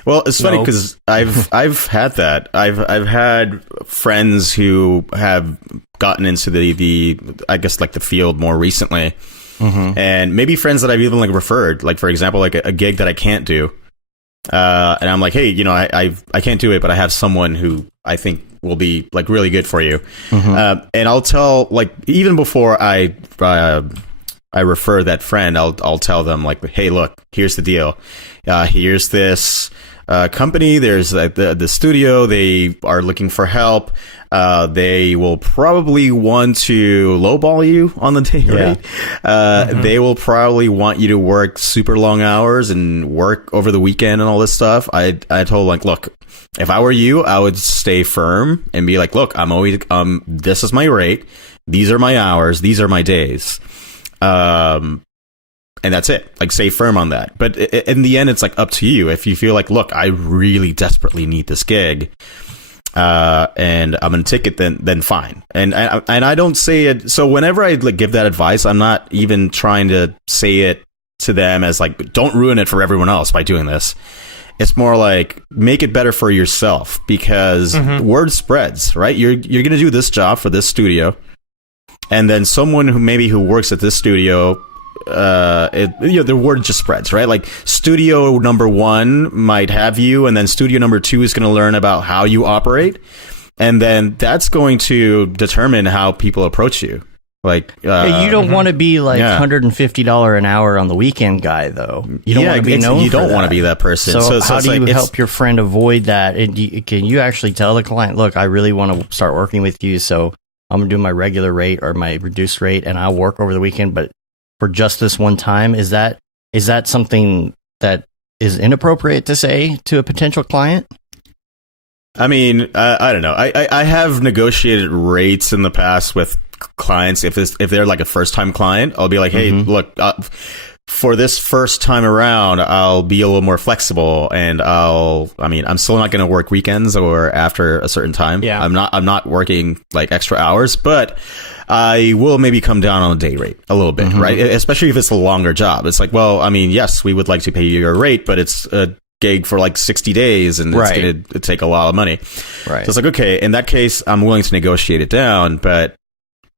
Well, it's funny because I've had that. I've had friends who have gotten into the I guess like the field more recently. And maybe friends that I've even like referred, like for example, like a gig that I can't do, And I'm like, hey, I can't do it, but I have someone who I think will be like really good for you. And I'll tell, like, even before I refer that friend, I'll tell them like, hey, look, here's the deal. Here's this company. There's the studio. They are looking for help. They will probably want to lowball you on the day rate. They will probably want you to work super long hours and work over the weekend and all this stuff. I told them, like, look, if I were you, I would stay firm and be like, look, I'm always this is my rate. These are my hours. These are my days. And that's it. Like, stay firm on that. But in the end, it's like up to you. If you feel like, look, I really desperately need this gig, and I'm gonna take it, then fine. And I don't say it. So whenever I like give that advice, I'm not even trying to say it to them as like, don't ruin it for everyone else by doing this. It's more like, make it better for yourself, because word spreads, right? You're gonna do this job for this studio, and then someone who works at this studio, the word just spreads, right? Like, studio number 1 might have you, and then studio number 2 is going to learn about how you operate, and then that's going to determine how people approach you. Like, hey, you don't want to be like $150 an hour on the weekend guy, though. You don't want to be known. You don't want to be that person. So how do you help your friend avoid that? And can you actually tell the client, look, I really want to start working with you, so I'm gonna do my regular rate or my reduced rate, and I'll work over the weekend, but for just this one time? Is that something that is inappropriate to say to a potential client? I mean, I don't know. I have negotiated rates in the past with clients. If they're like a first time client, I'll be like, hey, look, for this first time around, I'll be a little more flexible, and I'm still not going to work weekends or after a certain time. Yeah. I'm not working like extra hours, but I will maybe come down on a day rate a little bit, right? Especially if it's a longer job. It's like, well, I mean, yes, we would like to pay you your rate, but it's a gig for like 60 days and it's going to take a lot of money. Right. So it's like, okay, in that case, I'm willing to negotiate it down, but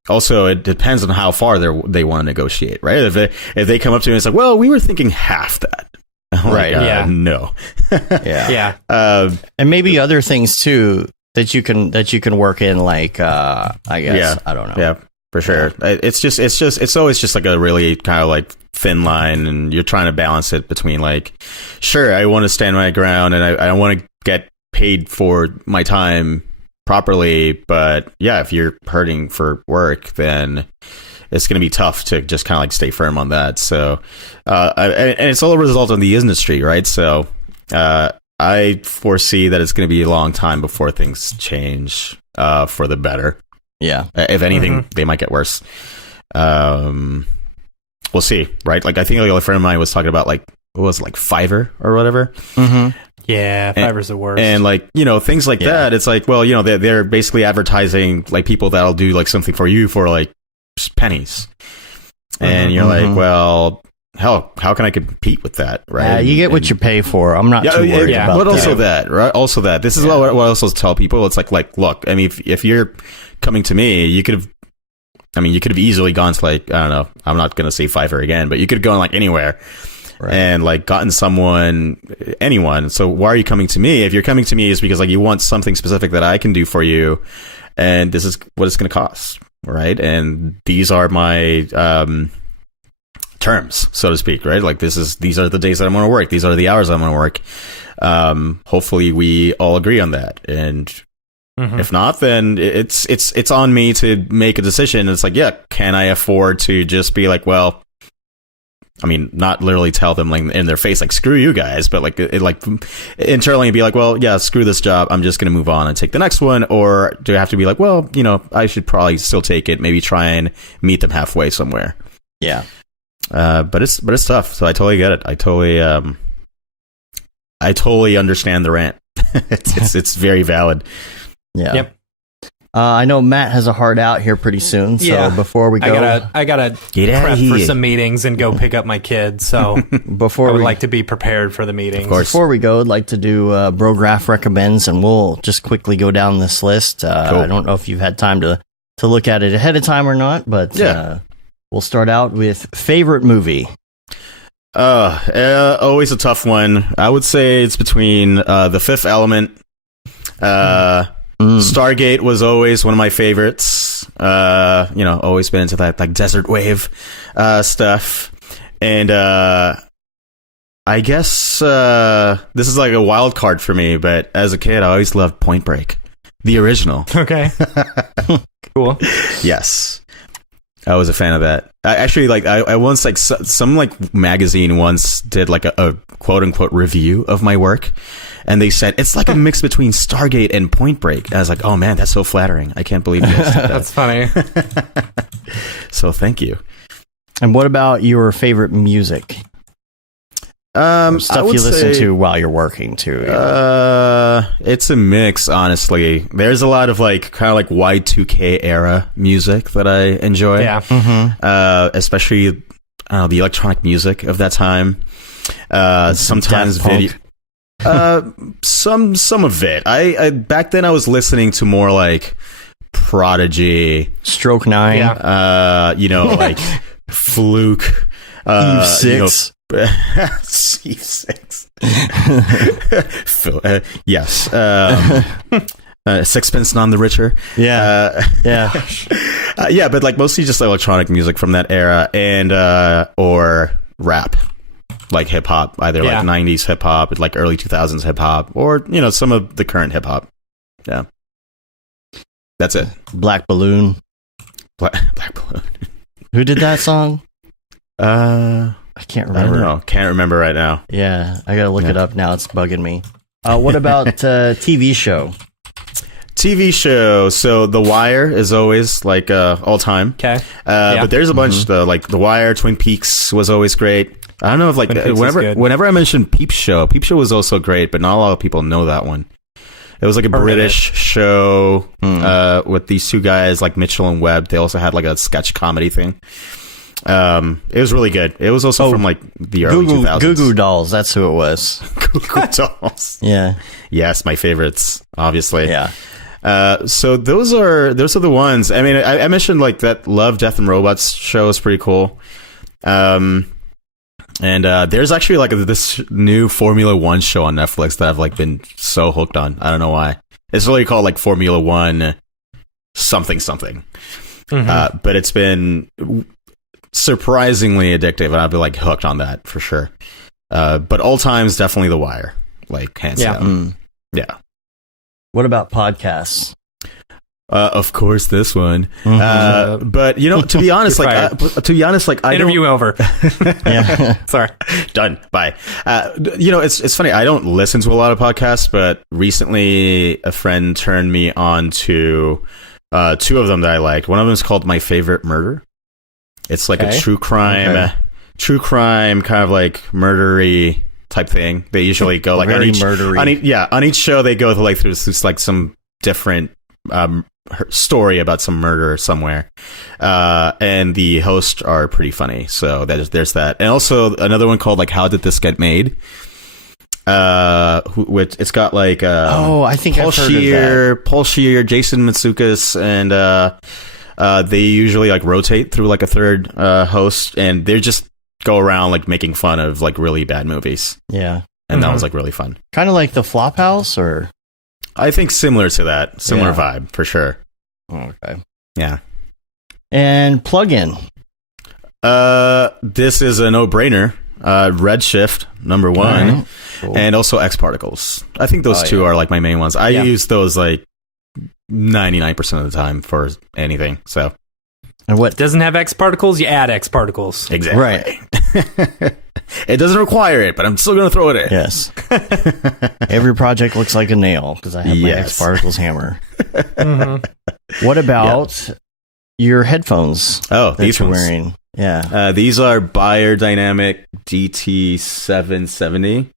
also it depends on how far they want to negotiate, right? If they come up to me and it's like, well, we were thinking half that. I'm right. Like, no. Yeah. And maybe other things too that you can work in, like I guess, I don't know. Yeah, for sure. It's always just like a really kind of like thin line, and you're trying to balance it between like, sure, I want to stand my ground and I want to get paid for my time properly, but yeah, if you're hurting for work, then it's going to be tough to just kind of like stay firm on that. So, and it's all a result of the industry, right? So, I foresee that it's going to be a long time before things change for the better. Yeah. If anything, they might get worse. We'll see, right? Like, I think like a friend of mine was talking about like, what was it, like Fiverr or whatever? Yeah, Fiverr's the worst. And like, things like that. It's like, well, they're basically advertising like people that'll do like something for you for like pennies. And you're like, well, hell, how can I compete with that, right? You get what you pay for. I'm not too worried about but that. also that, right? Also that. This is what I also tell people. It's like, look, I mean, if you're coming to me, you could have easily gone to like, I don't know, I'm not going to say Fiverr again, but you could have gone like anywhere and like gotten anyone. So why are you coming to me? If you're coming to me, it's because like you want something specific that I can do for you, and this is what it's going to cost, right? And these are my terms, so to speak, right? Like these are the days that I'm going to work. These are the hours I'm going to work. Hopefully we all agree on that. And if not, then it's on me to make a decision. It's like, yeah, can I afford to just be like, well, I mean, not literally tell them like in their face, like, screw you guys, but like like internally be like, well, yeah, screw this job. I'm just going to move on and take the next one. Or do I have to be like, well, I should probably still take it. Maybe try and meet them halfway somewhere. Yeah. But it's tough. So I totally get it. I totally understand the rant. it's very valid. Yeah. Yep. I know Matt has a hard out here pretty soon, so before we go, I gotta prep for some meetings and go pick up my kids. So I would like to be prepared for the meetings. Of course. Before we go, I'd like to do Brograph recommends, and we'll just quickly go down this list. Cool. I don't know if you've had time to look at it ahead of time or not, but we'll start out with favorite movie. Always a tough one. I would say it's between The Fifth Element. Stargate was always one of my favorites. Always been into that like desert wave stuff. And I guess this is like a wild card for me, but as a kid, I always loved Point Break, the original. Okay. Cool. Yes. I was a fan of that. I once like some like magazine once did like a quote unquote review of my work, and they said it's like a mix between Stargate and Point Break. And I was like, oh man, that's so flattering. I can't believe you guys did that. That's funny. So thank you. And what about your favorite music? Stuff you listen to while you're working too. It's a mix, honestly. There's a lot of like kind of like Y2K era music that I enjoy. Yeah. Especially the electronic music of that time. Sometimes video. Some of it. I back then I was listening to more like Prodigy, Stroke 9. Yeah. Like Fluke, Eve 6. Eve 6. Yes. Sixpence None the Richer. Yeah. Yeah, but like mostly just electronic music from that era, and or rap, like hip hop, either like 90s hip hop, like early 2000s hip hop, or some of the current hip hop. Yeah, that's it. Black Balloon. Black Balloon. Who did that song? I can't remember. I don't know. Can't remember right now. Yeah, I gotta look it up now. It's bugging me. What about TV show? TV show. So The Wire is always like all time. Okay. But there's a bunch though. Like The Wire, Twin Peaks was always great. I don't know if like whenever I mentioned Peep Show was also great, but not a lot of people know that one. It was like a British show with these two guys like Mitchell and Webb. They also had like a sketch comedy thing. It was really good. It was also from like the early 2000s. Goo Goo Dolls, that's who it was. Goo Goo Dolls. Yeah. Yes, my favorites, obviously. Yeah. So those are the ones. I mean, I mentioned like that Love, Death and Robots show is pretty cool. And there's actually like this new Formula One show on Netflix that I've like been so hooked on. I don't know why. It's really called like Formula One something. But it's been surprisingly addictive, and I'll be like hooked on that for sure. But all times, definitely The Wire, like hands down. Yeah. What about podcasts? Of course, this one. But to be honest, I interview don't... over. Yeah. Sorry. Done. Bye. It's funny. I don't listen to a lot of podcasts, but recently a friend turned me on to two of them that I liked. One of them is called My Favorite Murder. It's like a true crime kind of like murdery type thing. They usually go like on each show they go through like some different story about some murder somewhere, and the hosts are pretty funny. So there's that, and also another one called like How Did This Get Made? Which it's got like I think Paul I've heard of that. Paul Scheer, Jason Mantzoukas, and they usually like rotate through like a third host, and they just go around like making fun of like really bad movies. Yeah. And that was like really fun. Kind of like the Flophouse, or I think similar to that. Similar vibe for sure. Okay. Yeah. And plugin. This is a no-brainer. Redshift, number one. Right. Cool. And also X Particles. I think those two are like my main ones. I use those like 99% of the time for anything. So, and what doesn't have X particles, you add X particles. Exactly. Right. It doesn't require it, but I'm still going to throw it in. Yes. Every project looks like a nail because I have my X Particles hammer. What about your headphones? Oh, that these you're ones. wearing. Yeah. These are Biodynamic DT770.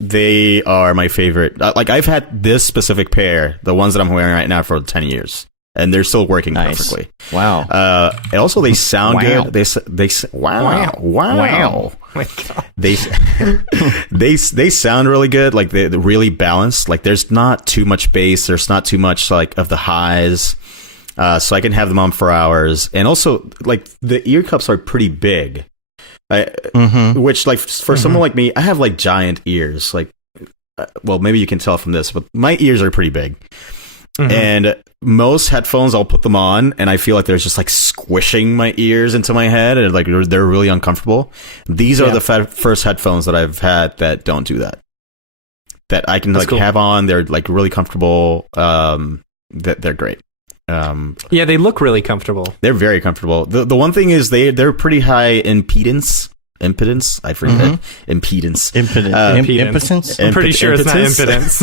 They are my favorite. Like I've had this specific pair, the ones that I'm wearing right now, for 10 years, and they're still working perfectly. Wow. And also they sound good. They wow. Oh my God. They sound really good. Like they're really balanced. Like there's not too much bass. There's not too much like of the highs. So I can have them on for hours. And also like the ear cups are pretty big. Which, like, for someone like me, I have like giant ears. Like, well, maybe you can tell from this, but my ears are pretty big. And most headphones, I'll put them on, and I feel like they're just like squishing my ears into my head, and like they're really uncomfortable. These are the first headphones that I've had that don't do that. That I can have on. They're like really comfortable. They're great. Yeah, they look really comfortable. They're very comfortable. The one thing is they're pretty high impedance. I forget. Impedance. Impotence? I'm pretty sure it's not impedance.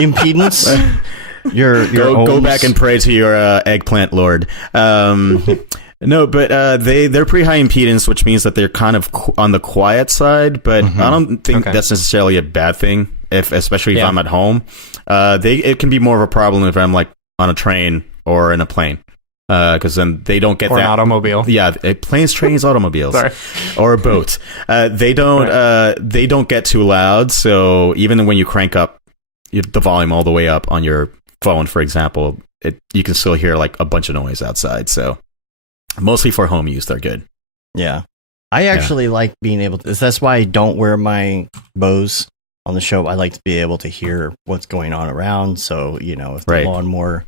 Impedance? Go back and pray to your eggplant lord. No, but they're pretty high impedance, which means that they're kind of on the quiet side, but I don't think that's necessarily a bad thing, especially if I'm at home. It can be more of a problem if I'm like on a train or in a plane. Because then they don't get or an automobile. Yeah, planes, trains, automobiles, Sorry. or a boat. They don't get too loud. So even when you crank up the volume all the way up on your phone, for example, you can still hear like a bunch of noise outside. So mostly for home use, they're good. Yeah, I actually like being able to. That's why I don't wear my Bose on the show. I like to be able to hear what's going on around. So if the lawnmower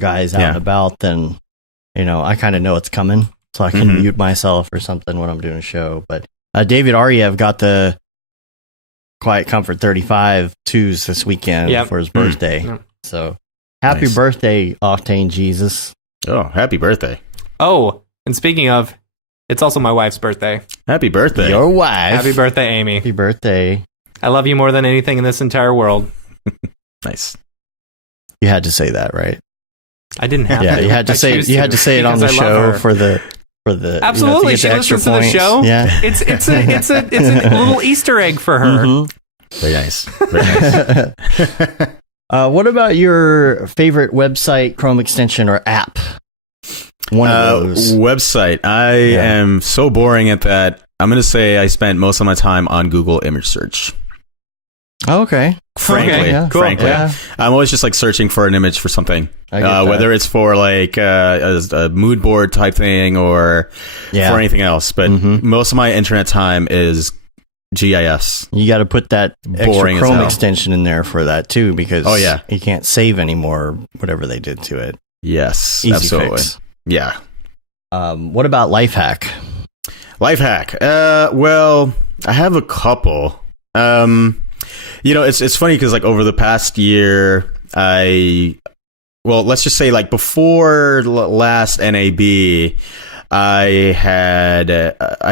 guy's out and about, then I kind of know it's coming, so I can mute myself or something when I'm doing a show. But David Ariev got the Quiet Comfort 35 twos this weekend for his birthday. So happy birthday, Octane Jesus. Oh, happy birthday. Oh, and speaking of, it's also my wife's birthday. Happy birthday. Your wife. Happy birthday, Amy. Happy birthday. I love you more than anything in this entire world. Nice. You had to say that, right? I didn't have to. You had to say it on the show for the absolutely. She listens to the show. Yeah, it's a little Easter egg for her. Very nice. Very nice. What about your favorite website, Chrome extension, or app? One of those. Website. I am so boring at that. I'm going to say I spent most of my time on Google image search. Oh, okay. Frankly, I'm always just like searching for an image for something, whether it's for like a mood board type thing or for anything else. But most of my internet time is GIS. You got to put that extra Chrome extension in there for that too, because you can't save anymore. Whatever they did to it. Yes, easy absolutely. Fix. Yeah. What about Lifehack? Lifehack. Well, I have a couple. It's funny because like over the past year, let's just say like before last NAB, I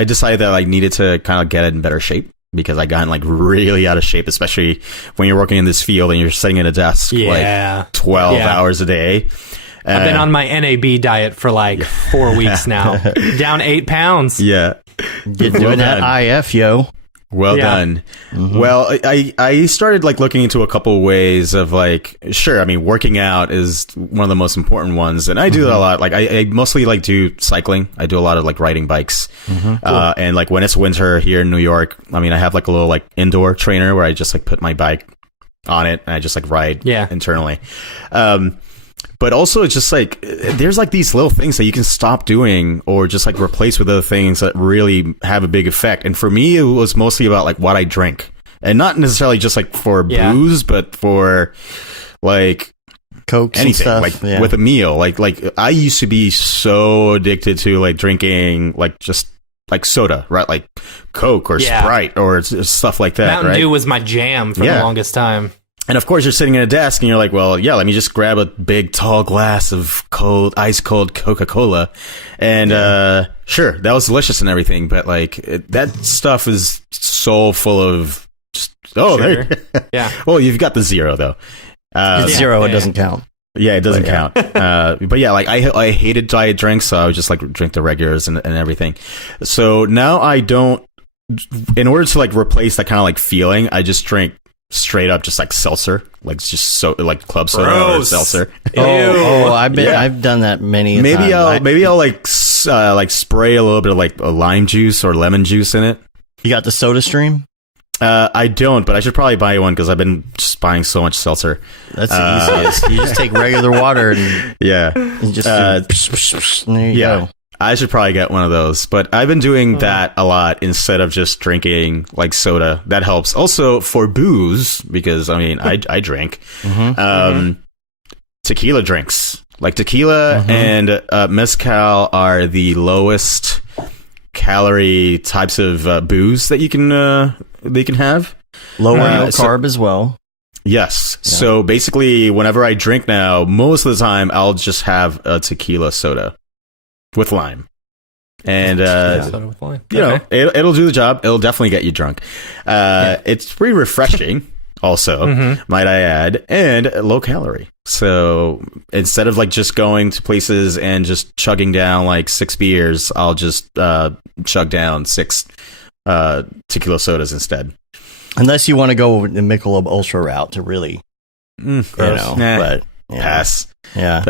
decided that I needed to kind of get in better shape because I got like really out of shape, especially when you're working in this field and you're sitting at a desk like 12 hours a day. I've been on my NAB diet for like 4 weeks now, down 8 pounds. Doing that IF, yo. Well done. Well, I started like looking into a couple of ways of like, sure, I mean, working out is one of the most important ones. And I do that a lot. Like I mostly like do cycling. I do a lot of like riding bikes. Cool. And like when it's winter here in New York, I mean, I have like a little like indoor trainer where I just like put my bike on it and I just like ride internally. But also it's just like, there's like these little things that you can stop doing or just like replace with other things that really have a big effect. And for me, it was mostly about like what I drink and not necessarily just like for booze, but for like Coke, anything, and like stuff. with a meal. Like I used to be so addicted to like drinking like just like soda, right? Like Coke or Sprite or stuff like that. Mountain Dew was my jam for the longest time. And of course, you're sitting at a desk and you're like, well, let me just grab a big, tall glass of ice cold Coca-Cola. And sure, that was delicious and everything. But like that stuff is so full of just, sugar. Well, you've got the zero, though. Zero, it doesn't count. Yeah, it doesn't count. But yeah, like I hated diet drinks, so I would just like drink the regulars and everything. So now I don't, in order to like replace that kind of like feeling, I just drink straight up just like seltzer, like just so like club soda or seltzer. I've done that many times. Maybe I'll like spray a little bit of like a lime juice or lemon juice in it. You got the Soda Stream? I don't, but I should probably buy one because I've been just buying so much seltzer. That's the easiest. You just take regular water and you just and there you go. I should probably get one of those. But I've been doing that a lot instead of just drinking like soda. That helps. Also for booze, because I mean, I drink. Tequila drinks. Like tequila and mezcal are the lowest calorie types of booze that you can they can have. Lower no carb as well. Yes. Yeah. So basically, whenever I drink now, most of the time I'll just have a tequila soda with lime, and soda with lime. You know, it'll do the job. It'll definitely get you drunk. It's pretty refreshing. Also, might I add, and low calorie. So instead of like just going to places and just chugging down like 6 beers, I'll just chug down 6 tequila sodas instead. Unless you want to go the Michelob Ultra route to really, but pass. Yeah,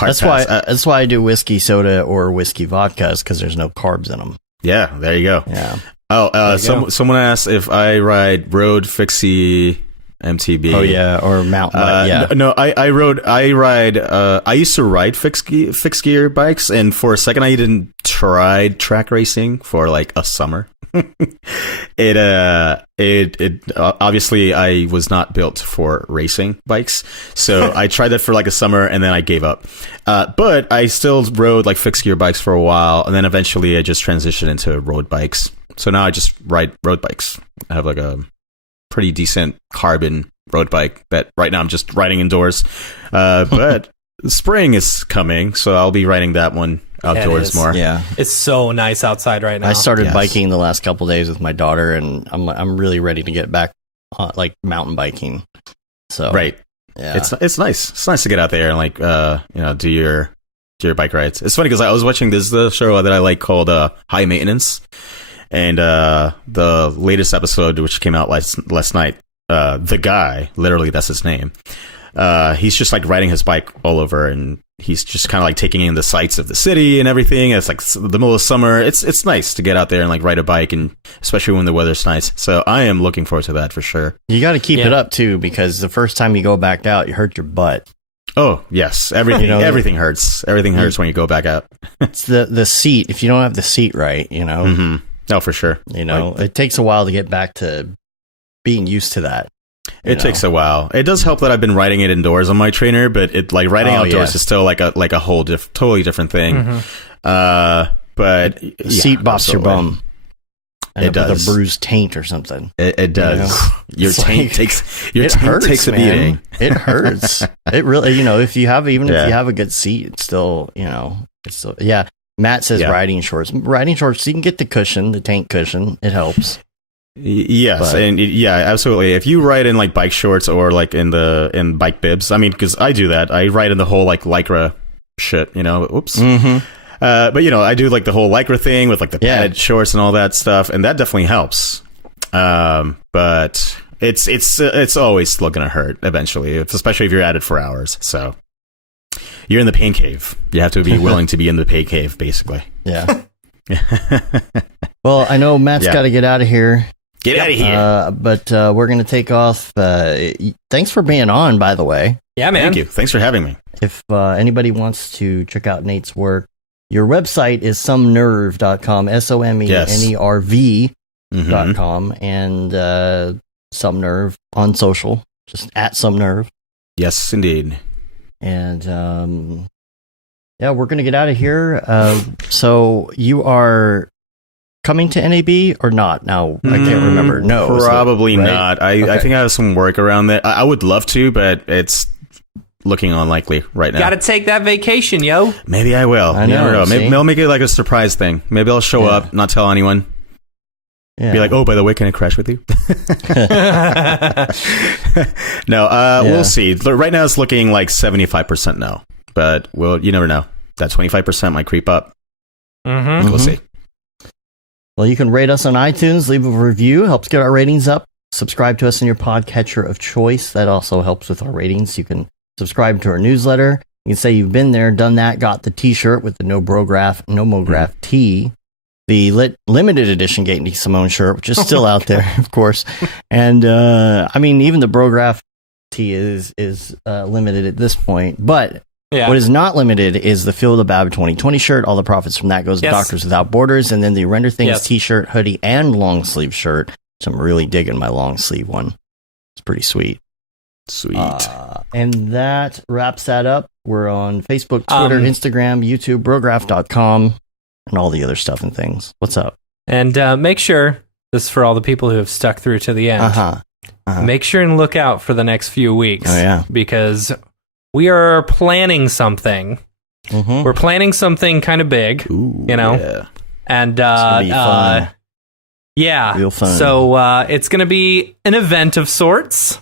that's why I do whiskey soda or whiskey vodkas, because there's no carbs in them. Yeah, there you go. Yeah. Oh, someone asked if I ride road fixie MTB. Oh yeah, or mountain bike. Yeah. No, I ride. I used to ride fixed gear bikes, and for a second I didn't try track racing for like a summer. It obviously I was not built for racing bikes, so I tried that for like a summer and then I gave up. But I still rode like fixed gear bikes for a while, and then eventually I just transitioned into road bikes. So now I just ride road bikes. I have like a pretty decent carbon road bike that right now I'm just riding indoors. But spring is coming, so I'll be riding that one outdoors more. Yeah, it's so nice outside right now. I started biking the last couple of days with my daughter, and I'm really ready to get back like mountain biking. So right, yeah, it's nice. It's nice to get out there and like do your bike rides. It's funny because I was watching the show that I like called High Maintenance, and the latest episode, which came out last night, the guy, literally that's his name, he's just like riding his bike all over, and he's just kind of like taking in the sights of the city and everything. It's like the middle of summer. It's nice to get out there and like ride a bike, and especially when the weather's nice. So I am looking forward to that for sure. You got to keep it up too, because the first time you go back out, you hurt your butt. Oh yes, everything everything hurts. Everything hurts when you go back out. It's the seat. If you don't have the seat right, Oh, for sure. It takes a while to get back to being used to that. It takes a while. It does help that I've been riding it indoors on my trainer, but it like riding outdoors is still like a whole totally different thing. But seat bops your bum. It does. With a bruised taint or something. It does. Your taint takes a beating. It hurts. It really, if you have if you have a good seat, it's still, yeah. Matt says riding shorts. Riding shorts, you can get the cushion, the tank cushion. It helps. Yes, absolutely. If you ride in like bike shorts or like in bike bibs, I mean, because I do that. I ride in the whole like Lycra shit, Oops. But I do like the whole Lycra thing with like the padded shorts and all that stuff, and that definitely helps. But it's always still gonna hurt eventually, especially if you're at it for hours. So you're in the pain cave. You have to be willing to be in the pain cave, basically. Yeah. Well, I know Matt's got to get out of here. Get out of here. But we're going to take off. Thanks for being on, by the way. Yeah, man. Thank you. Thanks for having me. If anybody wants to check out Nate's work, your website is somenerv.com, SOMENERV.com, and somenerv on social, just at somenerv. Yes, indeed. And we're going to get out of here. So you are coming to NAB or not? Now, I can't remember. No, probably not. I think I have some work around that. I would love to, but it's looking unlikely right now. Got to take that vacation, yo. Maybe I will. I know. Maybe I'll make it like a surprise thing. Maybe I'll show up, not tell anyone. Yeah. Be like, oh, by the way, can I crash with you? No, we'll see. Right now it's looking like 75% no, but you never know. That 25% might creep up. We'll see. Well, you can rate us on iTunes, leave a review, helps get our ratings up. Subscribe to us in your podcatcher of choice. That also helps with our ratings. You can subscribe to our newsletter. You can say you've been there, done that, got the t-shirt with the No Mograph tee. The limited edition Gate and Simone shirt, which is still out there, of course. And, even the Brograph tee is limited at this point. But Yeah. What is not limited is the Feel the Bab 2020 shirt. All the profits from that goes to Doctors Without Borders. And then the Render Things t-shirt, hoodie, and long sleeve shirt, which I'm really digging my long sleeve one. It's pretty sweet. Sweet. And that wraps that up. We're on Facebook, Twitter, Instagram, YouTube, Brograph.com, and all the other stuff and things. What's up? And make sure, this is for all the people who have stuck through to the end, make sure and look out for the next few weeks. Oh, yeah. Because we are planning something. We're planning something kind of big, Ooh, you know? Yeah. And, It's gonna be fun. yeah. Real fun. So it's going to be an event of sorts.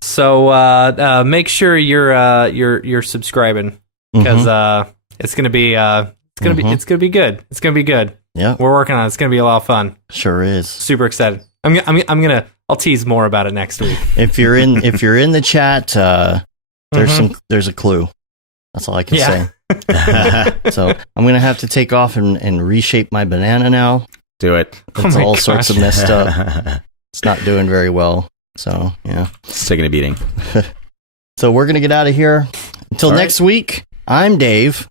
So make sure you're subscribing because it's gonna be it's gonna be good. It's gonna be good. Yeah, we're working on it. It's gonna be a lot of fun. Sure is. Super excited. I'll tease more about it next week. If you're in the chat, there's a clue. That's all I can say. So I'm gonna have to take off and reshape my banana now. Do it. It's all sorts of messed up. It's not doing very well. So, yeah. It's taking a beating. So we're going to get out of here. Until next week, I'm Dave.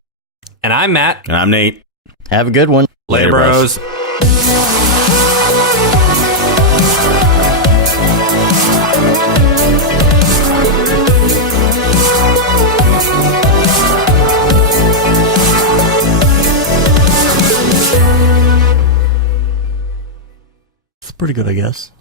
And I'm Matt. And I'm Nate. Have a good one. Later bros. It's pretty good, I guess.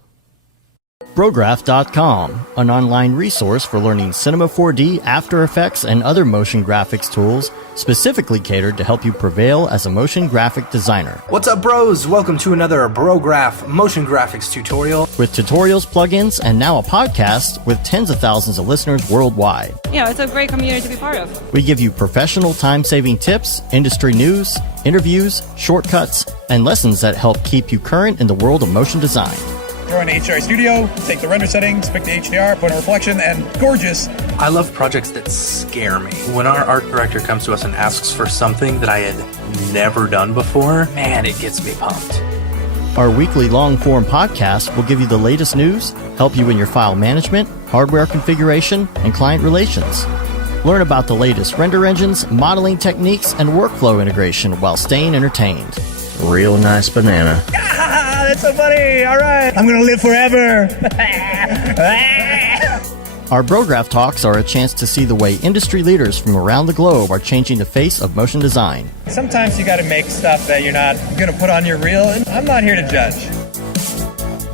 Brograph.com, an online resource for learning Cinema 4D, After Effects, and other motion graphics tools specifically catered to help you prevail as a motion graphic designer. What's up, bros? Welcome to another Brograph motion graphics tutorial. With tutorials, plugins, and now a podcast with tens of thousands of listeners worldwide. Yeah, it's a great community to be part of. We give you professional time-saving tips, industry news, interviews, shortcuts, and lessons that help keep you current in the world of motion design. Go into HDR Studio, take the render settings, pick the HDR, put in reflection, and gorgeous. I love projects that scare me. When our art director comes to us and asks for something that I had never done before, man, it gets me pumped. Our weekly long-form podcast will give you the latest news, help you in your file management, hardware configuration, and client relations. Learn about the latest render engines, modeling techniques, and workflow integration while staying entertained. Real nice banana. Ah, that's so funny. All right. I'm going to live forever. Our Brograph Talks are a chance to see the way industry leaders from around the globe are changing the face of motion design. Sometimes you got to make stuff that you're not going to put on your reel, and I'm not here to judge.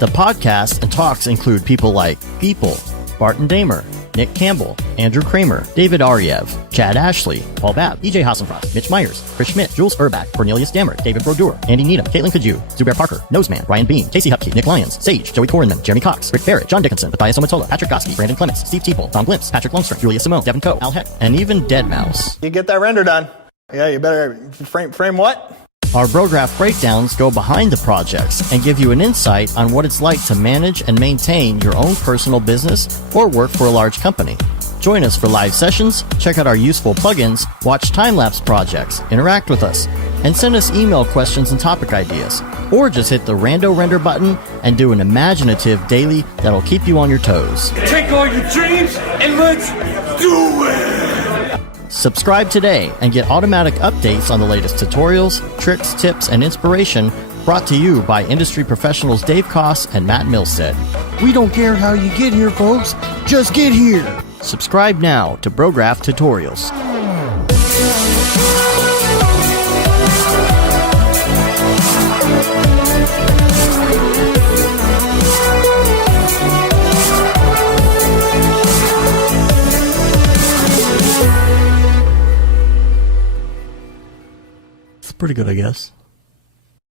The podcast and talks include people like Beeple, Barton Damer, Nick Campbell, Andrew Kramer, David Ariev, Chad Ashley, Paul Babb, EJ Hassenfrost, Mitch Myers, Chris Schmidt, Jules Urbach, Cornelius Dammert, David Brodeur, Andy Needham, Caitlin Kaju, Zubair Parker, Noseman, Ryan Bean, Casey Hupke, Nick Lyons, Sage, Joey Korenman, Jeremy Cox, Rick Barrett, John Dickinson, Matthias Omatola, Patrick Goski, Brandon Clements, Steve Teeple, Tom Glimpse, Patrick Longstrom, Julia Simone, Devin Coe, Al Heck, and even Deadmau5. You get that render done. Yeah, you better frame what? Our Brograph breakdowns go behind the projects and give you an insight on what it's like to manage and maintain your own personal business or work for a large company. Join us for live sessions, check out our useful plugins, watch time-lapse projects, interact with us, and send us email questions and topic ideas. Or just hit the Rando Render button and do an imaginative daily that'll keep you on your toes. Take all your dreams and let's do it! Subscribe today and get automatic updates on the latest tutorials, tricks, tips, and inspiration brought to you by industry professionals Dave Koss and Matt Milstead. We don't care how you get here, folks. Just get here. Subscribe now to Brograph Tutorials. It's pretty good, I guess.